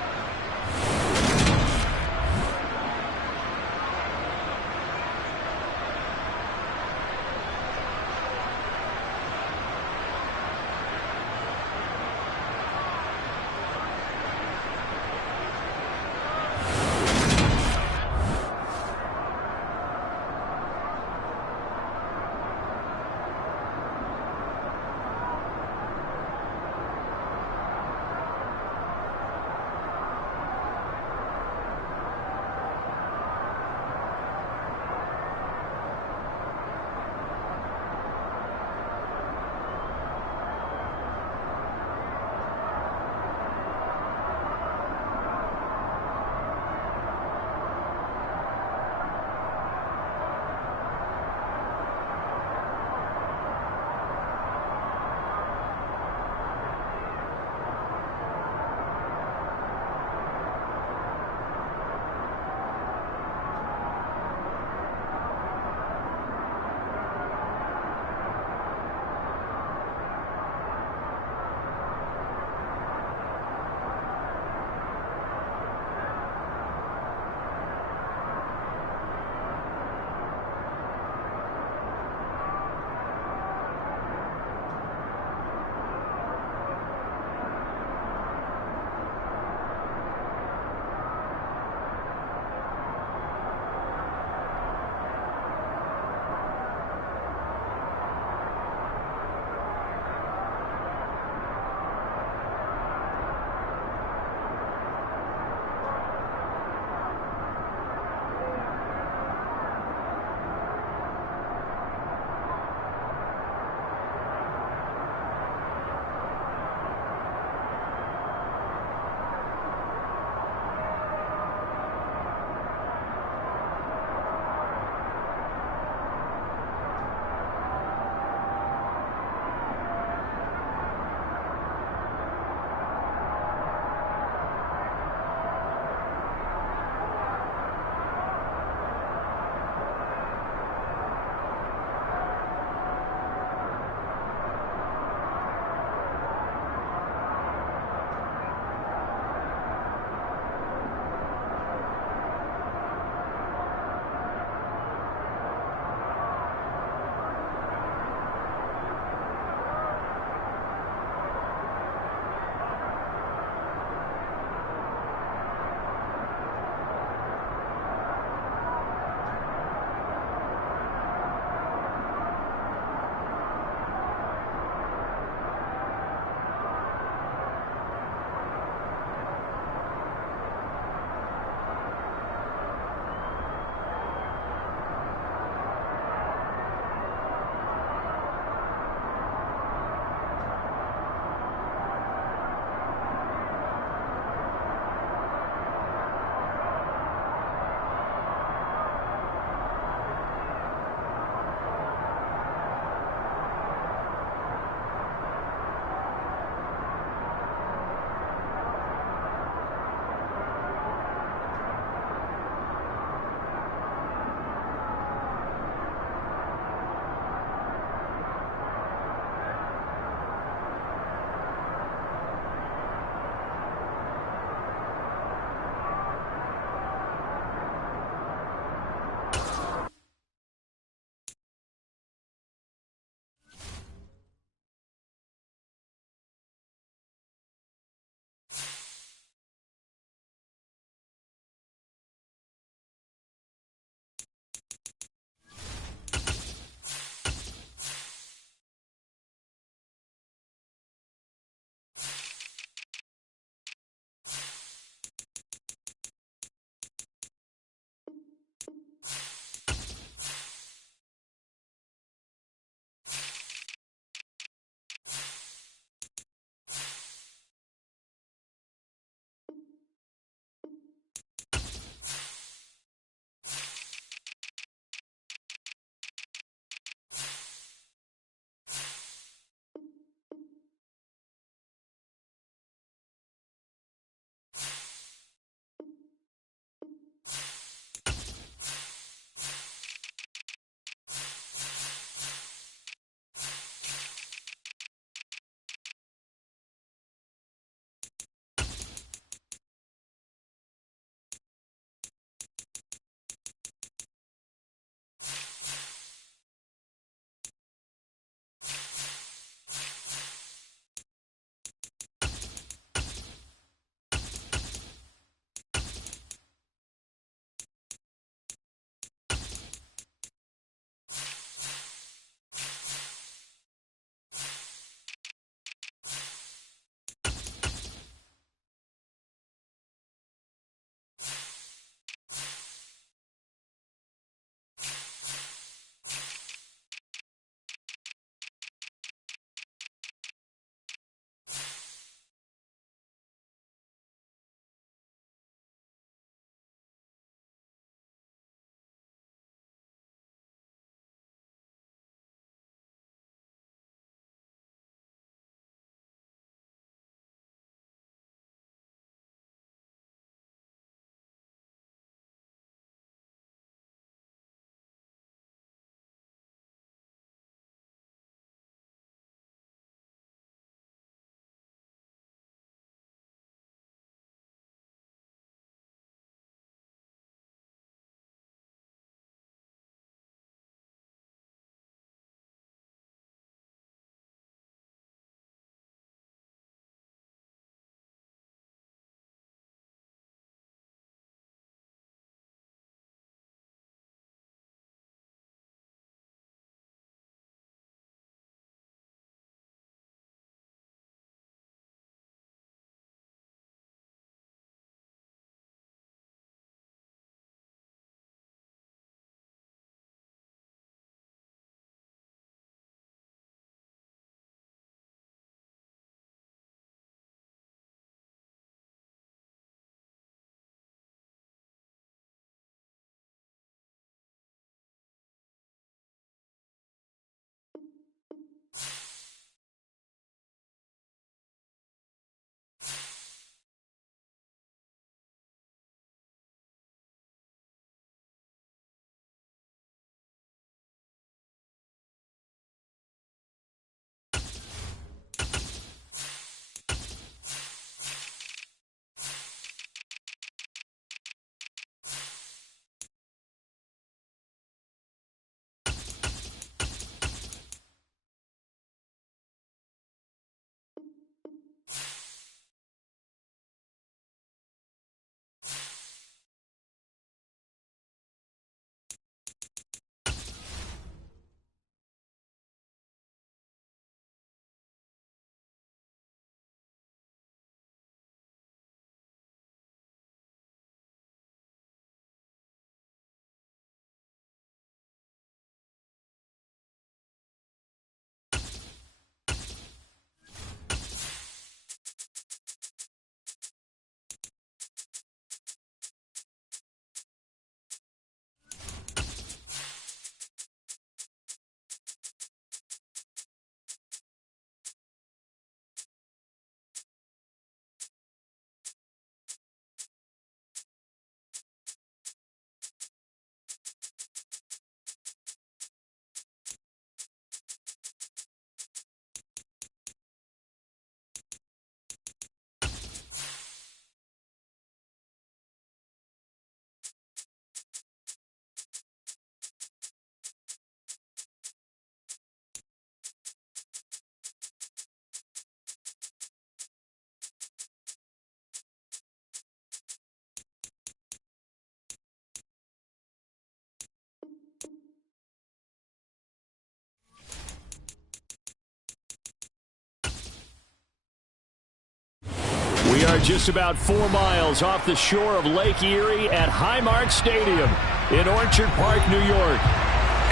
are just about 4 miles off the shore of Lake Erie at Highmark Stadium in Orchard Park, New York.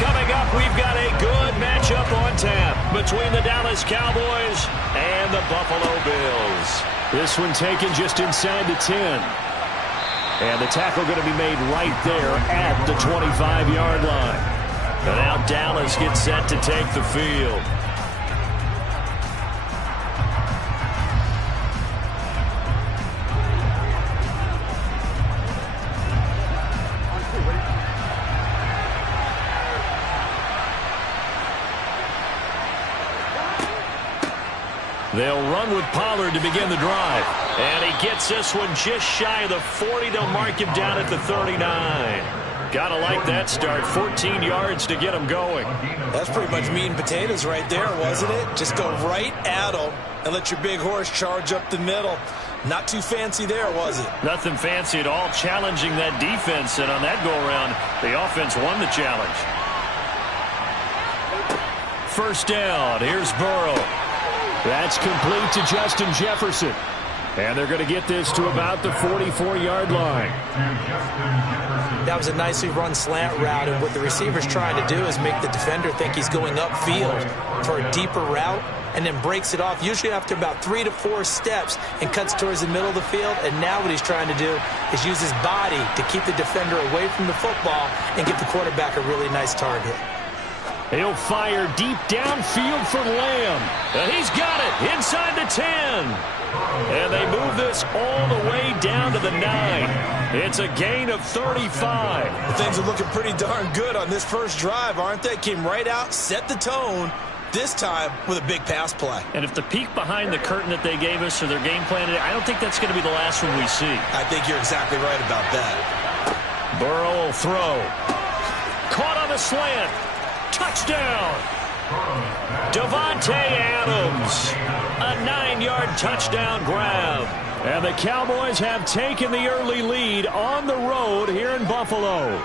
Coming up, we've got a good matchup on tap between the Dallas Cowboys and the Buffalo Bills. This one taken just inside the 10. And the tackle going to be made right there at the 25-yard line. And now Dallas gets set to take the field. They'll run with Pollard to begin the drive. And he gets this one just shy of the 40. They'll mark him down at the 39. Gotta like that start. 14 yards to get him going. That's pretty much meat and potatoes right there, wasn't it? Just go right at him and let your big horse charge up the middle. Not too fancy there, was it? Nothing fancy at all. Challenging that defense. And on that go-around, the offense won the challenge. First down. Here's Burrow. That's complete to Justin Jefferson. And they're going to get this to about the 44-yard line. That was a nicely run slant route, and what the receiver's trying to do is make the defender think he's going upfield for a deeper route, and then breaks it off, usually after about 3 to 4 steps, and cuts towards the middle of the field. And now what he's trying to do is use his body to keep the defender away from the football and give the quarterback a really nice target. He'll fire deep downfield for Lamb. And he's got it inside the 10. And they move this all the way down to the 9. It's a gain of 35. Things are looking pretty darn good on this first drive, aren't they? Came right out, set the tone, this time with a big pass play. And if the peek behind the curtain that they gave us or their game plan, I don't think that's going to be the last one we see. I think you're exactly right about that. Burrow will throw. Caught on the slant. Touchdown. Davante Adams. A 9-yard touchdown grab. And the Cowboys have taken the early lead on the road here in Buffalo.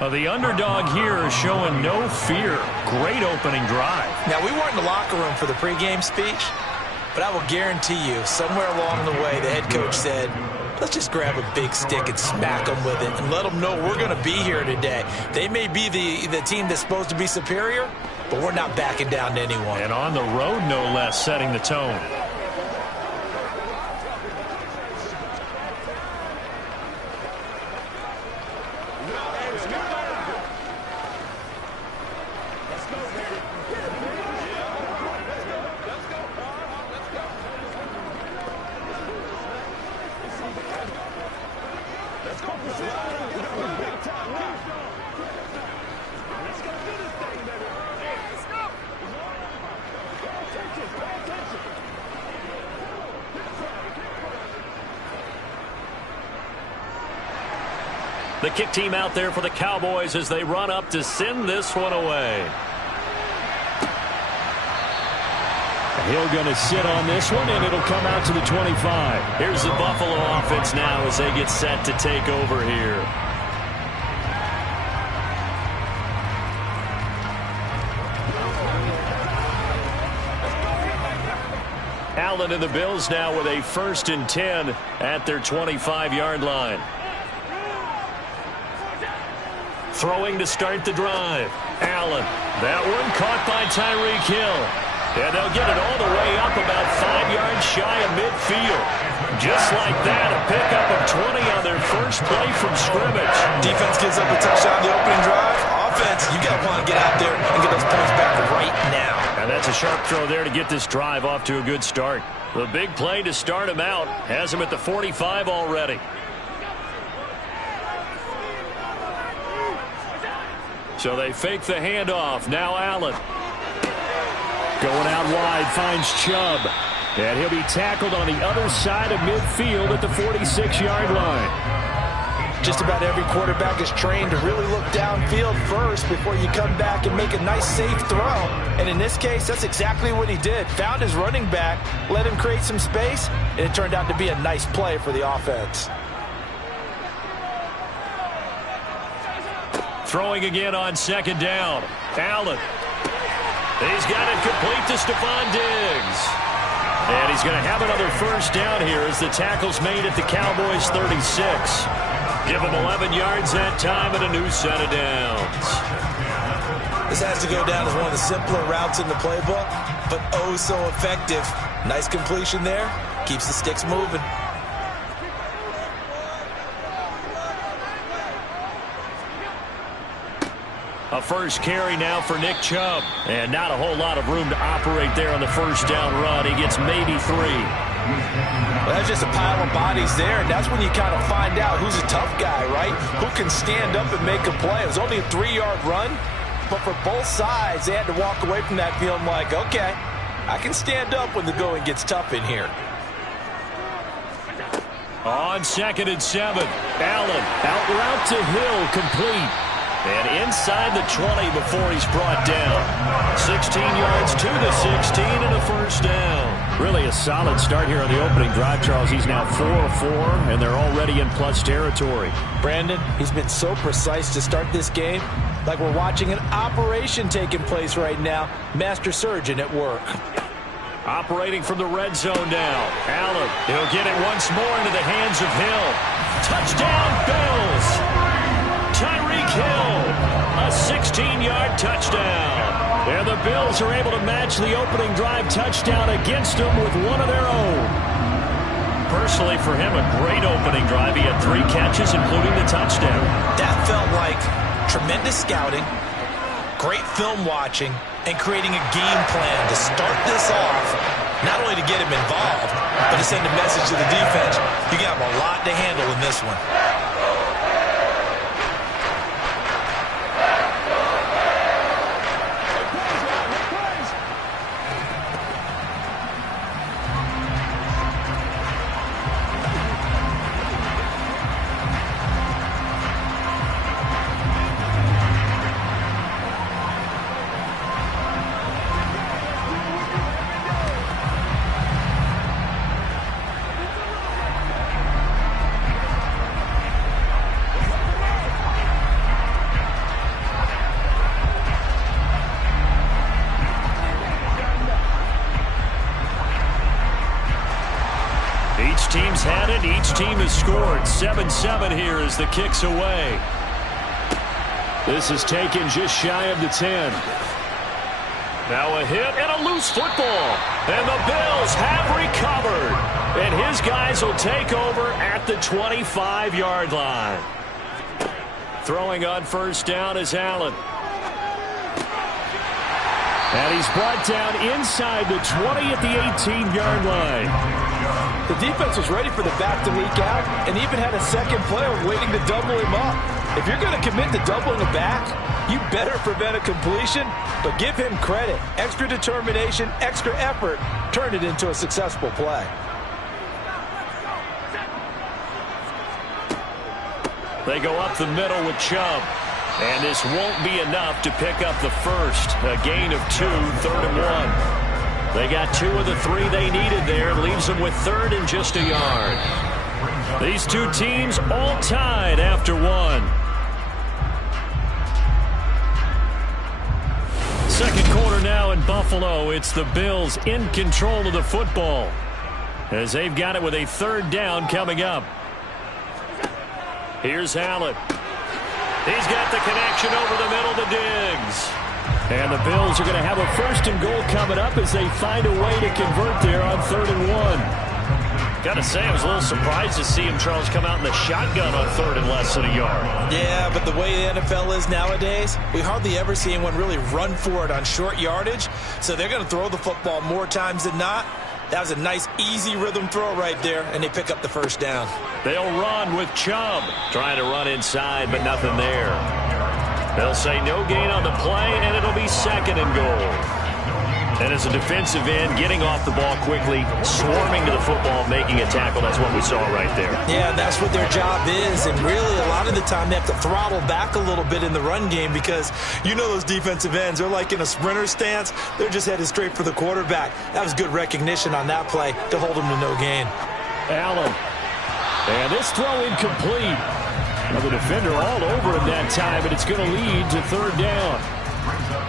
The underdog here is showing no fear. Great opening drive. Now, we weren't in the locker room for the pregame speech, but I will guarantee you, somewhere along the way, the head coach said, let's just grab a big stick and smack them with it and let them know we're going to be here today. They may be the team that's supposed to be superior, but we're not backing down to anyone. And on the road, no less, setting the tone. The kick team out there for the Cowboys as they run up to send this one away. Hill going to sit on this one, and it'll come out to the 25. Here's the Buffalo offense now as they get set to take over here. Allen and the Bills now with a 1st and 10 at their 25-yard line. Throwing to start the drive. Allen. That one caught by Tyreek Hill. And they'll get it all the way up about 5 yards shy of midfield. Just like that, a pickup of 20 on their first play from scrimmage. Defense gives up a touchdown the opening drive. Offense, you got to want to get out there and get those points back right now. And that's a sharp throw there to get this drive off to a good start. The big play to start him out has him at the 45 already. So they fake the handoff. Now Allen. Going out wide, finds Chubb. And he'll be tackled on the other side of midfield at the 46-yard line. Just about every quarterback is trained to really look downfield first before you come back and make a nice, safe throw. And in this case, that's exactly what he did. Found his running back, let him create some space, and it turned out to be a nice play for the offense. Throwing again on 2nd down. Allen. He's got it complete to Stephon Diggs. And he's going to have another first down here as the tackle's made at the Cowboys' 36. Give him 11 yards that time and a new set of downs. This has to go down as one of the simpler routes in the playbook, but oh so effective. Nice completion there. Keeps the sticks moving. A first carry now for Nick Chubb. And not a whole lot of room to operate there on the first down run. He gets maybe 3. Well, that's just a pile of bodies there, and that's when you kind of find out who's a tough guy, right? Who can stand up and make a play. It was only a 3-yard run, but for both sides, they had to walk away from that feeling like, okay, I can stand up when the going gets tough in here. On 2nd and 7, Allen out route to Hill, complete. And inside the 20 before he's brought down. 16 yards to the 16 and a first down. Really a solid start here on the opening drive, Charles. He's now 4 of 4, and they're already in plus territory. Brandon, he's been so precise to start this game, like we're watching an operation taking place right now. Master surgeon at work. Operating from the red zone now. Allen, he'll get it once more into the hands of Hill. Touchdown, Bills! Tyreek Hill, a 16-yard touchdown. And the Bills are able to match the opening drive touchdown against them with one of their own. Personally, for him, a great opening drive. He had 3 catches, including the touchdown. That felt like tremendous scouting, great film watching, and creating a game plan to start this off, not only to get him involved, but to send a message to the defense. You got a lot to handle in this one. Each team's had it. Each team has scored. 7-7 here as the kick's away. This is taken just shy of the 10. Now a hit and a loose football. And the Bills have recovered. And his guys will take over at the 25-yard line. Throwing on first down is Allen. And he's brought down inside the 20 at the 18-yard line. The defense was ready for the back to leak out and even had a second player waiting to double him up. If you're going to commit to doubling a back, you better prevent a completion, but give him credit. Extra determination, extra effort, turn it into a successful play. They go up the middle with Chubb. And this won't be enough to pick up the first. A gain of 2, 3rd and 1. They got 2 of the 3 they needed there. Leaves them with 3rd and just a yard. These two teams all tied after 1. Second quarter now in Buffalo. It's the Bills in control of the football, as they've got it with a 3rd down coming up. Here's Allen. He's got the connection over the middle to Diggs. And the Bills are going to have a 1st and goal coming up as they find a way to convert there on 3rd and 1. Got to say, I was a little surprised to see him, Charles, come out in the shotgun on 3rd and less than a yard. Yeah, but the way the NFL is nowadays, we hardly ever see anyone really run for it on short yardage. So they're going to throw the football more times than not. That was a nice, easy rhythm throw right there, and they pick up the 1st down. They'll run with Chubb. Trying to run inside, but nothing there. They'll say no gain on the play, and it'll be 2nd and goal. And as a defensive end, getting off the ball quickly, swarming to the football, making a tackle, that's what we saw right there. Yeah, that's what their job is, and really a lot of the time they have to throttle back a little bit in the run game because you know those defensive ends, they're like in a sprinter stance. They're just headed straight for the quarterback. That was good recognition on that play to hold them to no gain. Allen. And this throw incomplete. Well, the defender all over him that time, but it's going to lead to 3rd down.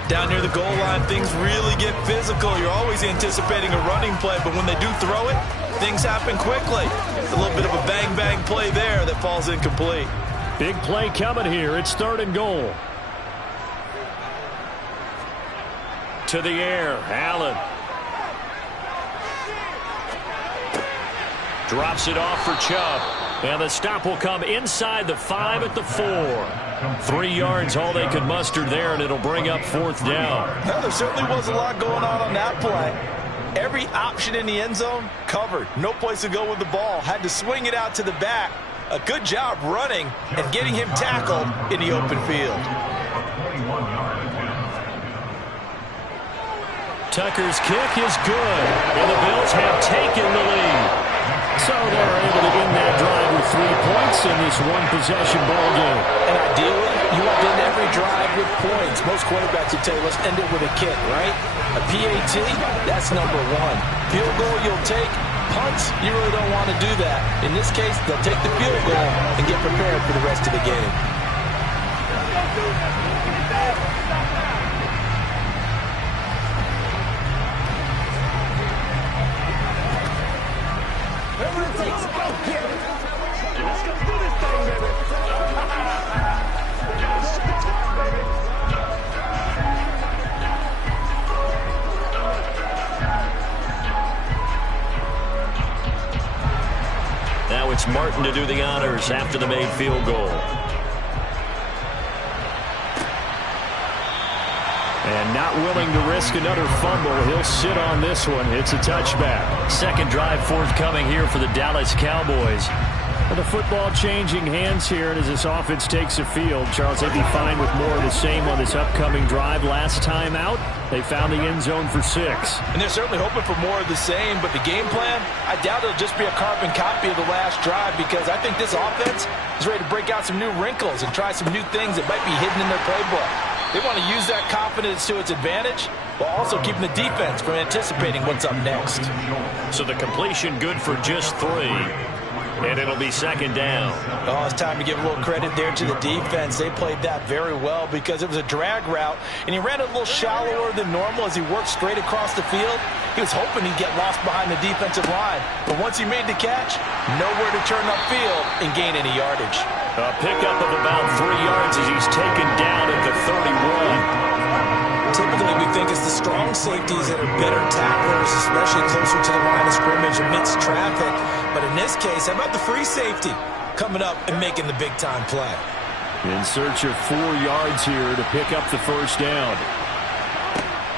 Down near the goal line, things really get physical. You're always anticipating a running play, but when they do throw it, things happen quickly. A little bit of a bang-bang play there that falls incomplete. Big play coming here. It's 3rd and goal. To the air, Allen. Drops it off for Chubb. And the stop will come inside the 5 at the 4. 3 yards, all they could muster there, and it'll bring up 4th down. Well, there certainly was a lot going on that play. Every option in the end zone covered. No place to go with the ball. Had to swing it out to the back. A good job running and getting him tackled in the open field. Tucker's kick is good, and the Bills have taken the lead. So they're able to end that drive with 3 points in this one-possession ball game. And ideally, you want to end every drive with points. Most quarterbacks would tell you, let's end it with a kick, right? A PAT, that's number 1. Field goal you'll take. Punts, you really don't want to do that. In this case, they'll take the field goal and get prepared for the rest of the game. Now it's Martin to do the honors after the made field goal. And not willing to risk another fumble, he'll sit on this one. It's a touchback. Second drive forthcoming here for the Dallas Cowboys. Well, the football changing hands here, and as this offense takes the field, Charles, they'd be fine with more of the same on this upcoming drive. Last time out, they found the end zone for 6. And they're certainly hoping for more of the same, but the game plan, I doubt it'll just be a carbon copy of the last drive, because I think this offense is ready to break out some new wrinkles and try some new things that might be hidden in their playbook. They want to use that confidence to its advantage, while also keeping the defense from anticipating what's up next. So the completion good for just 3. And it'll be 2nd down. Oh, it's time to give a little credit there to the defense. They played that very well because it was a drag route, and he ran it a little shallower than normal as he worked straight across the field. He was hoping he'd get lost behind the defensive line. But once he made the catch, nowhere to turn upfield and gain any yardage. A pickup of about 3 yards as he's taken down at the 31. Typically, we think it's the strong safeties that are better tacklers, especially closer to the line of scrimmage amidst traffic. But in this case, how about the free safety coming up and making the big-time play? In search of 4 yards here to pick up the 1st down.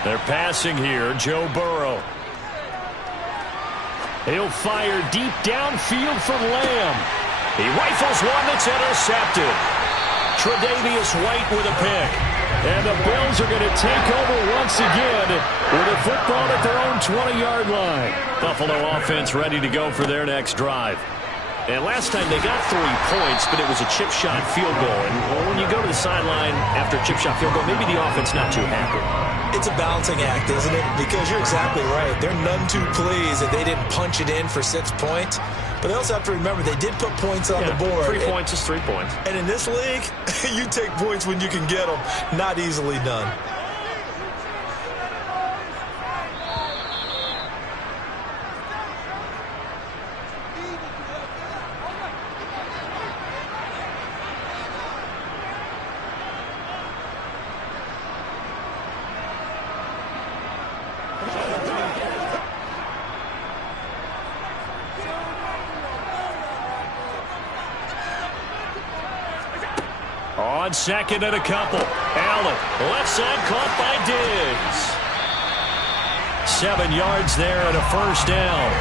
They're passing here, Joe Burrow. He'll fire deep downfield from Lamb. He rifles one that's intercepted. Tre'Davious White with a pick. And the Bills are going to take over once again with a football at their own 20-yard line. Buffalo offense ready to go for their next drive. And last time they got 3 points, but it was a chip shot field goal. And when you go to the sideline after a chip shot field goal, maybe the offense not too happy. It's a balancing act, isn't it? Because you're exactly right. They're none too pleased that they didn't punch it in for 6 points. But they also have to remember they did put points on the board. 3 points is 3 points. And in this league, you take points when you can get them. Not easily done. On 2nd and a couple. Allen, left side caught by Diggs. 7 yards there and a 1st down.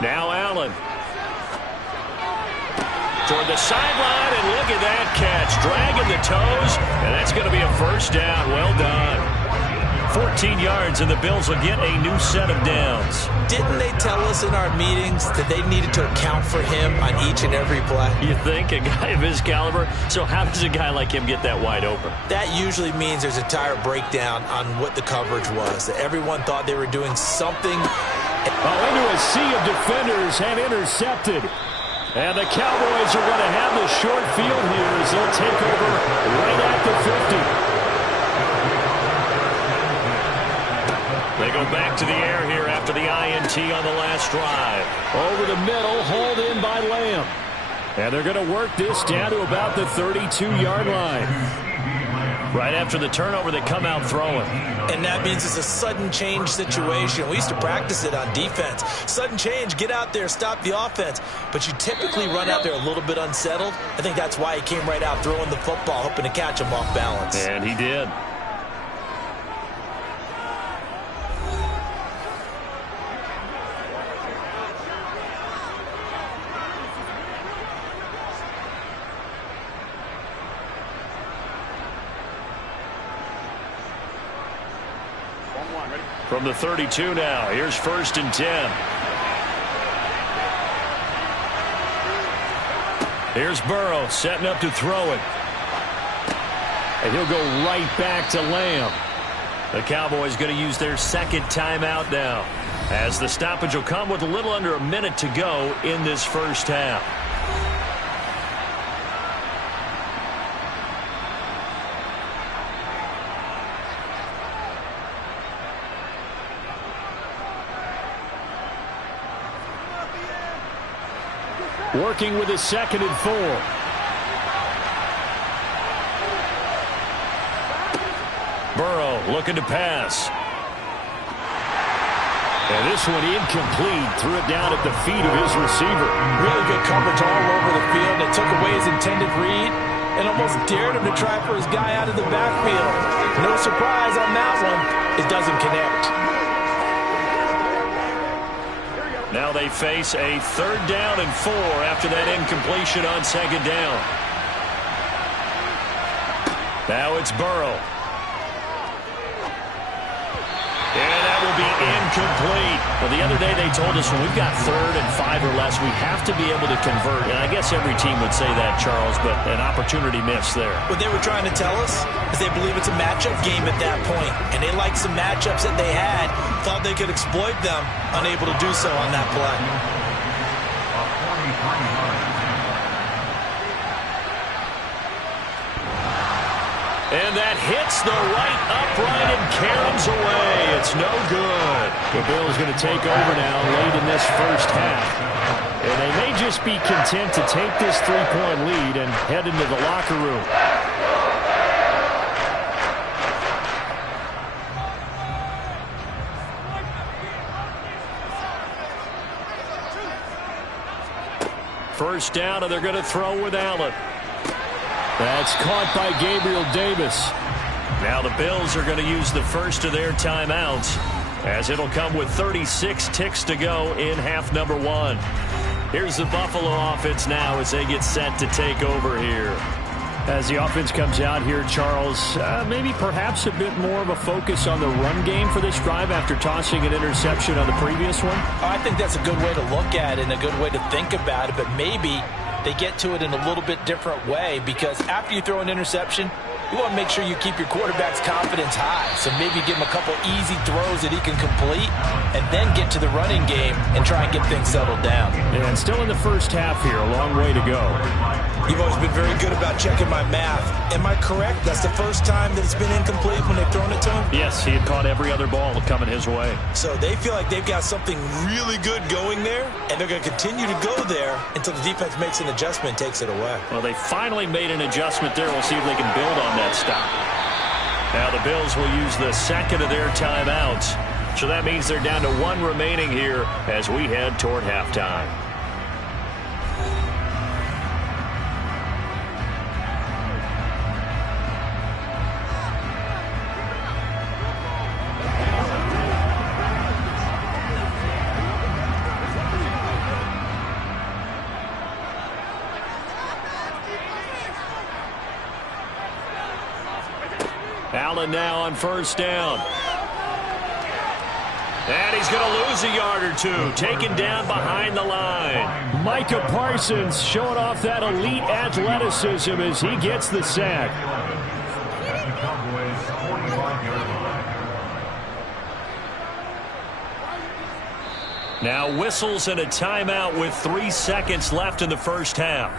Now Allen. Toward the sideline, and look at that catch. Dragging the toes, and that's going to be a 1st down. Well done. 14 yards, and the Bills will get a new set of downs. Didn't they tell us in our meetings that they needed to account for him on each and every play? You think? A guy of his caliber? So how does a guy like him get that wide open? That usually means there's a tire breakdown on what the coverage was. That everyone thought they were doing something. Into a sea of defenders and intercepted. And the Cowboys are going to have the short field here as they'll take over right at the 50. They go back to the air here after the INT on the last drive. Over the middle, hauled in by Lamb. And they're going to work this down to about the 32-yard line. Right after the turnover, they come out throwing. And that means it's a sudden change situation. We used to practice it on defense. Sudden change, get out there, stop the offense. But you typically run out there a little bit unsettled. I think that's why he came right out throwing the football, hoping to catch him off balance. And he did. From the 32 now, here's 1st and 10. Here's Burrow setting up to throw it. And he'll go right back to Lamb. The Cowboys going to use their second timeout now, as the stoppage will come with a little under a minute to go in this first half. Working with a 2nd and 4. Burrow looking to pass. And this one incomplete. Threw it down at the feet of his receiver. Really good coverage all over the field. It took away his intended read and almost dared him to try for his guy out of the backfield. No surprise on that one. It doesn't connect. Now they face a 3rd down and 4 after that incompletion on 2nd down. Now it's Burrow. And that will be incomplete. Well, the other day they told us when we've got 3rd and 5 or less, we have to be able to convert. And I guess every team would say that, Charles, but an opportunity missed there. What they were trying to tell us is they believe it's a matchup game at that point. And they liked some matchups that they had, thought they could exploit them, unable to do so on that play. And that hits the right upright and caroms away. It's no good. The Bills going to take over now late in this first half. And they may just be content to take this 3-point lead and head into the locker room. First down, and they're going to throw with Allen. That's caught by Gabriel Davis. Now the Bills are going to use the first of their timeouts, as it'll come with 36 ticks to go in half number 1. Here's the Buffalo offense now as they get set to take over here. As the offense comes out here, Charles, maybe perhaps a bit more of a focus on the run game for this drive after tossing an interception on the previous one? I think that's a good way to look at it and a good way to think about it, but maybe they get to it in a little bit different way, because after you throw an interception, you want to make sure you keep your quarterback's confidence high. So maybe give him a couple easy throws that he can complete and then get to the running game and try and get things settled down. And still in the first half here, a long way to go. You've always been very good about checking my math. Am I correct? That's the first time that it's been incomplete when they've thrown it to him? Yes, he had caught every other ball coming his way. So they feel like they've got something really good going there, and they're going to continue to go there until the defense makes an adjustment and takes it away. Well, they finally made an adjustment there. We'll see if they can build on that stop. Now the Bills will use the second of their timeouts. So that means they're down to 1 remaining here as we head toward halftime. Allen now on first down. And he's going to lose a yard or two, taken down behind the line. Micah Parsons showing off that elite athleticism as he gets the sack. The Cowboys 45-yard line. Now whistles and a timeout with 3 seconds left in the first half.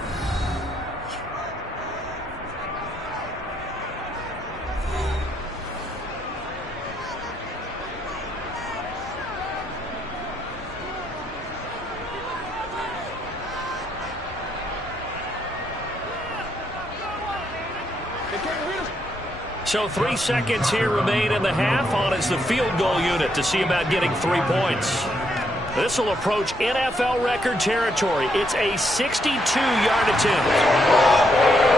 So 3 seconds here remain in the half. On is the field goal unit to see about getting 3 points. This will approach NFL record territory. It's a 62-yard attempt.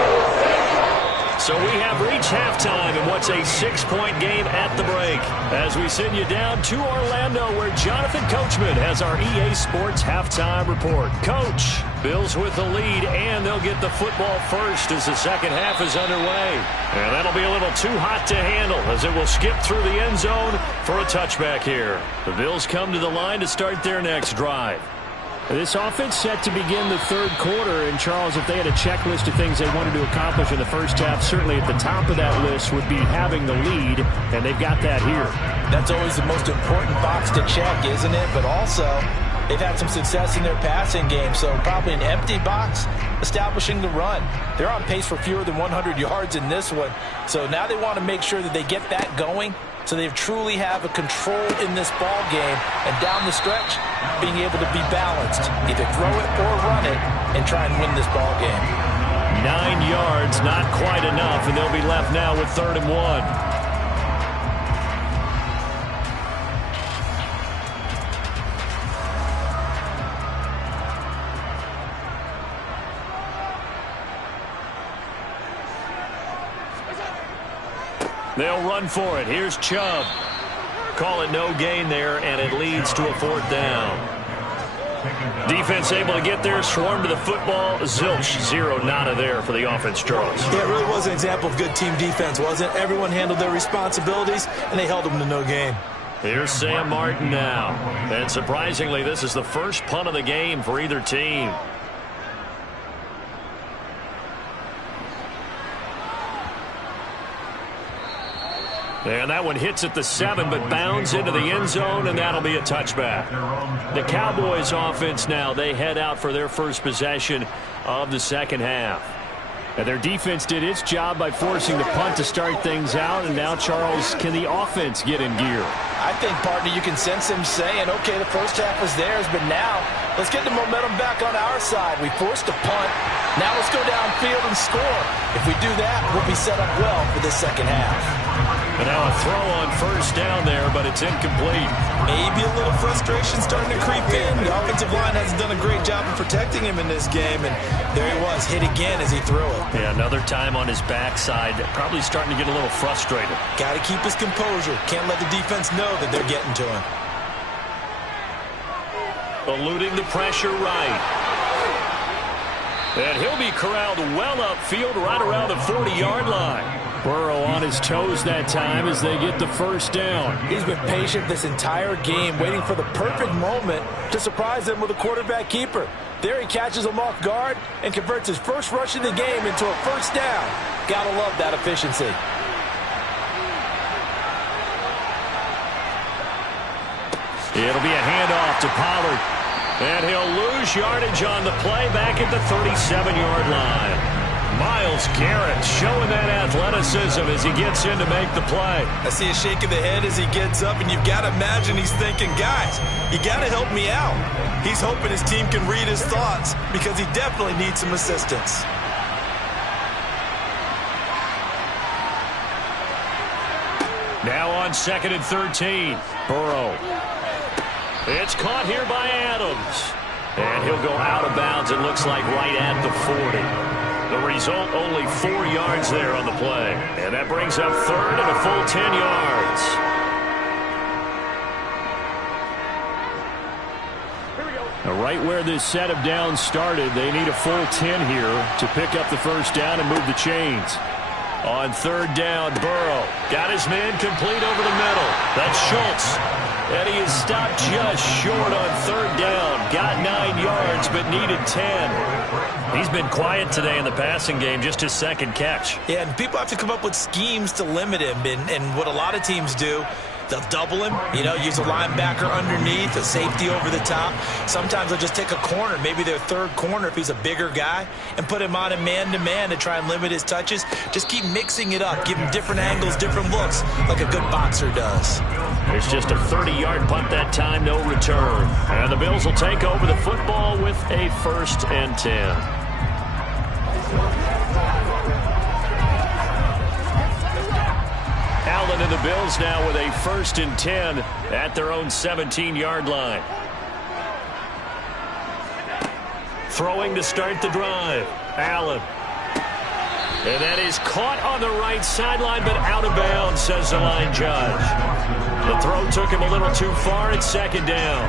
So we have reached halftime in what's a 6-point game at the break. As we send you down to Orlando, where Jonathan Coachman has our EA Sports halftime report. Coach, Bills with the lead, and they'll get the football first as the second half is underway. And that'll be a little too hot to handle as it will skip through the end zone for a touchback here. The Bills come to the line to start their next drive. This offense set to begin the third quarter, and Charles, if they had a checklist of things they wanted to accomplish in the first half, certainly at the top of that list would be having the lead, and they've got that here. That's always the most important box to check, isn't it? But also, they've had some success in their passing game, so probably an empty box establishing the run. They're on pace for fewer than 100 yards in this one, so now they want to make sure that they get that going so they truly have a control in this ball game, and down the stretch, being able to be balanced, either throw it or run it, and try and win this ball game. 9 yards, not quite enough, and they'll be left now with 3rd and 1. They'll run for it. Here's Chubb. Call it no gain there, and it leads to a 4th down. Defense able to get there, swarm to the football. Zilch, 0 nada there for the offense, Charles. Yeah, it really was an example of good team defense, wasn't it? Everyone handled their responsibilities, and they held them to no gain. Here's Sam Martin now. And surprisingly, this is the first punt of the game for either team. And that one hits at the 7, but bounds into the end zone, and that'll be a touchback. The Cowboys offense now, they head out for their first possession of the second half. And their defense did its job by forcing the punt to start things out, and now, Charles, can the offense get in gear? I think, partner, you can sense him saying, okay, the first half is theirs, but now let's get the momentum back on our side. We forced a punt. Now let's go downfield and score. If we do that, we'll be set up well for the second half. And now a throw on first down there, but it's incomplete. Maybe a little frustration starting to creep in. The offensive line hasn't done a great job of protecting him in this game, and there he was, hit again as he threw it. Yeah, another time on his backside, probably starting to get a little frustrated. Got to keep his composure. Can't let the defense know that they're getting to him. Eluding the pressure right. And he'll be corralled well upfield right around the 40-yard line. Burrow on his toes that time as they get the first down. He's been patient this entire game, waiting for the perfect moment to surprise them with a quarterback keeper. There he catches him off guard and converts his first rush of the game into a first down. Gotta love that efficiency. It'll be a handoff to Pollard. And he'll lose yardage on the play back at the 37-yard line. Myles Garrett showing that athleticism as he gets in to make the play. I see a shake of the head as he gets up, and you've got to imagine he's thinking, guys, you got to help me out. He's hoping his team can read his thoughts because he definitely needs some assistance. Now on 2nd and 13. Burrow. It's caught here by Adams. And he'll go out of bounds, it looks like, right at the 40. The result, only 4 yards there on the play. And that brings up 3rd and a full 10 yards. Now, right where this set of downs started, they need a full 10 here to pick up the first down and move the chains. On 3rd down, Burrow got his man complete over the middle. That's Schultz. And he is stopped just short on third down. Got 9 yards, but needed 10. He's been quiet today in the passing game, just his second catch. Yeah, and people have to come up with schemes to limit him. And what a lot of teams do, they'll double him, use a linebacker underneath, a safety over the top. Sometimes they'll just take a corner, maybe their third corner if he's a bigger guy, and put him on a man-to-man to try and limit his touches. Just keep mixing it up, give him different angles, different looks, like a good boxer does. It's just a 30-yard punt that time, no return. And the Bills will take over the football with a 1st and 10. Allen and the Bills now with a 1st and 10 at their own 17-yard line. Throwing to start the drive. Allen. And that is caught on the right sideline, but out of bounds, says the line judge. The throw took him a little too far at 2nd down.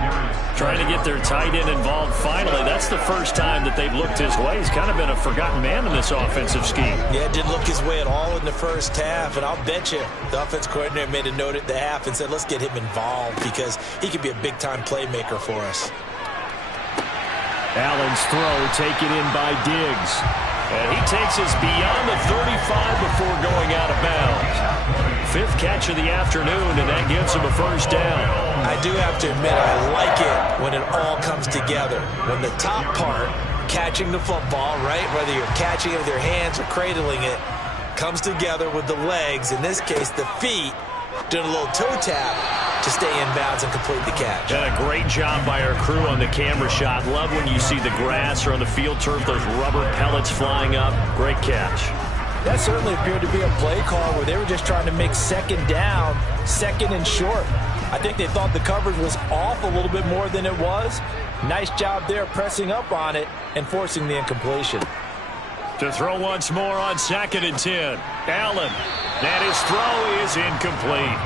Trying to get their tight end involved finally. That's the first time that they've looked his way. He's kind of been a forgotten man in this offensive scheme. Yeah, didn't look his way at all in the first half. And I'll bet you the offense coordinator made a note at the half and said, let's get him involved because he could be a big-time playmaker for us. Allen's throw taken in by Diggs. And he takes us beyond the 35 before going out of bounds. 5th catch of the afternoon, and that gives him a 1st down. I do have to admit, I like it when it all comes together. When the top part, catching the football, right, whether you're catching it with your hands or cradling it, comes together with the legs, in this case the feet, doing a little toe tap to stay in bounds and complete the catch. Done a great job by our crew on the camera shot. Love when you see the grass or on the field turf, those rubber pellets flying up. Great catch. That certainly appeared to be a play call where they were just trying to make 2nd down, 2nd and short. I think they thought the coverage was off a little bit more than it was. Nice job there pressing up on it and forcing the incompletion. To throw once more on 2nd and 10. Allen. And his throw is incomplete.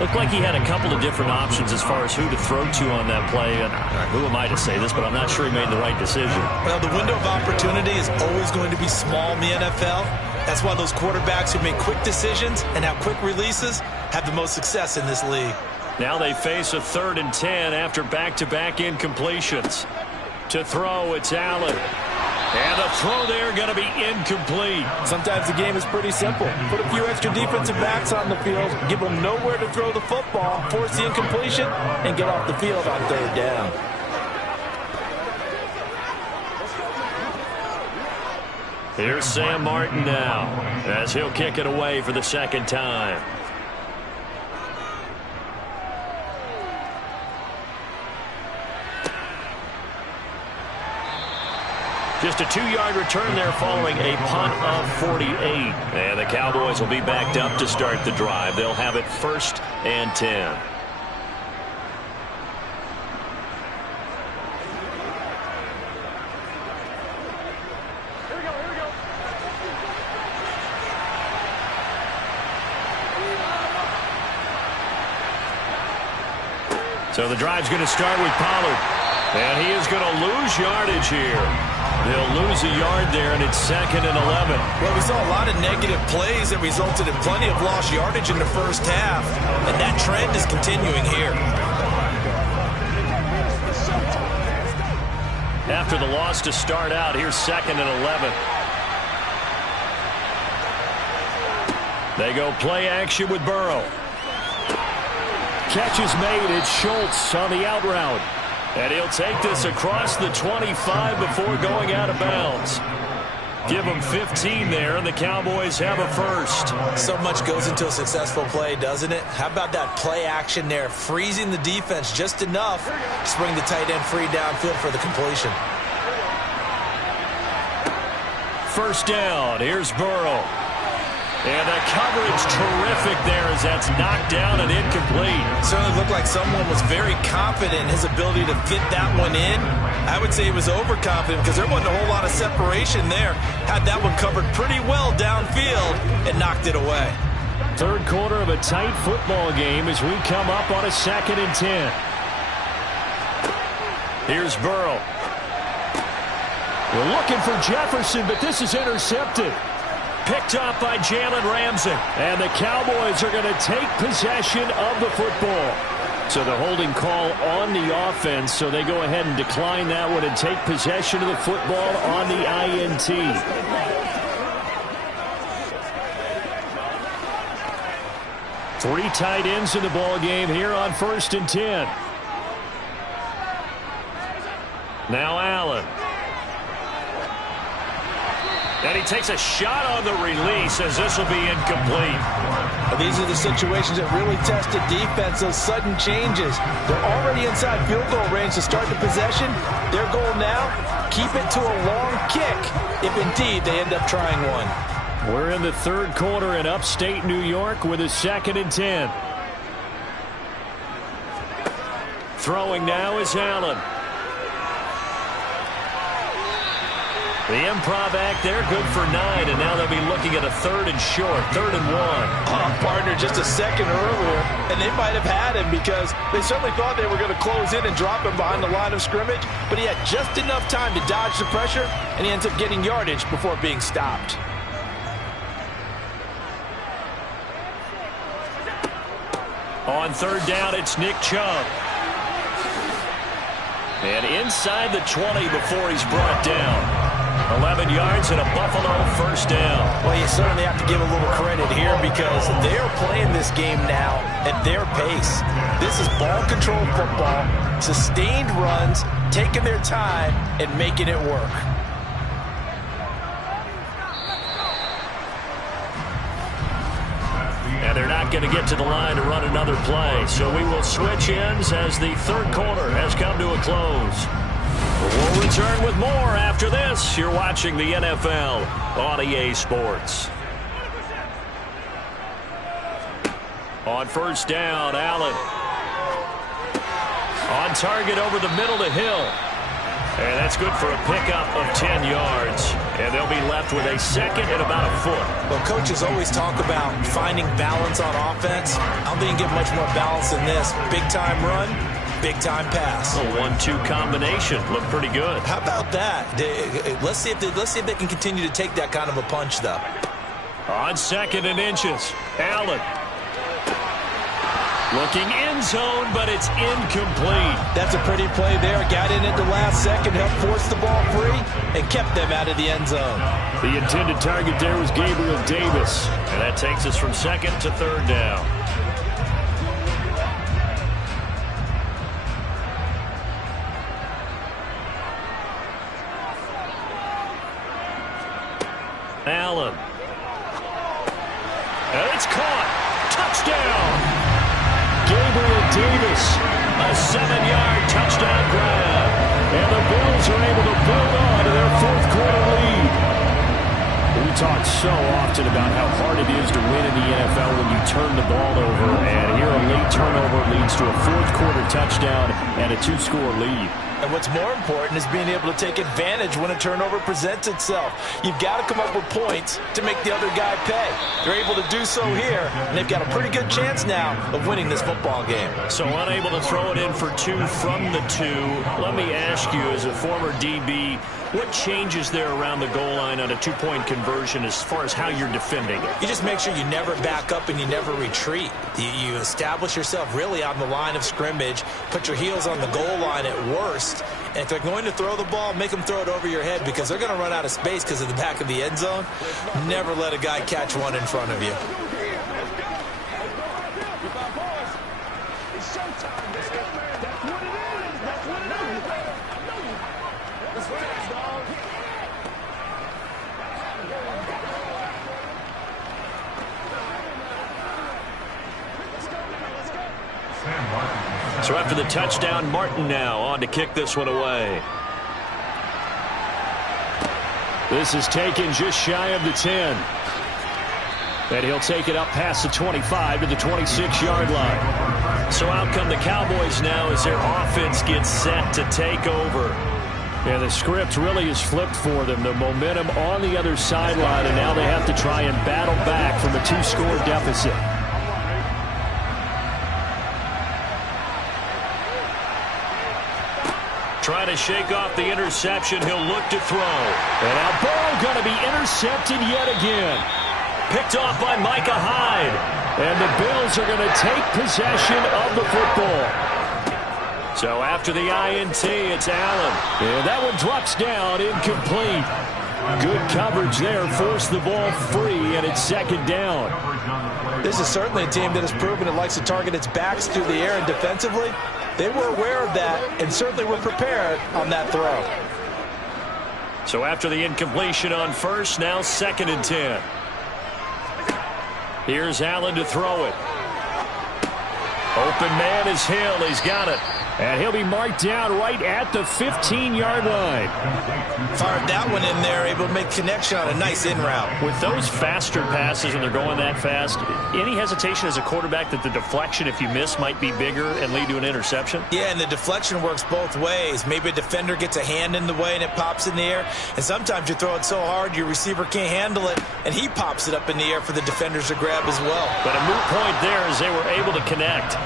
Looked like he had a couple of different options as far as who to throw to on that play. And who am I to say this, but I'm not sure he made the right decision. Well, the window of opportunity is always going to be small in the NFL. That's why those quarterbacks who make quick decisions and have quick releases have the most success in this league. Now they face a 3rd and 10 after back-to-back incompletions. To throw, it's Allen. And the throw there going to be incomplete. Sometimes the game is pretty simple. Put a few extra defensive backs on the field, give them nowhere to throw the football, force the incompletion, and get off the field on 3rd down. Here's Sam Martin now, as he'll kick it away for the 2nd time. Just a 2-yard return there following a punt of 48. And the Cowboys will be backed up to start the drive. They'll have it 1st and 10. So the drive's going to start with Pollard. And he is going to lose yardage here. They'll lose a yard there, and it's 2nd and 11. Well, we saw a lot of negative plays that resulted in plenty of lost yardage in the first half, and that trend is continuing here. After the loss to start out, here's 2nd and 11. They go play action with Burrow. Catch is made. It's Schultz on the out route. And he'll take this across the 25 before going out of bounds. Give them 15 there, and the Cowboys have a 1st. So much goes into a successful play, doesn't it? How about that play action there, freezing the defense just enough to bring the tight end free downfield for the completion. 1st down. Here's Burrow. And the coverage terrific there as that's knocked down and incomplete. Certainly looked like someone was very confident in his ability to fit that one in. I would say he was overconfident because there wasn't a whole lot of separation there. Had that one covered pretty well downfield and knocked it away. 3rd quarter of a tight football game as we come up on a 2nd and 10. Here's Burrow. We're looking for Jefferson, but this is intercepted. Picked up by Jalen Ramsey. And the Cowboys are going to take possession of the football. So the holding call on the offense, so they go ahead and decline that one and take possession of the football on the INT. Three tight ends in the ball game here on 1st and 10. Now Allen. And he takes a shot on the release as this will be incomplete. These are the situations that really test the defense, those sudden changes. They're already inside field goal range to start the possession. Their goal now, keep it to a long kick, if indeed they end up trying one. We're in the third quarter in upstate New York with a 2nd and 10. Throwing now is Allen. The improv act there, good for 9, and now they'll be looking at a 3rd and short, 3rd and 1. Oh, partner, just a second earlier, and they might have had him because they certainly thought they were going to close in and drop him behind the line of scrimmage, but he had just enough time to dodge the pressure, and he ends up getting yardage before being stopped. On 3rd down, it's Nick Chubb. And inside the 20 before he's brought down. 11 yards and a Buffalo 1st down. Well, you certainly have to give a little credit here because they're playing this game now at their pace. This is ball control football, sustained runs, taking their time and making it work. And they're not going to get to the line to run another play. So we will switch ends as the third quarter has come to a close. We'll return with more after this. You're watching the NFL on EA Sports. On 1st down, Allen. On target over the middle to Hill. And that's good for a pickup of 10 yards. And they'll be left with a 2nd and about a foot. Well, coaches always talk about finding balance on offense. I don't think you get much more balance than this. Big-time run, big-time pass. A 1-2 combination. Looked pretty good. How about that? Let's see if they can continue to take that kind of a punch, though. On 2nd and inches, Allen. Looking end zone, but it's incomplete. That's a pretty play there. Got in at the last second, helped force the ball free, and kept them out of the end zone. The intended target there was Gabriel Davis. And that takes us from 2nd to 3rd down. Allen. And it's caught. Touchdown. Gabriel Davis, a 7-yard touchdown grab. And the Bills are able to build on to their 4th quarter lead. We talk so often about how hard it is to win in the NFL when you turn the ball over. And here a late turnover leads to a 4th quarter touchdown and a 2-score lead. And what's more important is being able to take advantage when a turnover presents itself. You've got to come up with points to make the other guy pay. They're able to do so here, and they've got a pretty good chance now of winning this football game. So unable to throw it in for 2 from the 2. Let me ask you, as a former DB, what changes there around the goal line on a 2-point conversion as far as how you're defending it? You just make sure you never back up and you never retreat. You establish yourself really on the line of scrimmage, put your heels on the goal line at worst, and if they're going to throw the ball, make them throw it over your head because they're going to run out of space because of the back of the end zone. Never let a guy catch one in front of you. So after the touchdown, Martin now on to kick this one away. This is taken just shy of the 10. And he'll take it up past the 25 to the 26-yard line. So out come the Cowboys now as their offense gets set to take over. And the script really is flipped for them. The momentum on the other sideline, and now they have to try and battle back from a 2-score deficit. Trying to shake off the interception. He'll look to throw. And our ball going to be intercepted yet again. Picked off by Micah Hyde. And the Bills are going to take possession of the football. So after the INT, it's Allen. And that one drops down, incomplete. Good coverage there, forced the ball free, and it's second down. This is certainly a team that has proven it likes to target its backs through the air, and defensively, they were aware of that and certainly were prepared on that throw. So after the incompletion on first, now 2nd and 10. Here's Allen to throw it. Open man is Hill. He's got it. And he'll be marked down right at the 15-yard line. Fired that one in there, able to make connection on a nice in route. With those faster passes and they're going that fast, any hesitation as a quarterback that the deflection, if you miss, might be bigger and lead to an interception? Yeah, and the deflection works both ways. Maybe a defender gets a hand in the way and it pops in the air. And sometimes you throw it so hard your receiver can't handle it, and he pops it up in the air for the defenders to grab as well. But a moot point there as they were able to connect.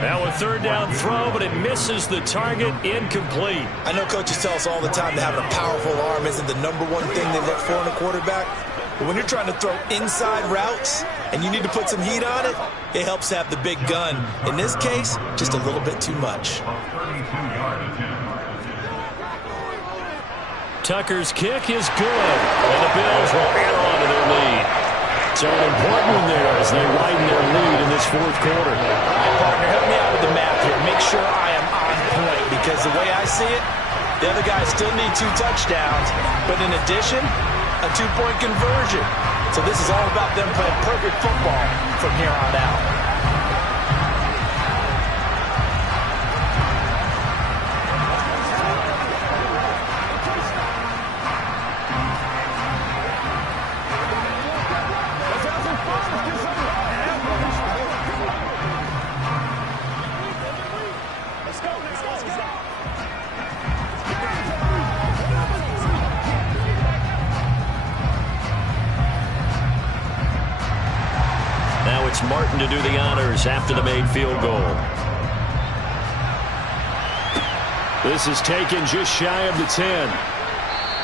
Now a 3rd down throw, but it misses the target, incomplete. I know coaches tell us all the time that having a powerful arm isn't the #1 thing they look for in a quarterback. But when you're trying to throw inside routes and you need to put some heat on it, it helps to have the big gun. In this case, just a little bit too much. Tucker's kick is good, and the Bills will add on to their lead. So an important one there as they widen their lead in this 4th quarter. All right, partner, help me out with the math here. Make sure I am on point, because the way I see it, the other guys still need 2 touchdowns, but in addition, a 2-point conversion. So this is all about them playing perfect football from here on out. Martin to do the honors after the made field goal. This is taken just shy of the 10.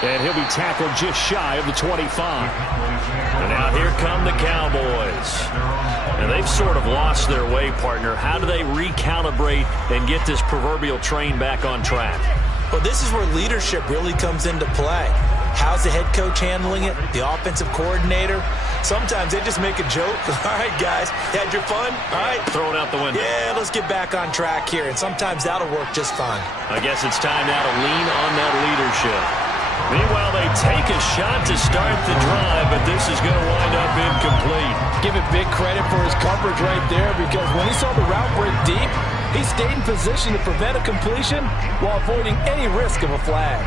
And he'll be tackled just shy of the 25. And now here come the Cowboys. And they've sort of lost their way, partner. How do they recalibrate and get this proverbial train back on track? Well, this is where leadership really comes into play. How's the head coach handling it? The offensive coordinator? Sometimes they just make a joke. All right, guys, had your fun? All right. Throw it out the window. Yeah, let's get back on track here. And sometimes that'll work just fine. I guess it's time now to lean on that leadership. Meanwhile, they take a shot to start the drive, but this is going to wind up incomplete. Give it big credit for his coverage right there, because when he saw the route break deep, he stayed in position to prevent a completion while avoiding any risk of a flag.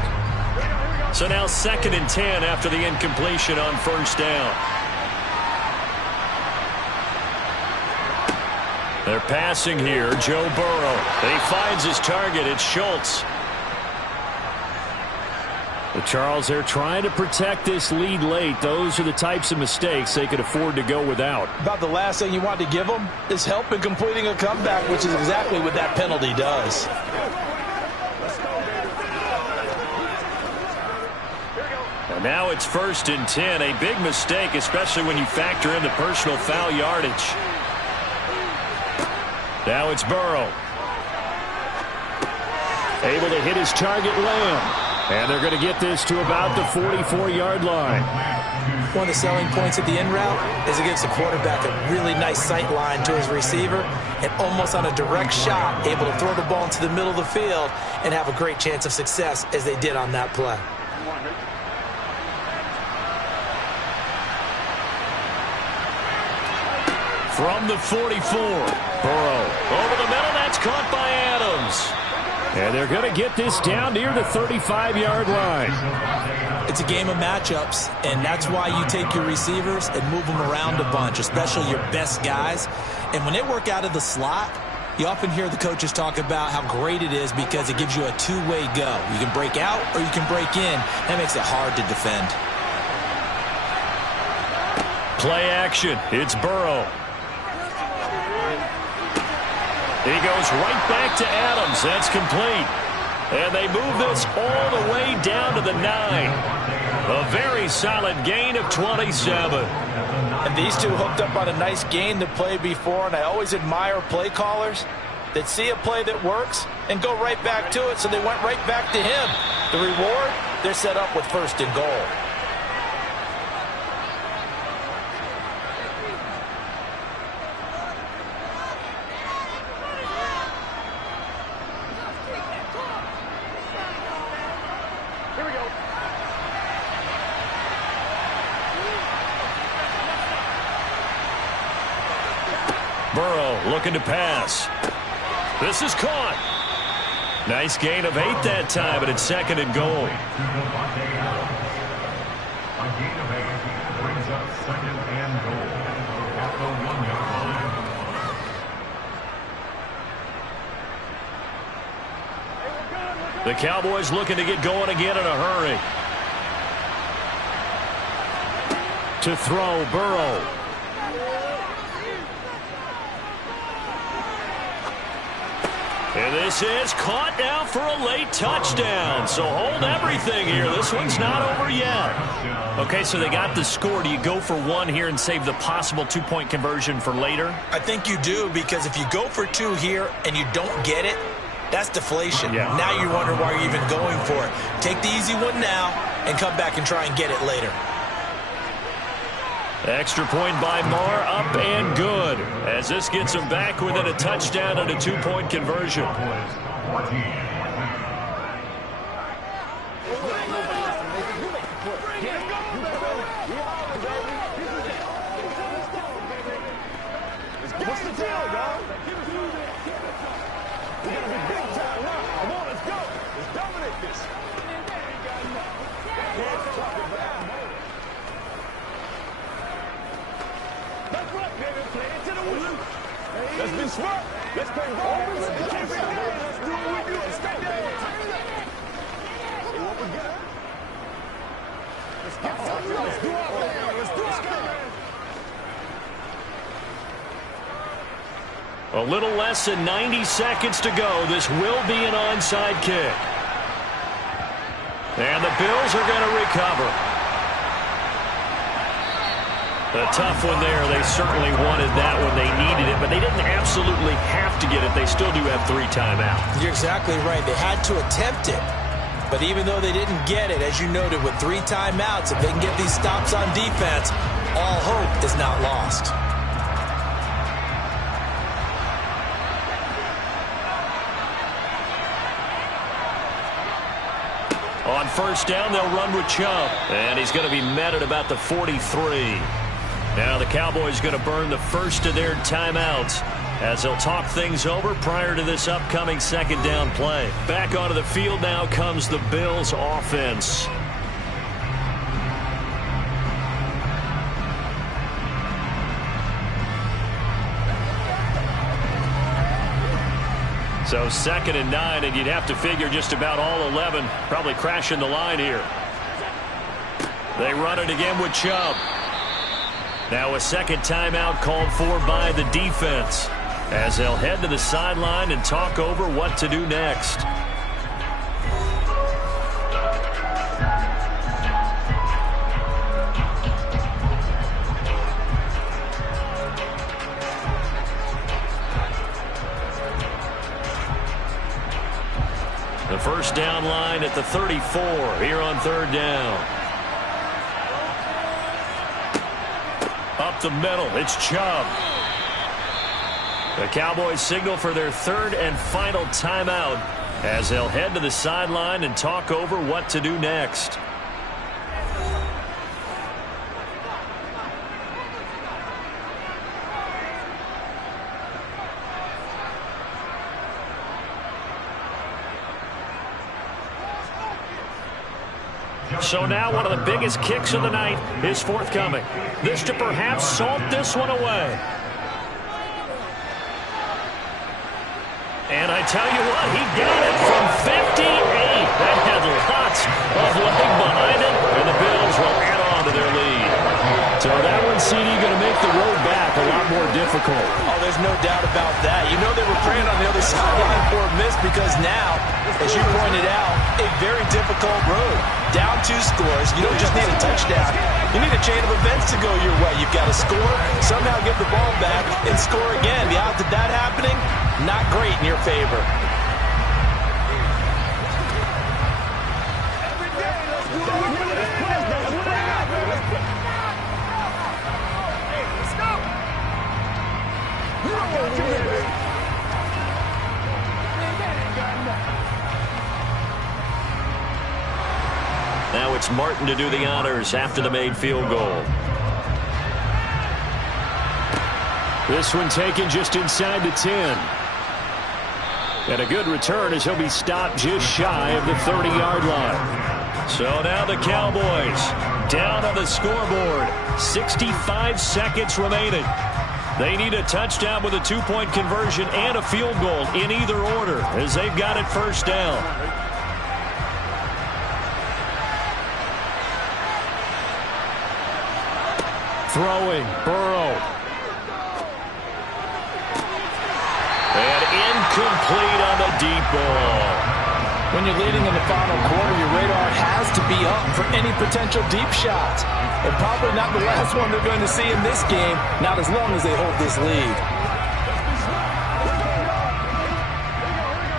So now 2nd and 10 after the incompletion on 1st down. They're passing here. Joe Burrow. And he finds his target. It's Schultz. But Charles, they're trying to protect this lead late. Those are the types of mistakes they could afford to go without. About the last thing you want to give them is help in completing a comeback, which is exactly what that penalty does. And now it's 1st and 10. A big mistake, especially when you factor in the personal foul yardage. Now it's Burrow. Able to hit his target, Lamb. And they're going to get this to about the 44-yard line. One of the selling points of the in route is it gives the quarterback a really nice sight line to his receiver, and almost on a direct shot, able to throw the ball into the middle of the field and have a great chance of success as they did on that play. From the 44, Burrow over the middle. That's caught by Adams. And they're going to get this down near the 35-yard line. It's a game of matchups, and that's why you take your receivers and move them around a bunch, especially your best guys. And when they work out of the slot, you often hear the coaches talk about how great it is because it gives you a two-way go. You can break out or you can break in. That makes it hard to defend. Play action. It's Burrow. He goes right back to Adams. That's complete. And they move this all the way down to the 9. A very solid gain of 27. And these two hooked up on a nice game to play before, and I always admire play callers that see a play that works and go right back to it, so they went right back to him. The reward, they're set up with 1st and goal. Burrow looking to pass. This is caught. Nice gain of 8 that time, but it's 2nd and goal. A gain of 8 brings up 2nd and goal at the 1-yard line. The Cowboys looking to get going again in a hurry. To throw, Burrow. And this is caught now for a late touchdown. So hold everything here. This one's not over yet. Okay, so they got the score. Do you go for 1 here and save the possible 2-point conversion for later? I think you do, because if you go for 2 here and you don't get it, that's deflation. Yeah. Now you wonder why you're even going for it. Take the easy one now and come back and try and get it later. Extra point by Marr, up and good, as this gets them back within a touchdown and a 2-point conversion. What's the deal, dog? We're going to be big time now. Come on, let's go. Let's dominate this. That's right, baby. Play it to the win. Let's be smart. Let's play ball. Let's do what we do. Let's go. See what we got. Let's get something. Let's do our thing. Let's do our thing. A little less than 90 seconds to go. This will be an onside kick. And the Bills are going to recover. A tough one there. They certainly wanted that when they needed it, but they didn't absolutely have to get it. They still do have 3 timeouts. You're exactly right. They had to attempt it. But even though they didn't get it, as you noted, with 3 timeouts, if they can get these stops on defense, all hope is not lost. On 1st down, they'll run with Chubb. And he's going to be met at about the 43. Now the Cowboys going to burn the first of their timeouts as they'll talk things over prior to this upcoming 2nd down play. Back onto the field now comes the Bills offense. So 2nd and 9, and you'd have to figure just about all 11 probably crashing the line here. They run it again with Chubb. Now a 2nd timeout called for by the defense as they'll head to the sideline and talk over what to do next. The 1st down line at the 34 here on 3rd down. Up the middle, it's Chubb. The Cowboys signal for their 3rd and final timeout as they'll head to the sideline and talk over what to do next. So now one of the biggest kicks of the night is forthcoming. This to perhaps salt this one away. And I tell you what, he got it from 58. That had lots of leg behind it, and the Bills will add on to their lead. So that one, CD, going to make the road back a lot more difficult. Oh, there's no doubt about that. You know they were praying on the other sideline for a miss because now, as you pointed out, a very difficult road. Down 2 two scores. You don't just need a touchdown. You need a chain of events to go your way. You've got to score, somehow give the ball back, and score again. The odds of that happening, not great in your favor. Every day, let's do it. That's what I got, baby. Hey, let's go. You don't want to win, baby. Now it's Martin to do the honors after the made field goal. This one taken just inside the 10. And a good return as he'll be stopped just shy of the 30-yard line. So now the Cowboys down on the scoreboard. 65 seconds remaining. They need a touchdown with a two-point conversion and a field goal in either order as they've got it first down. Throwing, Burrow. And incomplete on the deep ball. When you're leading in the final quarter, your radar has to be up for any potential deep shots. And probably not the last one they're going to see in this game, not as long as they hold this lead.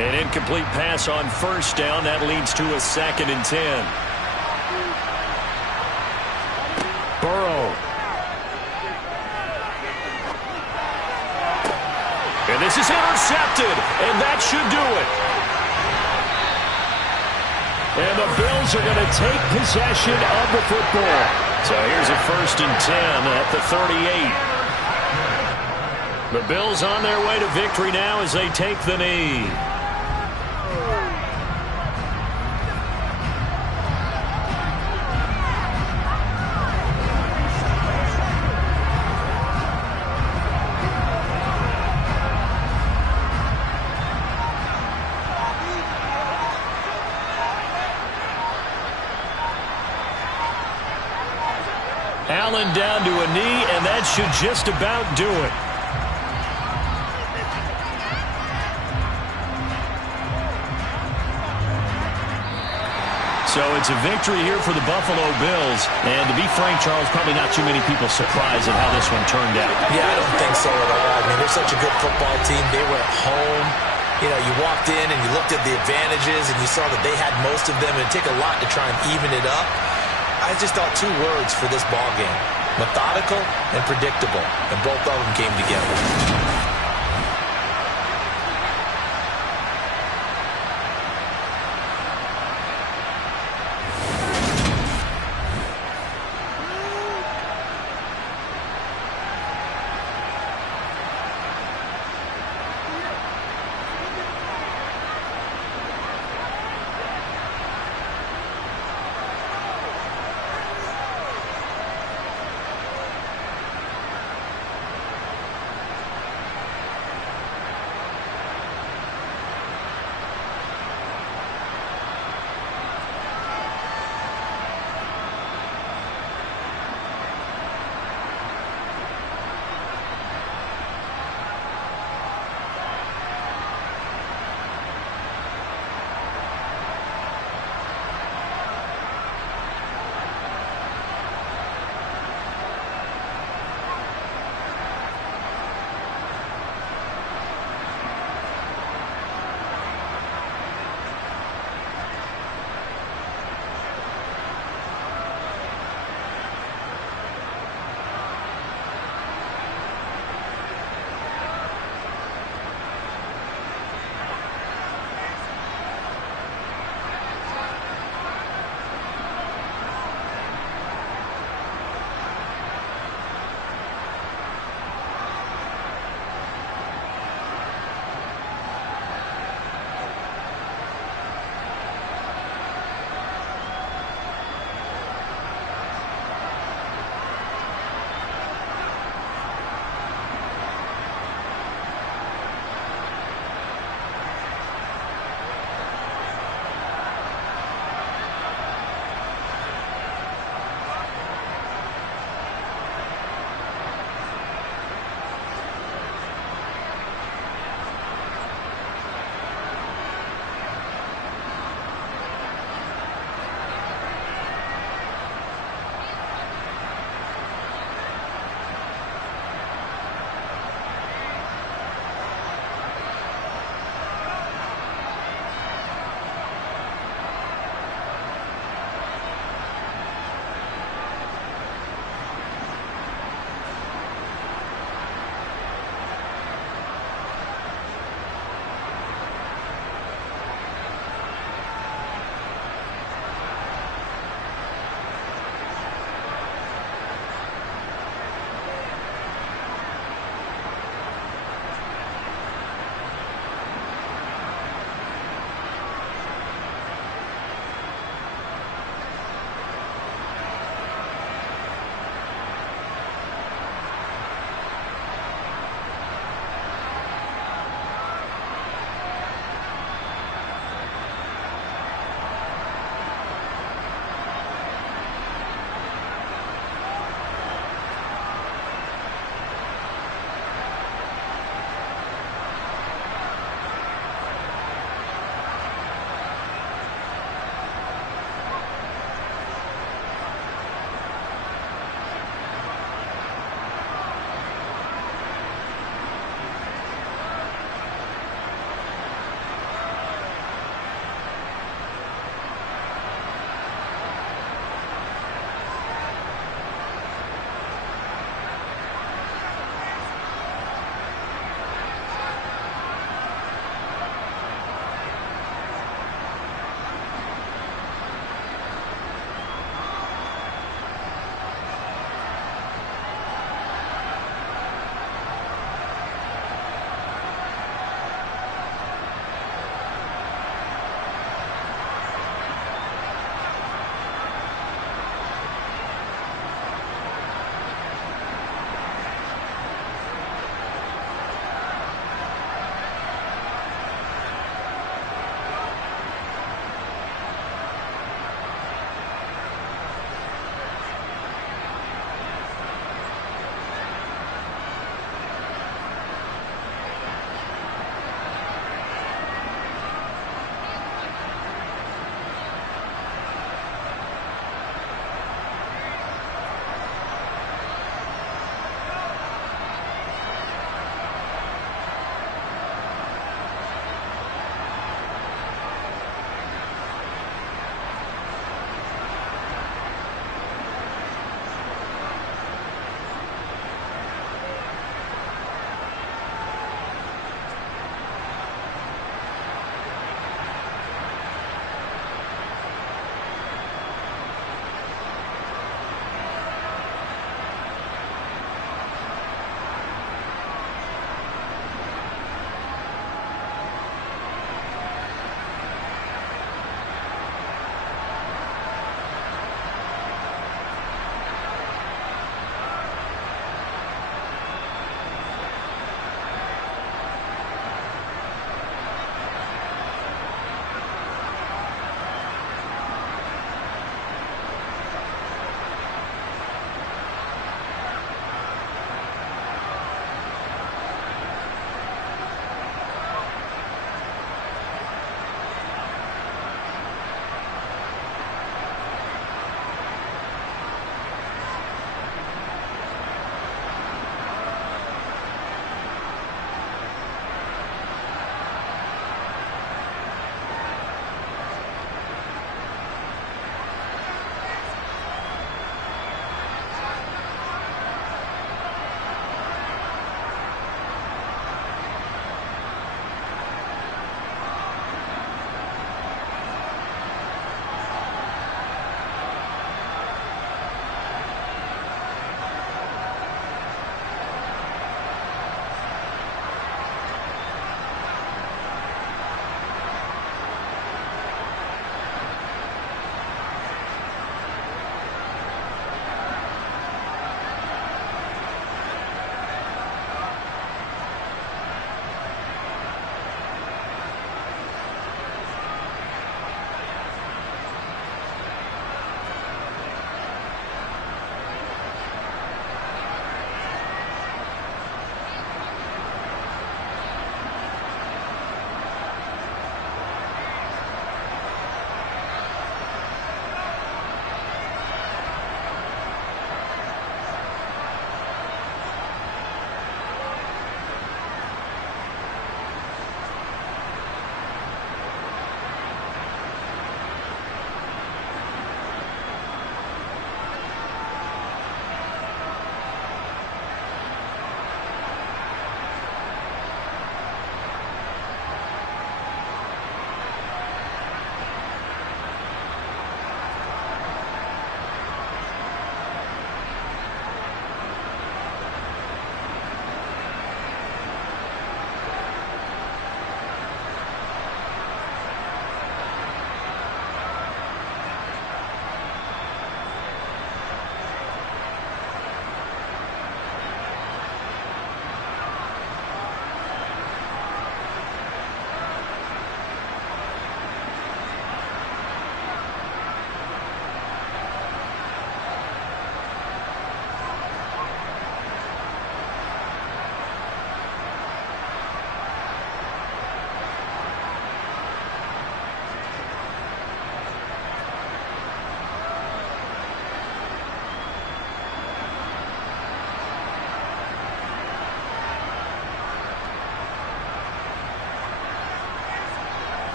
An incomplete pass on first down. That leads to a 2nd and 10. Burrow. And this is intercepted, and that should do it. And the Bills are going to take possession of the football. So here's a 1st and 10 at the 38. The Bills on their way to victory now as they take the knee. Allen down to a knee, and that should just about do it. So it's a victory here for the Buffalo Bills. And to be frank, Charles, probably not too many people surprised at how this one turned out. Yeah, I don't think so at all. I mean, they're such a good football team. They were at home. You know, you walked in and you looked at the advantages and you saw that they had most of them. And it'd take a lot to try and even it up. I just thought two words for this ball game: methodical and predictable, and both of them came together.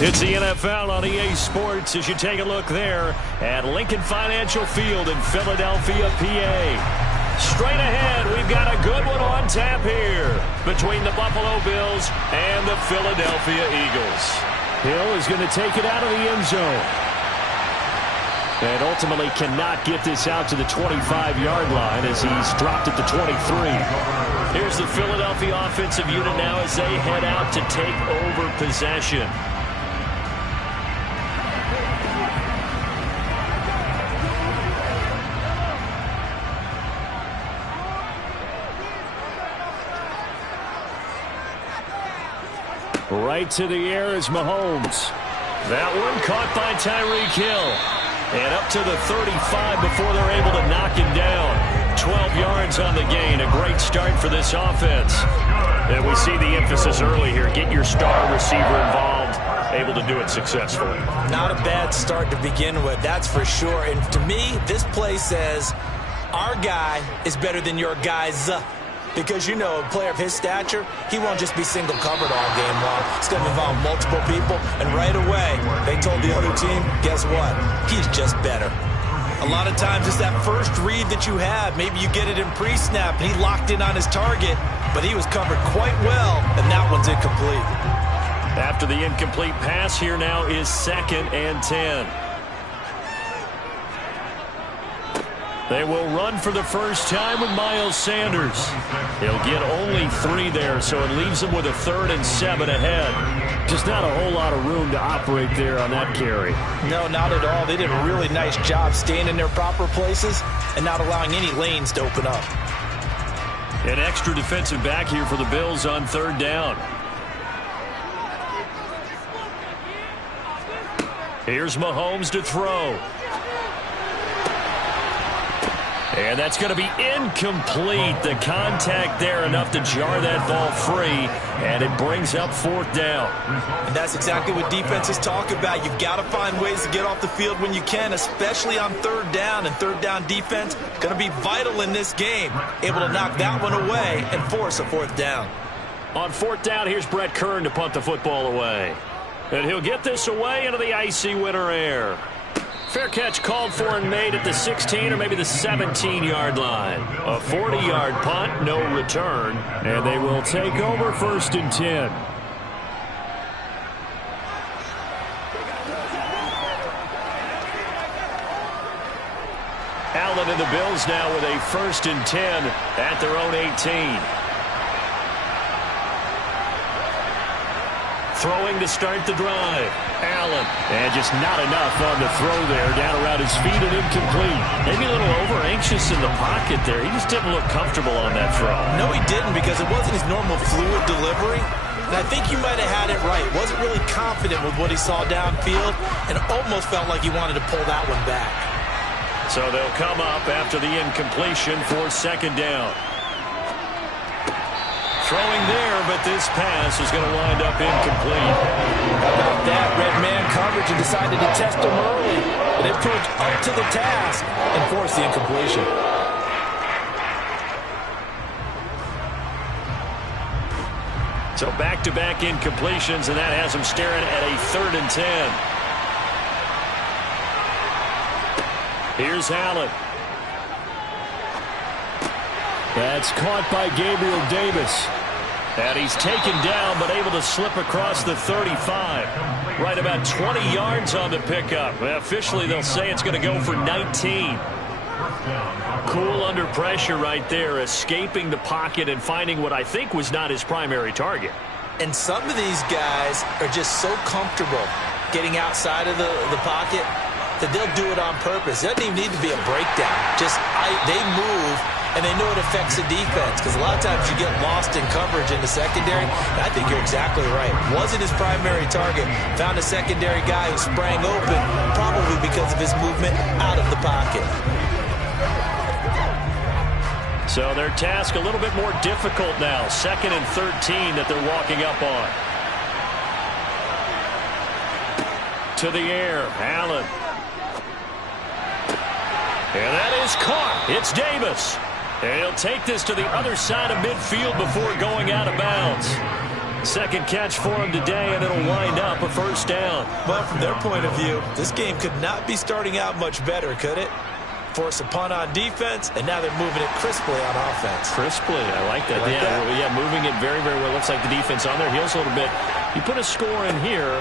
It's the NFL on EA Sports as you take a look there at Lincoln Financial Field in Philadelphia, PA. Straight ahead, we've got a good one on tap here between the Buffalo Bills and the Philadelphia Eagles. Hill is going to take it out of the end zone. And ultimately cannot get this out to the 25-yard line as he's dropped it to 23. Here's the Philadelphia offensive unit now as they head out to take over possession. Right to the air is Mahomes. That one caught by Tyreek Hill. And up to the 35 before they're able to knock him down. 12 yards on the gain. A great start for this offense. And we see the emphasis early here. Get your star receiver involved. Able to do it successfully. Not a bad start to begin with, that's for sure. And to me, this play says our guy is better than your guy's. Because, you know, a player of his stature, he won't just be single covered all game long. It's going to involve multiple people. And right away, they told the other team, guess what? He's just better. A lot of times it's that first read that you have. Maybe you get it in pre-snap, and he locked in on his target. But he was covered quite well, and that one's incomplete. After the incomplete pass, here now is 2nd and 10. They will run for the first time with Miles Sanders. He'll get only 3 there, so it leaves them with a 3rd and 7 ahead. Just not a whole lot of room to operate there on that carry. No, not at all. They did a really nice job staying in their proper places and not allowing any lanes to open up. An extra defensive back here for the Bills on 3rd down. Here's Mahomes to throw. And that's going to be incomplete. The contact there enough to jar that ball free, and it brings up 4th down. And that's exactly what defenses talk about. You've got to find ways to get off the field when you can, especially on 3rd down. And 3rd down defense going to be vital in this game. Able to knock that one away and force a 4th down. On 4th down, here's Brett Kern to punt the football away. And he'll get this away into the icy winter air. Fair catch called for and made at the 16 or maybe the 17-yard line. A 40-yard punt, no return, and they will take over 1st and 10. Allen and the Bills now with a 1st and 10 at their own 18. Throwing to start the drive. Allen. And just not enough on the throw there. Down around his feet and incomplete. Maybe a little over-anxious in the pocket there. He just didn't look comfortable on that throw. No, he didn't, because it wasn't his normal fluid delivery. And I think you might have had it right. Wasn't really confident with what he saw downfield and almost felt like he wanted to pull that one back. So they'll come up after the incompletion for 2nd down. Throwing there, but this pass is going to wind up incomplete. How about that? Red man coverage and decided to test him early. And it proved up to the task and forced the incompletion. So back-to-back incompletions, and that has him staring at a 3rd and 10. Here's Allen. That's caught by Gabriel Davis. And he's taken down, but able to slip across the 35. Right about 20 yards on the pickup. Well, officially, they'll say it's going to go for 19. Cool under pressure right there, escaping the pocket and finding what I think was not his primary target. And some of these guys are just so comfortable getting outside of the pocket that they'll do it on purpose. It doesn't even need to be a breakdown. Just they move, and they know it affects the defense, because a lot of times you get lost in coverage in the secondary. And I think you're exactly right. Wasn't his primary target. Found a secondary guy who sprang open, probably because of his movement out of the pocket. So their task a little bit more difficult now. 2nd and 13 that they're walking up on. To the air, Allen. And that is caught. It's Davis. And he'll take this to the other side of midfield before going out of bounds. Second catch for him today, and it'll wind up a first down. But from their point of view, this game could not be starting out much better, could it? Force a punt on defense, and now they're moving it crisply on offense. Crisply, I like that. Yeah, moving it very, very well. Looks like the defense on their heels a little bit. You put a score in here,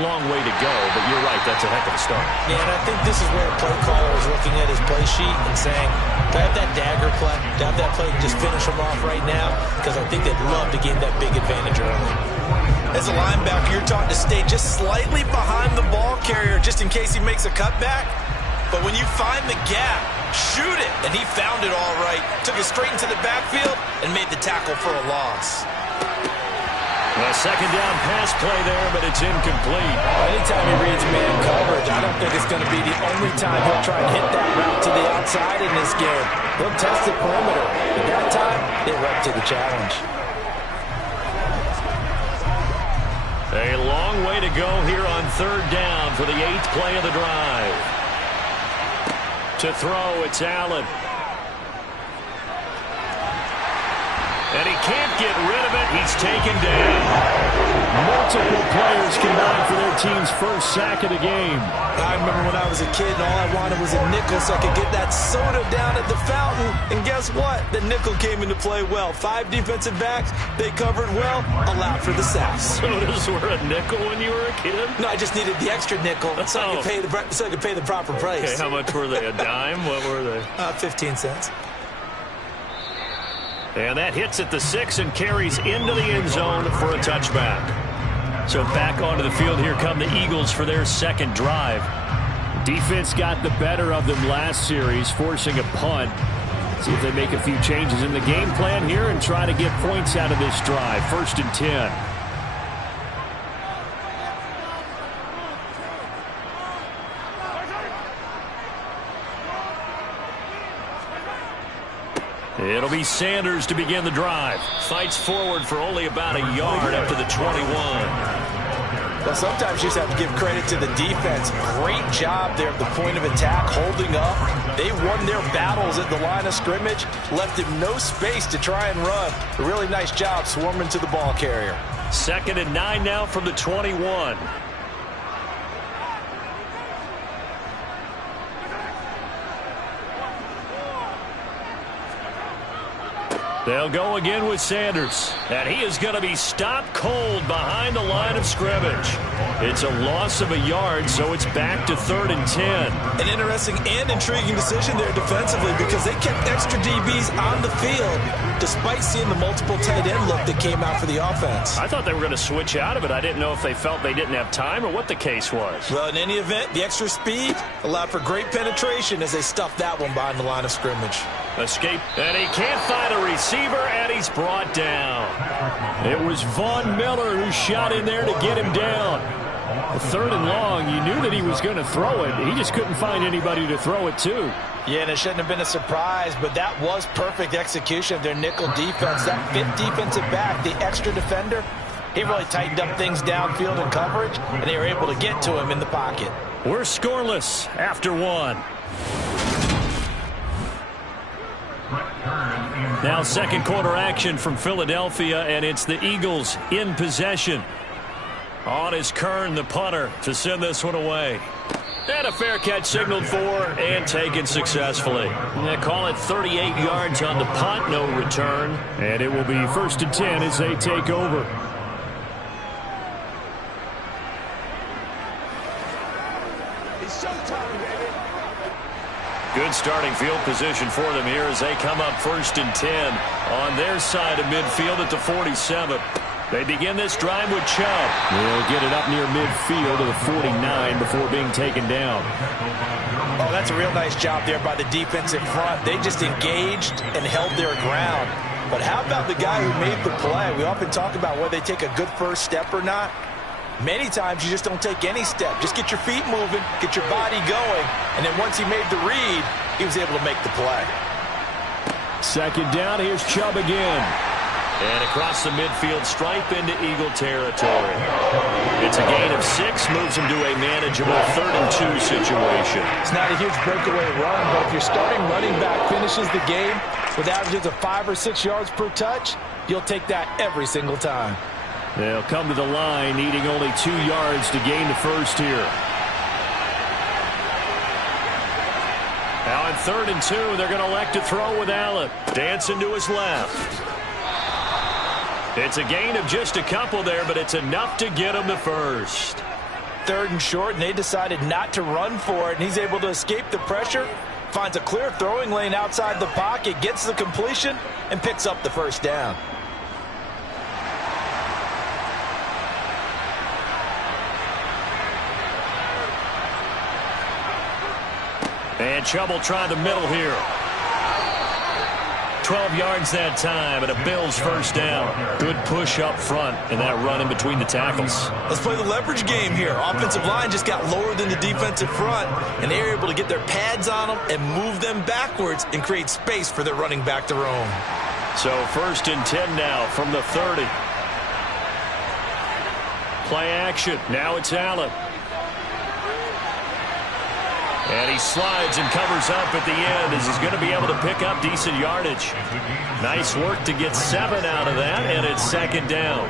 long way to go, but you're right, that's a heck of a start. Yeah, and I think this is where a play caller is looking at his play sheet and saying, do I have that dagger play? Do I have that play to just finish them off right now? Because I think they'd love to gain that big advantage early. As a linebacker, you're taught to stay just slightly behind the ball carrier just in case he makes a cutback. But when you find the gap, shoot it. And he found it all right. Took it straight into the backfield and made the tackle for a loss. A second down pass play there, but it's incomplete. Anytime he reads man coverage, I don't think it's going to be the only time he'll try and hit that route to the outside in this game. He'll test the perimeter. But that time, they were up to the challenge. A long way to go here on third down for the 8th play of the drive. To throw, it's Allen. And he can't get rid of it. He's taken down. Multiple players combined for their team's first sack of the game. I remember when I was a kid and all I wanted was a nickel so I could get that soda down at the fountain. And guess what? The nickel came into play well. 5 defensive backs, they covered well, allowed for the sacks. Sodas were a nickel when you were a kid? No, I just needed the extra nickel so I could pay the proper price. Okay, how much were they? A dime? What were they? 15 cents. And that hits at the 6 and carries into the end zone for a touchback. So back onto the field, here come the Eagles for their second drive. Defense got the better of them last series, forcing a punt. See if they make a few changes in the game plan here and try to get points out of this drive. 1st and 10. It'll be Sanders to begin the drive. Fights forward for only about a yard up to the 21. Well, sometimes you just have to give credit to the defense. Great job there at the point of attack, holding up. They won their battles at the line of scrimmage, left him no space to try and run. A really nice job swarming to the ball carrier. 2nd and 9 now from the 21. They'll go again with Sanders. And he is going to be stopped cold behind the line of scrimmage. It's a loss of a yard, so it's back to 3rd and 10. An interesting and intriguing decision there defensively because they kept extra DBs on the field despite seeing the multiple tight end look that came out for the offense. I thought they were going to switch out of it. I didn't know if they felt they didn't have time or what the case was. Well, in any event, the extra speed allowed for great penetration as they stuffed that one behind the line of scrimmage. Escape, and he can't find a receiver, and he's brought down. It was Von Miller who shot in there to get him down. 3rd and long, you knew that he was going to throw it. He just couldn't find anybody to throw it to. Yeah, and it shouldn't have been a surprise, but that was perfect execution of their nickel defense. That 5th defensive back, the extra defender, he really tightened up things downfield in coverage, and they were able to get to him in the pocket. We're scoreless after 1. Now 2nd quarter action from Philadelphia, and it's the Eagles in possession. On is Kern, the punter, to send this one away. And a fair catch signaled for and taken successfully. They call it 38 yards on the punt, no return. And it will be 1st and 10 as they take over. It's showtime, baby. Good starting field position for them here as they come up 1st and 10 on their side of midfield at the 47. They begin this drive with Chubb. They'll get it up near midfield to the 49 before being taken down. Oh, that's a real nice job there by the defensive front. They just engaged and held their ground. But how about the guy who made the play? We often talk about whether they take a good first step or not. Many times you just don't take any step. Just get your feet moving, get your body going, and then once he made the read, he was able to make the play. 2nd down, here's Chubb again. And across the midfield stripe into Eagle territory. It's a gain of 6, moves him to a manageable 3rd and 2 situation. It's not a huge breakaway run, but if your starting running back finishes the game with averages of 5 or 6 yards per touch, you'll take that every single time. They'll come to the line, needing only 2 yards to gain the first here. Now on 3rd and 2, they're going to elect to throw with Allen. Dancing to his left. It's a gain of just a couple there, but it's enough to get him the first. 3rd and short, and they decided not to run for it, and he's able to escape the pressure, finds a clear throwing lane outside the pocket, gets the completion, and picks up the first down. And trouble trying the middle here. 12 yards that time, and a Bills first down. Good push up front, and that run in between the tackles. Let's play the leverage game here. Offensive line just got lower than the defensive front, and they were able to get their pads on them and move them backwards and create space for their running back to roam. So 1st and 10 now from the 30. Play action. Now it's Allen. And he slides and covers up at the end as he's going to be able to pick up decent yardage. Nice work to get 7 out of that, and it's 2nd down.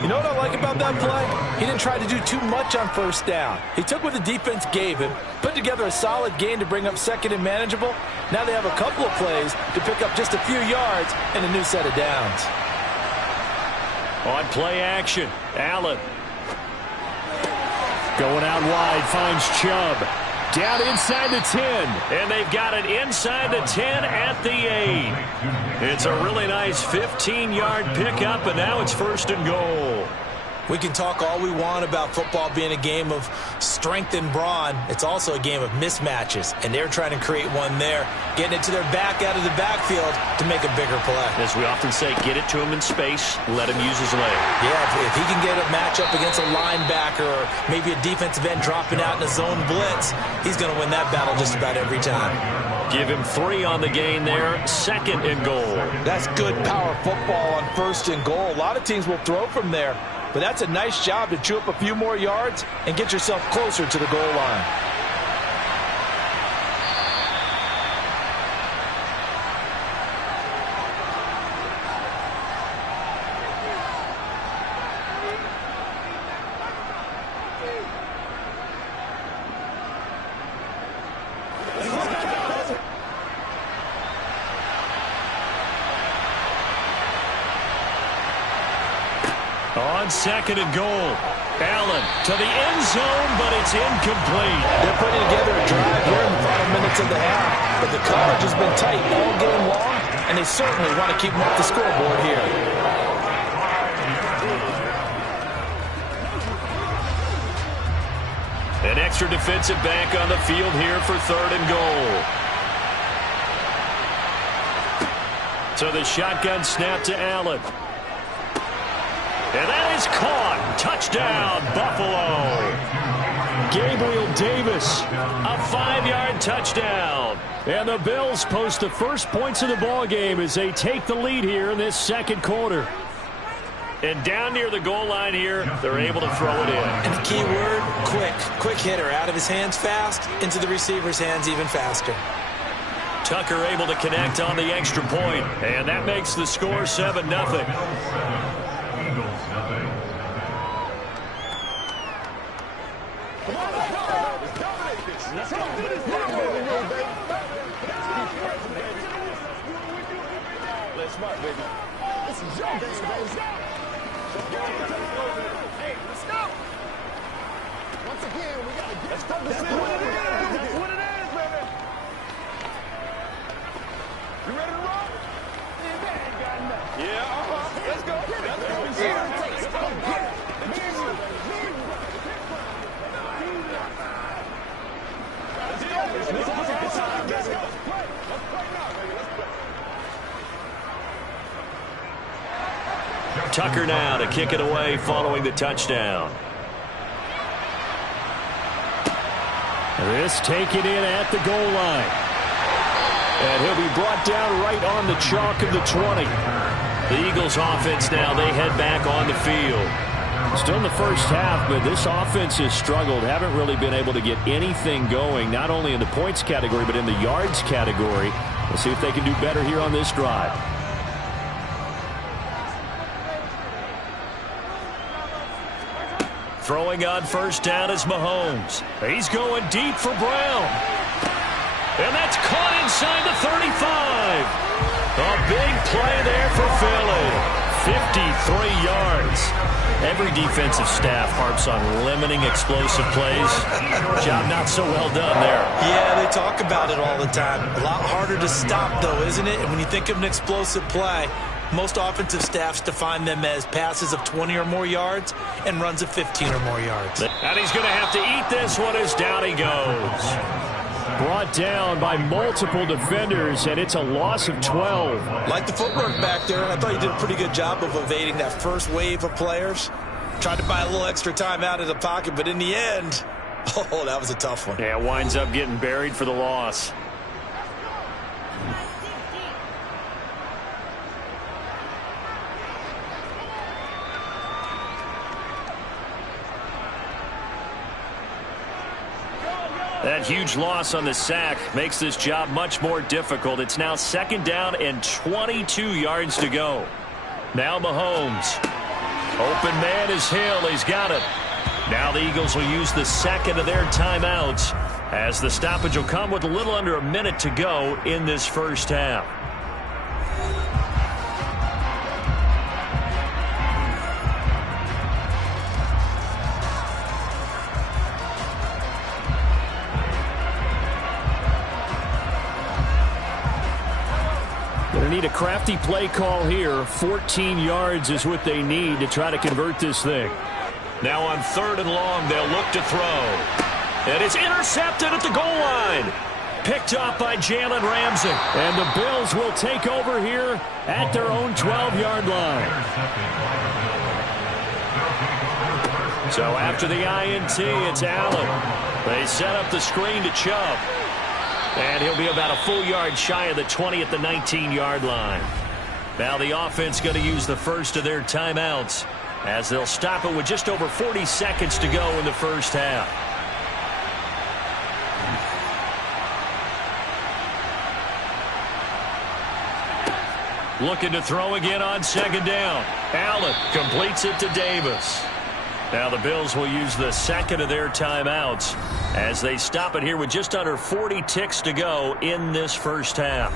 You know what I like about that play? He didn't try to do too much on 1st down. He took what the defense gave him, put together a solid gain to bring up 2nd and manageable. Now they have a couple of plays to pick up just a few yards and a new set of downs. On play action, Allen. Going out wide, finds Chubb. Down inside the 10, and they've got it inside the 10 at the 8. It's a really nice 15-yard pickup, and now it's 1st and goal. We can talk all we want about football being a game of strength and brawn. It's also a game of mismatches, and they're trying to create one there, getting it to their back out of the backfield to make a bigger play. As we often say, get it to him in space, let him use his leg. Yeah, if he can get a matchup against a linebacker or maybe a defensive end dropping out in a zone blitz, he's going to win that battle just about every time. Give him 3 on the gain there, 2nd and goal. That's good power football on 1st and goal. A lot of teams will throw from there, but that's a nice job to chew up a few more yards and get yourself closer to the goal line. On 2nd and goal, Allen to the end zone, but it's incomplete. They're putting together a drive here in the final minutes of the half, but the coverage has been tight all game long, and they certainly want to keep them off the scoreboard here. An extra defensive back on the field here for 3rd and goal. So the shotgun snap to Allen. And that is caught. Touchdown, Buffalo. Gabriel Davis, a 5-yard touchdown. And the Bills post the first points of the ball game as they take the lead here in this 2nd quarter. And down near the goal line here, they're able to throw it in. And the key word, quick. Quick hitter. Out of his hands fast, into the receiver's hands even faster. Tucker able to connect on the extra point. And that makes the score 7-0. Let's smart, baby. This is your game, baby. Hey, let's go. Once again, we got to get stuck. That's what it is. That's what it is, baby. You ready to roll? Yeah, Let's go. Let's go. Let's go. Get it. Let's go. Tucker now to kick it away following the touchdown. This taken in at the goal line. And he'll be brought down right on the chalk of the 20. The Eagles offense now, they head back on the field. Still in the first half, but this offense has struggled. Haven't really been able to get anything going, not only in the points category, but in the yards category. We'll see if they can do better here on this drive. Throwing on first down is Mahomes. He's going deep for Brown. And that's caught inside the 35. A big play there for Philly. 53 yards. Every defensive staff harps on limiting explosive plays. Job not so well done there. Yeah, they talk about it all the time. A lot harder to stop, though, isn't it? And when you think of an explosive play, most offensive staffs define them as passes of 20 or more yards and runs of 15 or more yards. And he's going to have to eat this one as down he goes. Brought down by multiple defenders, and it's a loss of 12. Like the footwork back there, I thought he did a pretty good job of evading that first wave of players. Tried to buy a little extra time out of the pocket, but in the end, oh, that was a tough one. Yeah, winds up getting buried for the loss. That huge loss on the sack makes this job much more difficult. It's now second down and 22 yards to go. Now Mahomes. Open man is Hill. He's got it. Now the Eagles will use the second of their timeouts as the stoppage will come with a little under a minute to go in this first half. Going to need a crafty play call here. 14 yards is what they need to try to convert this thing. Now on third and long, they'll look to throw. And it's intercepted at the goal line. Picked off by Jalen Ramsey. And the Bills will take over here at their own 12-yard line. So after the INT, it's Allen. They set up the screen to Chubb. And he'll be about a full yard shy of the 20 at the 19-yard line. Now the offense going to use the first of their timeouts as they'll stop it with just over 40 seconds to go in the first half. Looking to throw again on second down. Allen completes it to Davis. Now the Bills will use the second of their timeouts as they stop it here with just under 40 ticks to go in this first half.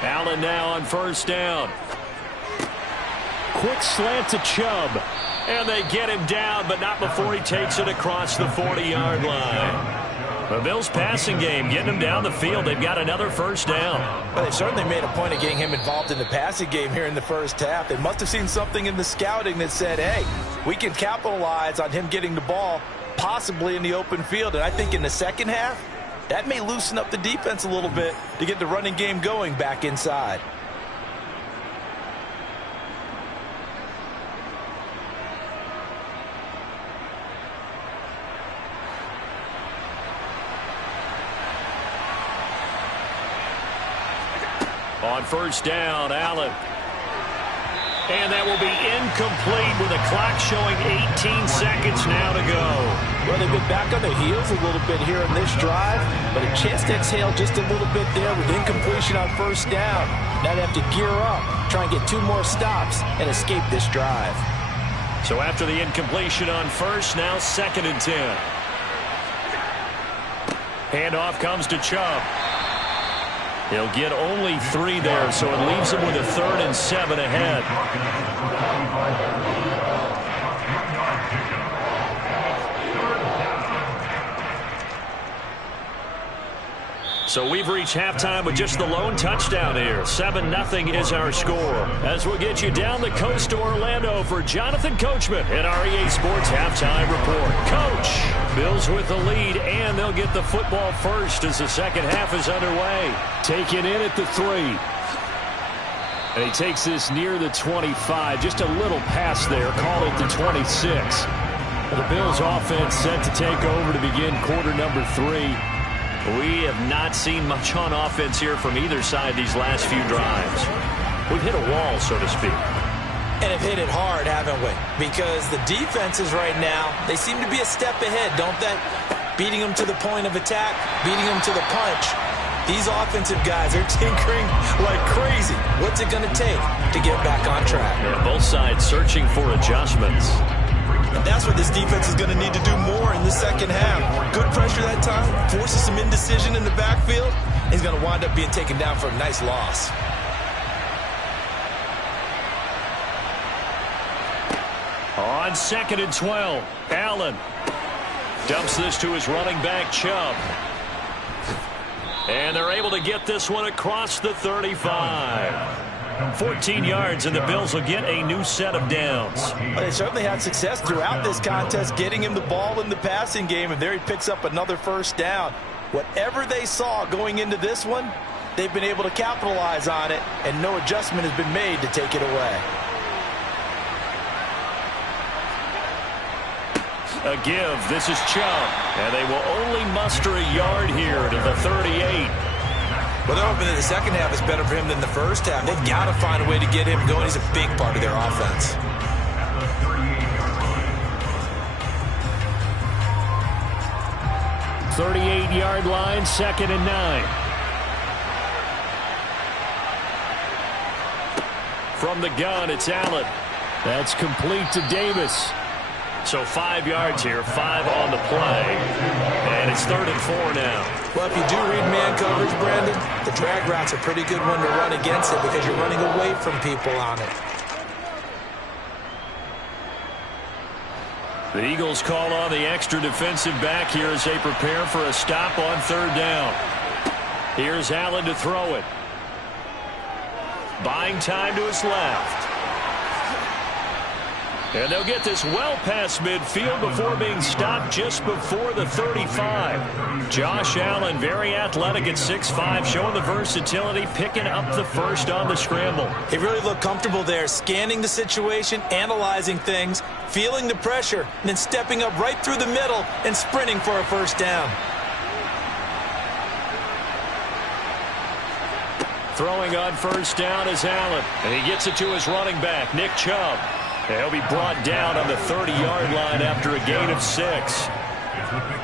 Allen now on first down. Quick slant to Chubb. And they get him down, but not before he takes it across the 40-yard line. The Bills' passing game getting him down the field. They've got another first down. Well, they certainly made a point of getting him involved in the passing game here in the first half. They must have seen something in the scouting that said, hey, we can capitalize on him getting the ball possibly in the open field. And I think in the second half, that may loosen up the defense a little bit to get the running game going back inside. On first down, Allen. And that will be incomplete with the clock showing 18 seconds now to go. Well, they've been back on their heels a little bit here in this drive, but a chance to exhale just a little bit there with incompletion on first down. Now they have to gear up, try and get 2 more stops, and escape this drive. So after the incompletion on first, now second and 10. Handoff comes to Chubb. He'll get only 3 there, so it leaves him with a 3rd and 7 ahead. So we've reached halftime with just the lone touchdown here. 7-0 is our score. As we'll get you down the coast to Orlando for Jonathan Coachman at our EA Sports Halftime Report. Coach, Bills with the lead, and they'll get the football first as the second half is underway. Taken in at the 3. And he takes this near the 25. Just a little pass there. Call it the 26. The Bills offense set to take over to begin quarter number 3. We have not seen much on offense here from either side these last few drives. We've hit a wall, so to speak. And have hit it hard, haven't we? Because the defenses right now, they seem to be a step ahead, don't they? Beating them to the point of attack, beating them to the punch. These offensive guys are tinkering like crazy. What's it going to take to get back on track? Yeah, both sides searching for adjustments. And that's what this defense is going to need to do more in the second half. Good pressure that time, forces some indecision in the backfield. He's going to wind up being taken down for a nice loss. On 2nd and 12, Allen dumps this to his running back, Chubb. And they're able to get this one across the 35. 14 yards, and the Bills will get a new set of downs. Well, they certainly had success throughout this contest, getting him the ball in the passing game, and there he picks up another first down. Whatever they saw going into this one, they've been able to capitalize on it, and no adjustment has been made to take it away. A give. This is Chubb. And they will only muster a yard here to the 38. Well, they're hoping that the second half is better for him than the first half. They've got to find a way to get him going. He's a big part of their offense. 38-yard line, 2nd and 9. From the gun, it's Allen. That's complete to Davis. So 5 yards here, 5 on the play. And it's 3rd and 4 now. Well, if you do read man coverage, Brandon, the drag route's a pretty good one to run against it because you're running away from people on it. The Eagles call on the extra defensive back here as they prepare for a stop on 3rd down. Here's Allen to throw it. Buying time to his left. And they'll get this well past midfield before being stopped just before the 35. Josh Allen, very athletic at 6'5", showing the versatility, picking up the first on the scramble. He really looked comfortable there, scanning the situation, analyzing things, feeling the pressure, and then stepping up right through the middle and sprinting for a first down. Throwing on first down is Allen, and he gets it to his running back, Nick Chubb. He'll be brought down on the 30-yard line after a gain of 6.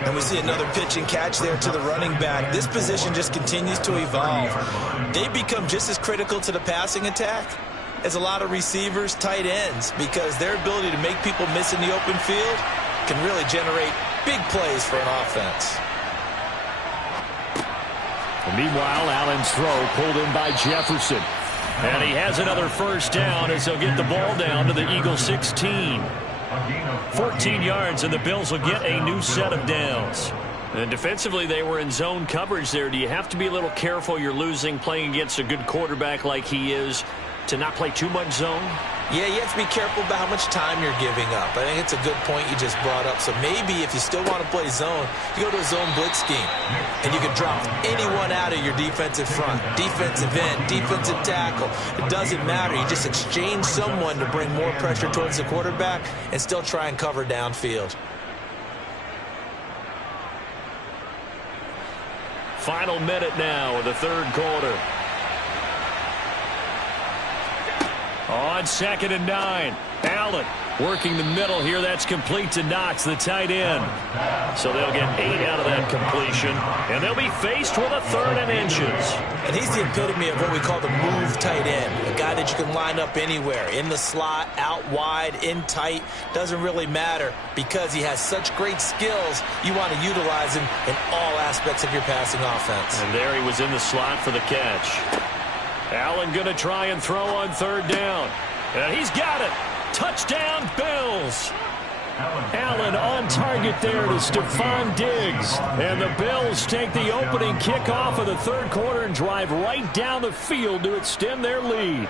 And we see another pitch and catch there to the running back. This position just continues to evolve. They become just as critical to the passing attack as a lot of receivers, tight ends, because their ability to make people miss in the open field can really generate big plays for an offense. And meanwhile, Allen's throw pulled in by Jefferson. And he has another first down as they'll get the ball down to the Eagles 16. 14 yards, and the Bills will get a new set of downs. And defensively, they were in zone coverage there. Do you have to be a little careful? You're losing playing against a good quarterback like he is to not play too much zone? Yeah, you have to be careful about how much time you're giving up. I think it's a good point you just brought up. So maybe if you still want to play zone, you go to a zone blitz scheme. And you can drop anyone out of your defensive front. Defensive end, defensive tackle. It doesn't matter. You just exchange someone to bring more pressure towards the quarterback and still try and cover downfield. Final minute now of the 3rd quarter. On 2nd and 9, Allen working the middle here. That's complete to Knox, the tight end. So they'll get 8 out of that completion, and they'll be faced with a 3rd and inches. And he's the epitome of what we call the move tight end, a guy that you can line up anywhere, in the slot, out wide, in tight. Doesn't really matter because he has such great skills. You want to utilize him in all aspects of your passing offense. And there he was in the slot for the catch. Allen going to try and throw on 3rd down. And he's got it. Touchdown, Bills. Allen on target there to Stephon Diggs. And the Bills take the opening kickoff of the 3rd quarter and drive right down the field to extend their lead.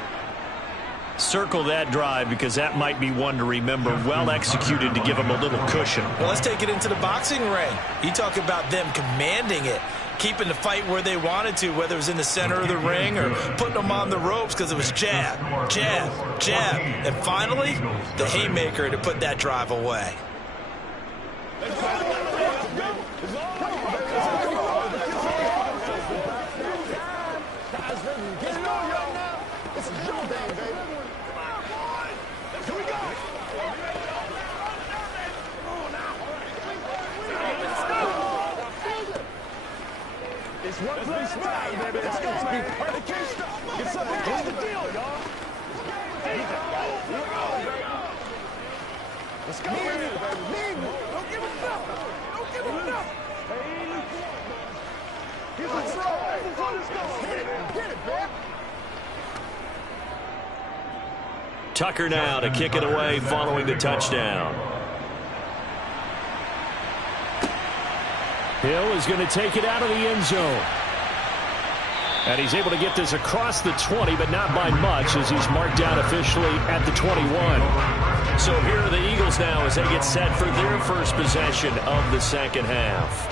Circle that drive because that might be one to remember. Well executed to give them a little cushion. Well, let's take it into the boxing ring. You talk about them commanding it, keeping the fight where they wanted to, whether it was in the center of the ring or putting them on the ropes because it was jab, jab, jab. And finally, the haymaker to put that drive away. It's one play slide, baby. Let's go, man. They can't stop. Get something. What's the deal, y'all? Let's go, baby. Don't give him nothing. Don't give him nothing. He's a throw. Let's go. Get it, man. Tucker now to kick it away following the touchdown. Hill is going to take it out of the end zone. And he's able to get this across the 20, but not by much, as he's marked down officially at the 21. So here are the Eagles now as they get set for their first possession of the second half.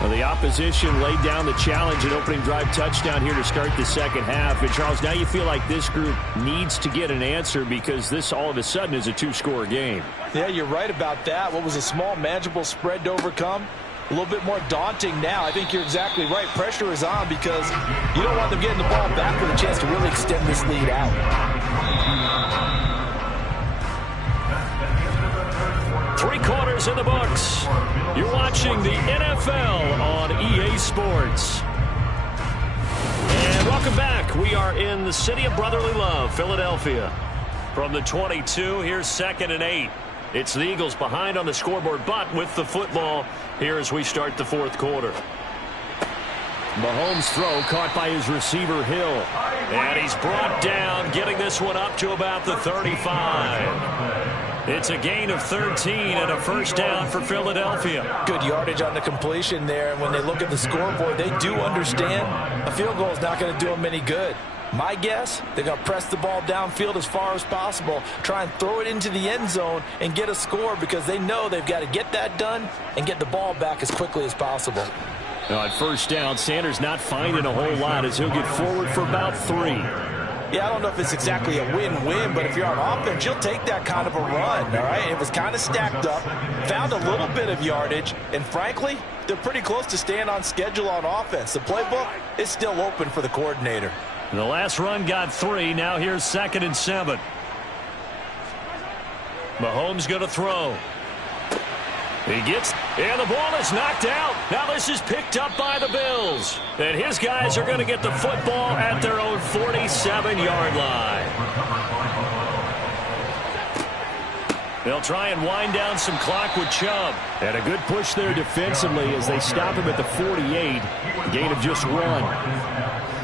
Well, the opposition laid down the challenge and opening drive touchdown here to start the second half. And, Charles, now you feel like this group needs to get an answer because this all of a sudden is a two-score game. Yeah, you're right about that. What was a small, manageable spread to overcome? A little bit more daunting now. I think you're exactly right. Pressure is on because you don't want them getting the ball back with a chance to really extend this lead out. 3 quarters in the books. You're watching the NFL on EA Sports. And welcome back. We are in the city of brotherly love, Philadelphia. From the 22, here's 2nd and 8. It's the Eagles behind on the scoreboard, but with the football here as we start the fourth quarter. Mahomes' throw caught by his receiver, Hill. And he's brought down, getting this one up to about the 35. It's a gain of 13 and a first down for Philadelphia. Good yardage on the completion there. And when they look at the scoreboard, they do understand a field goal is not going to do them any good. My guess, they're going to press the ball downfield as far as possible, try and throw it into the end zone and get a score because they know they've got to get that done and get the ball back as quickly as possible. Now at first down, Sanders not finding a whole lot as he'll get forward for about 3. Yeah, I don't know if it's exactly a win-win, but if you're on offense, you'll take that kind of a run, all right? It was kind of stacked up, found a little bit of yardage, and frankly, they're pretty close to staying on schedule on offense. The playbook is still open for the coordinator. The last run got 3. Now here's 2nd and 7. Mahomes going to throw. He gets, and the ball is knocked out. Now this is picked up by the Bills. And his guys are going to get the football at their own 47-yard line. They'll try and wind down some clock with Chubb. And a good push there defensively as they stop him at the 48. Gain of just 1.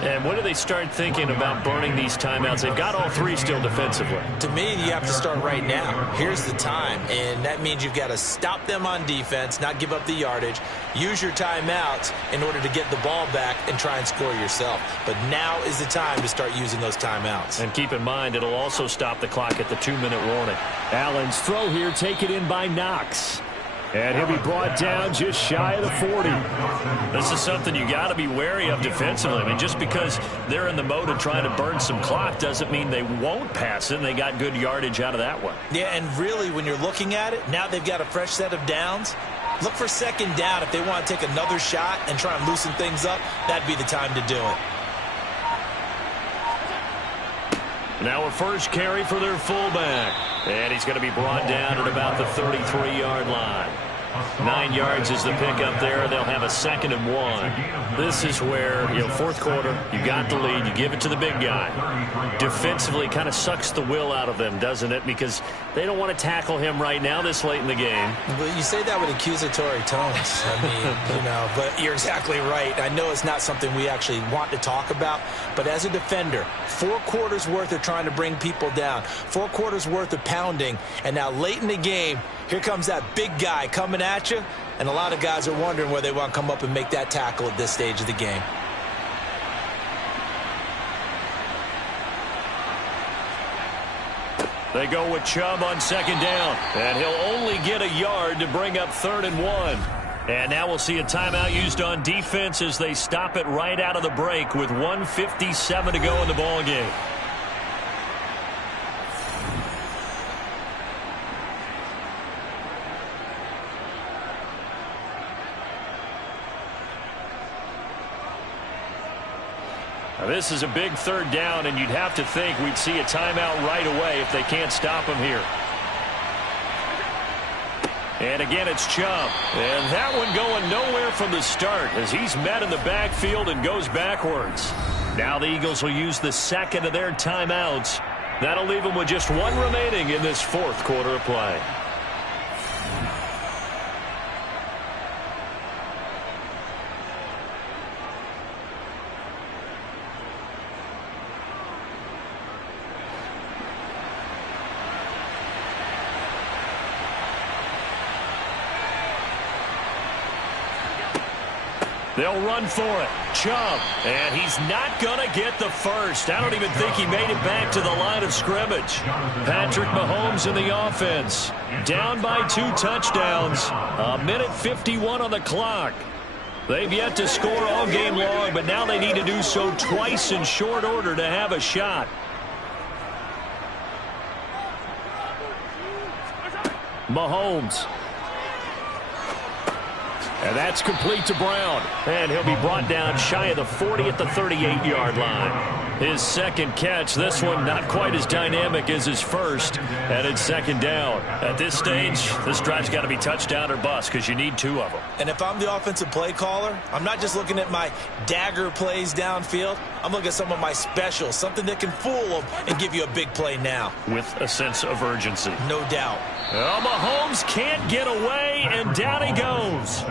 And when do they start thinking about burning these timeouts? They've got all 3 still defensively. To me, you have to start right now. Here's the time, and that means you've got to stop them on defense, not give up the yardage, use your timeouts in order to get the ball back and try and score yourself. But now is the time to start using those timeouts. And keep in mind, it'll also stop the clock at the 2-minute warning. Allen's throw here taken in by Knox. And he'll be brought down just shy of the 40. This is something you got to be wary of defensively. I mean, just because they're in the mode of trying to burn some clock doesn't mean they won't pass it, and they got good yardage out of that one. Yeah, and really, when you're looking at it, now they've got a fresh set of downs. Look for 2nd down. If they want to take another shot and try and loosen things up, that'd be the time to do it. Now a first carry for their fullback. And he's going to be brought down at about the 33-yard line. 9 yards is the pickup there. They'll have a 2nd and 1. This is where, fourth quarter, you got the lead. You give it to the big guy. Defensively, kind of sucks the will out of them, doesn't it? Because they don't want to tackle him right now this late in the game. But you say that with accusatory tones. I mean, but you're exactly right. I know it's not something we actually want to talk about. But as a defender, 4 quarters worth of trying to bring people down. 4 quarters worth of pounding. And now late in the game, here comes that big guy coming at you, and a lot of guys are wondering where they want to come up and make that tackle at this stage of the game. They go with Chubb on 2nd down, and he'll only get a yard to bring up 3rd and 1. And now we'll see a timeout used on defense as they stop it right out of the break with 1:57 to go in the ball game. Now this is a big 3rd down, and you'd have to think we'd see a timeout right away if they can't stop him here. And again, it's Chubb. And that one going nowhere from the start as he's met in the backfield and goes backwards. Now the Eagles will use the second of their timeouts. That'll leave them with just one remaining in this fourth quarter of play. They'll run for it. Chubb. And he's not going to get the first. I don't even think he made it back to the line of scrimmage. Patrick Mahomes in the offense. Down by 2 touchdowns. 1:51 on the clock. They've yet to score all game long, but now they need to do so twice in short order to have a shot. Mahomes. And that's complete to Brown. And he'll be brought down shy of the 40 at the 38-yard line. His second catch, this one not quite as dynamic as his first. And it's second down. At this stage, this drive's got to be touchdown or bust because you need 2 of them. And if I'm the offensive play caller, I'm not just looking at my dagger plays downfield. I'm looking at some of my specials, something that can fool them and give you a big play now. With a sense of urgency. No doubt. Well, Mahomes can't get away, and down he goes.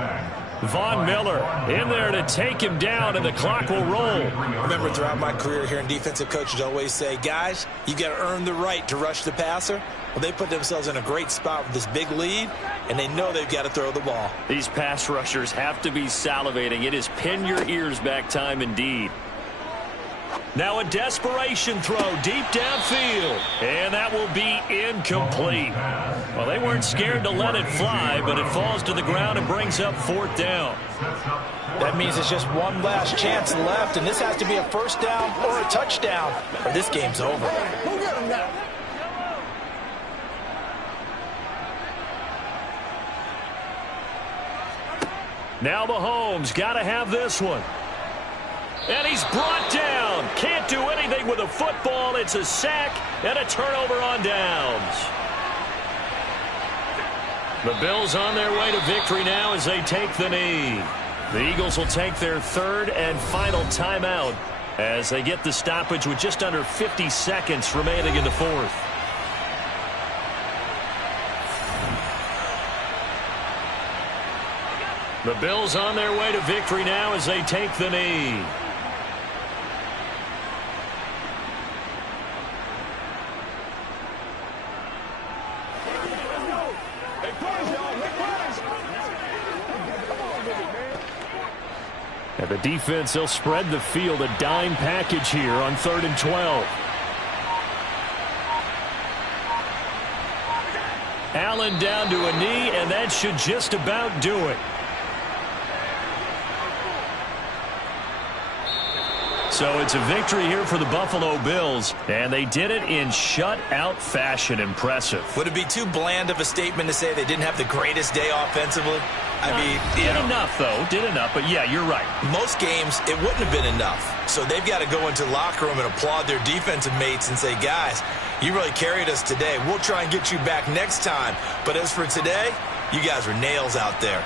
Von Miller in there to take him down, and the clock will roll. Remember, throughout my career here in defensive coaches always say, guys, you got to earn the right to rush the passer. Well, they put themselves in a great spot with this big lead, and they know they've got to throw the ball. These pass rushers have to be salivating. It is pin your ears back time indeed. Now a desperation throw deep downfield, and that will be incomplete. Well, they weren't scared to let it fly, but it falls to the ground and brings up 4th down. That means it's just one last chance left, and this has to be a first down or a touchdown, or this game's over. Who got him now? Now Mahomes got to have this one. And he's brought down. Can't do anything with a football. It's a sack and a turnover on downs. The Bills on their way to victory now as they take the knee. The Eagles will take their 3rd and final timeout as they get the stoppage with just under 50 seconds remaining in the 4th. The Bills on their way to victory now as they take the knee. And the defense, they'll spread the field, a dime package here on 3rd and 12. Allen down to a knee, and that should just about do it. So it's a victory here for the Buffalo Bills, and they did it in shutout fashion. Impressive. Would it be too bland of a statement to say they didn't have the greatest day offensively? I mean, did enough, though. Did enough, but yeah, you're right. Most games, it wouldn't have been enough. So they've got to go into the locker room and applaud their defensive mates and say, guys, you really carried us today. We'll try and get you back next time. But as for today, you guys were nails out there.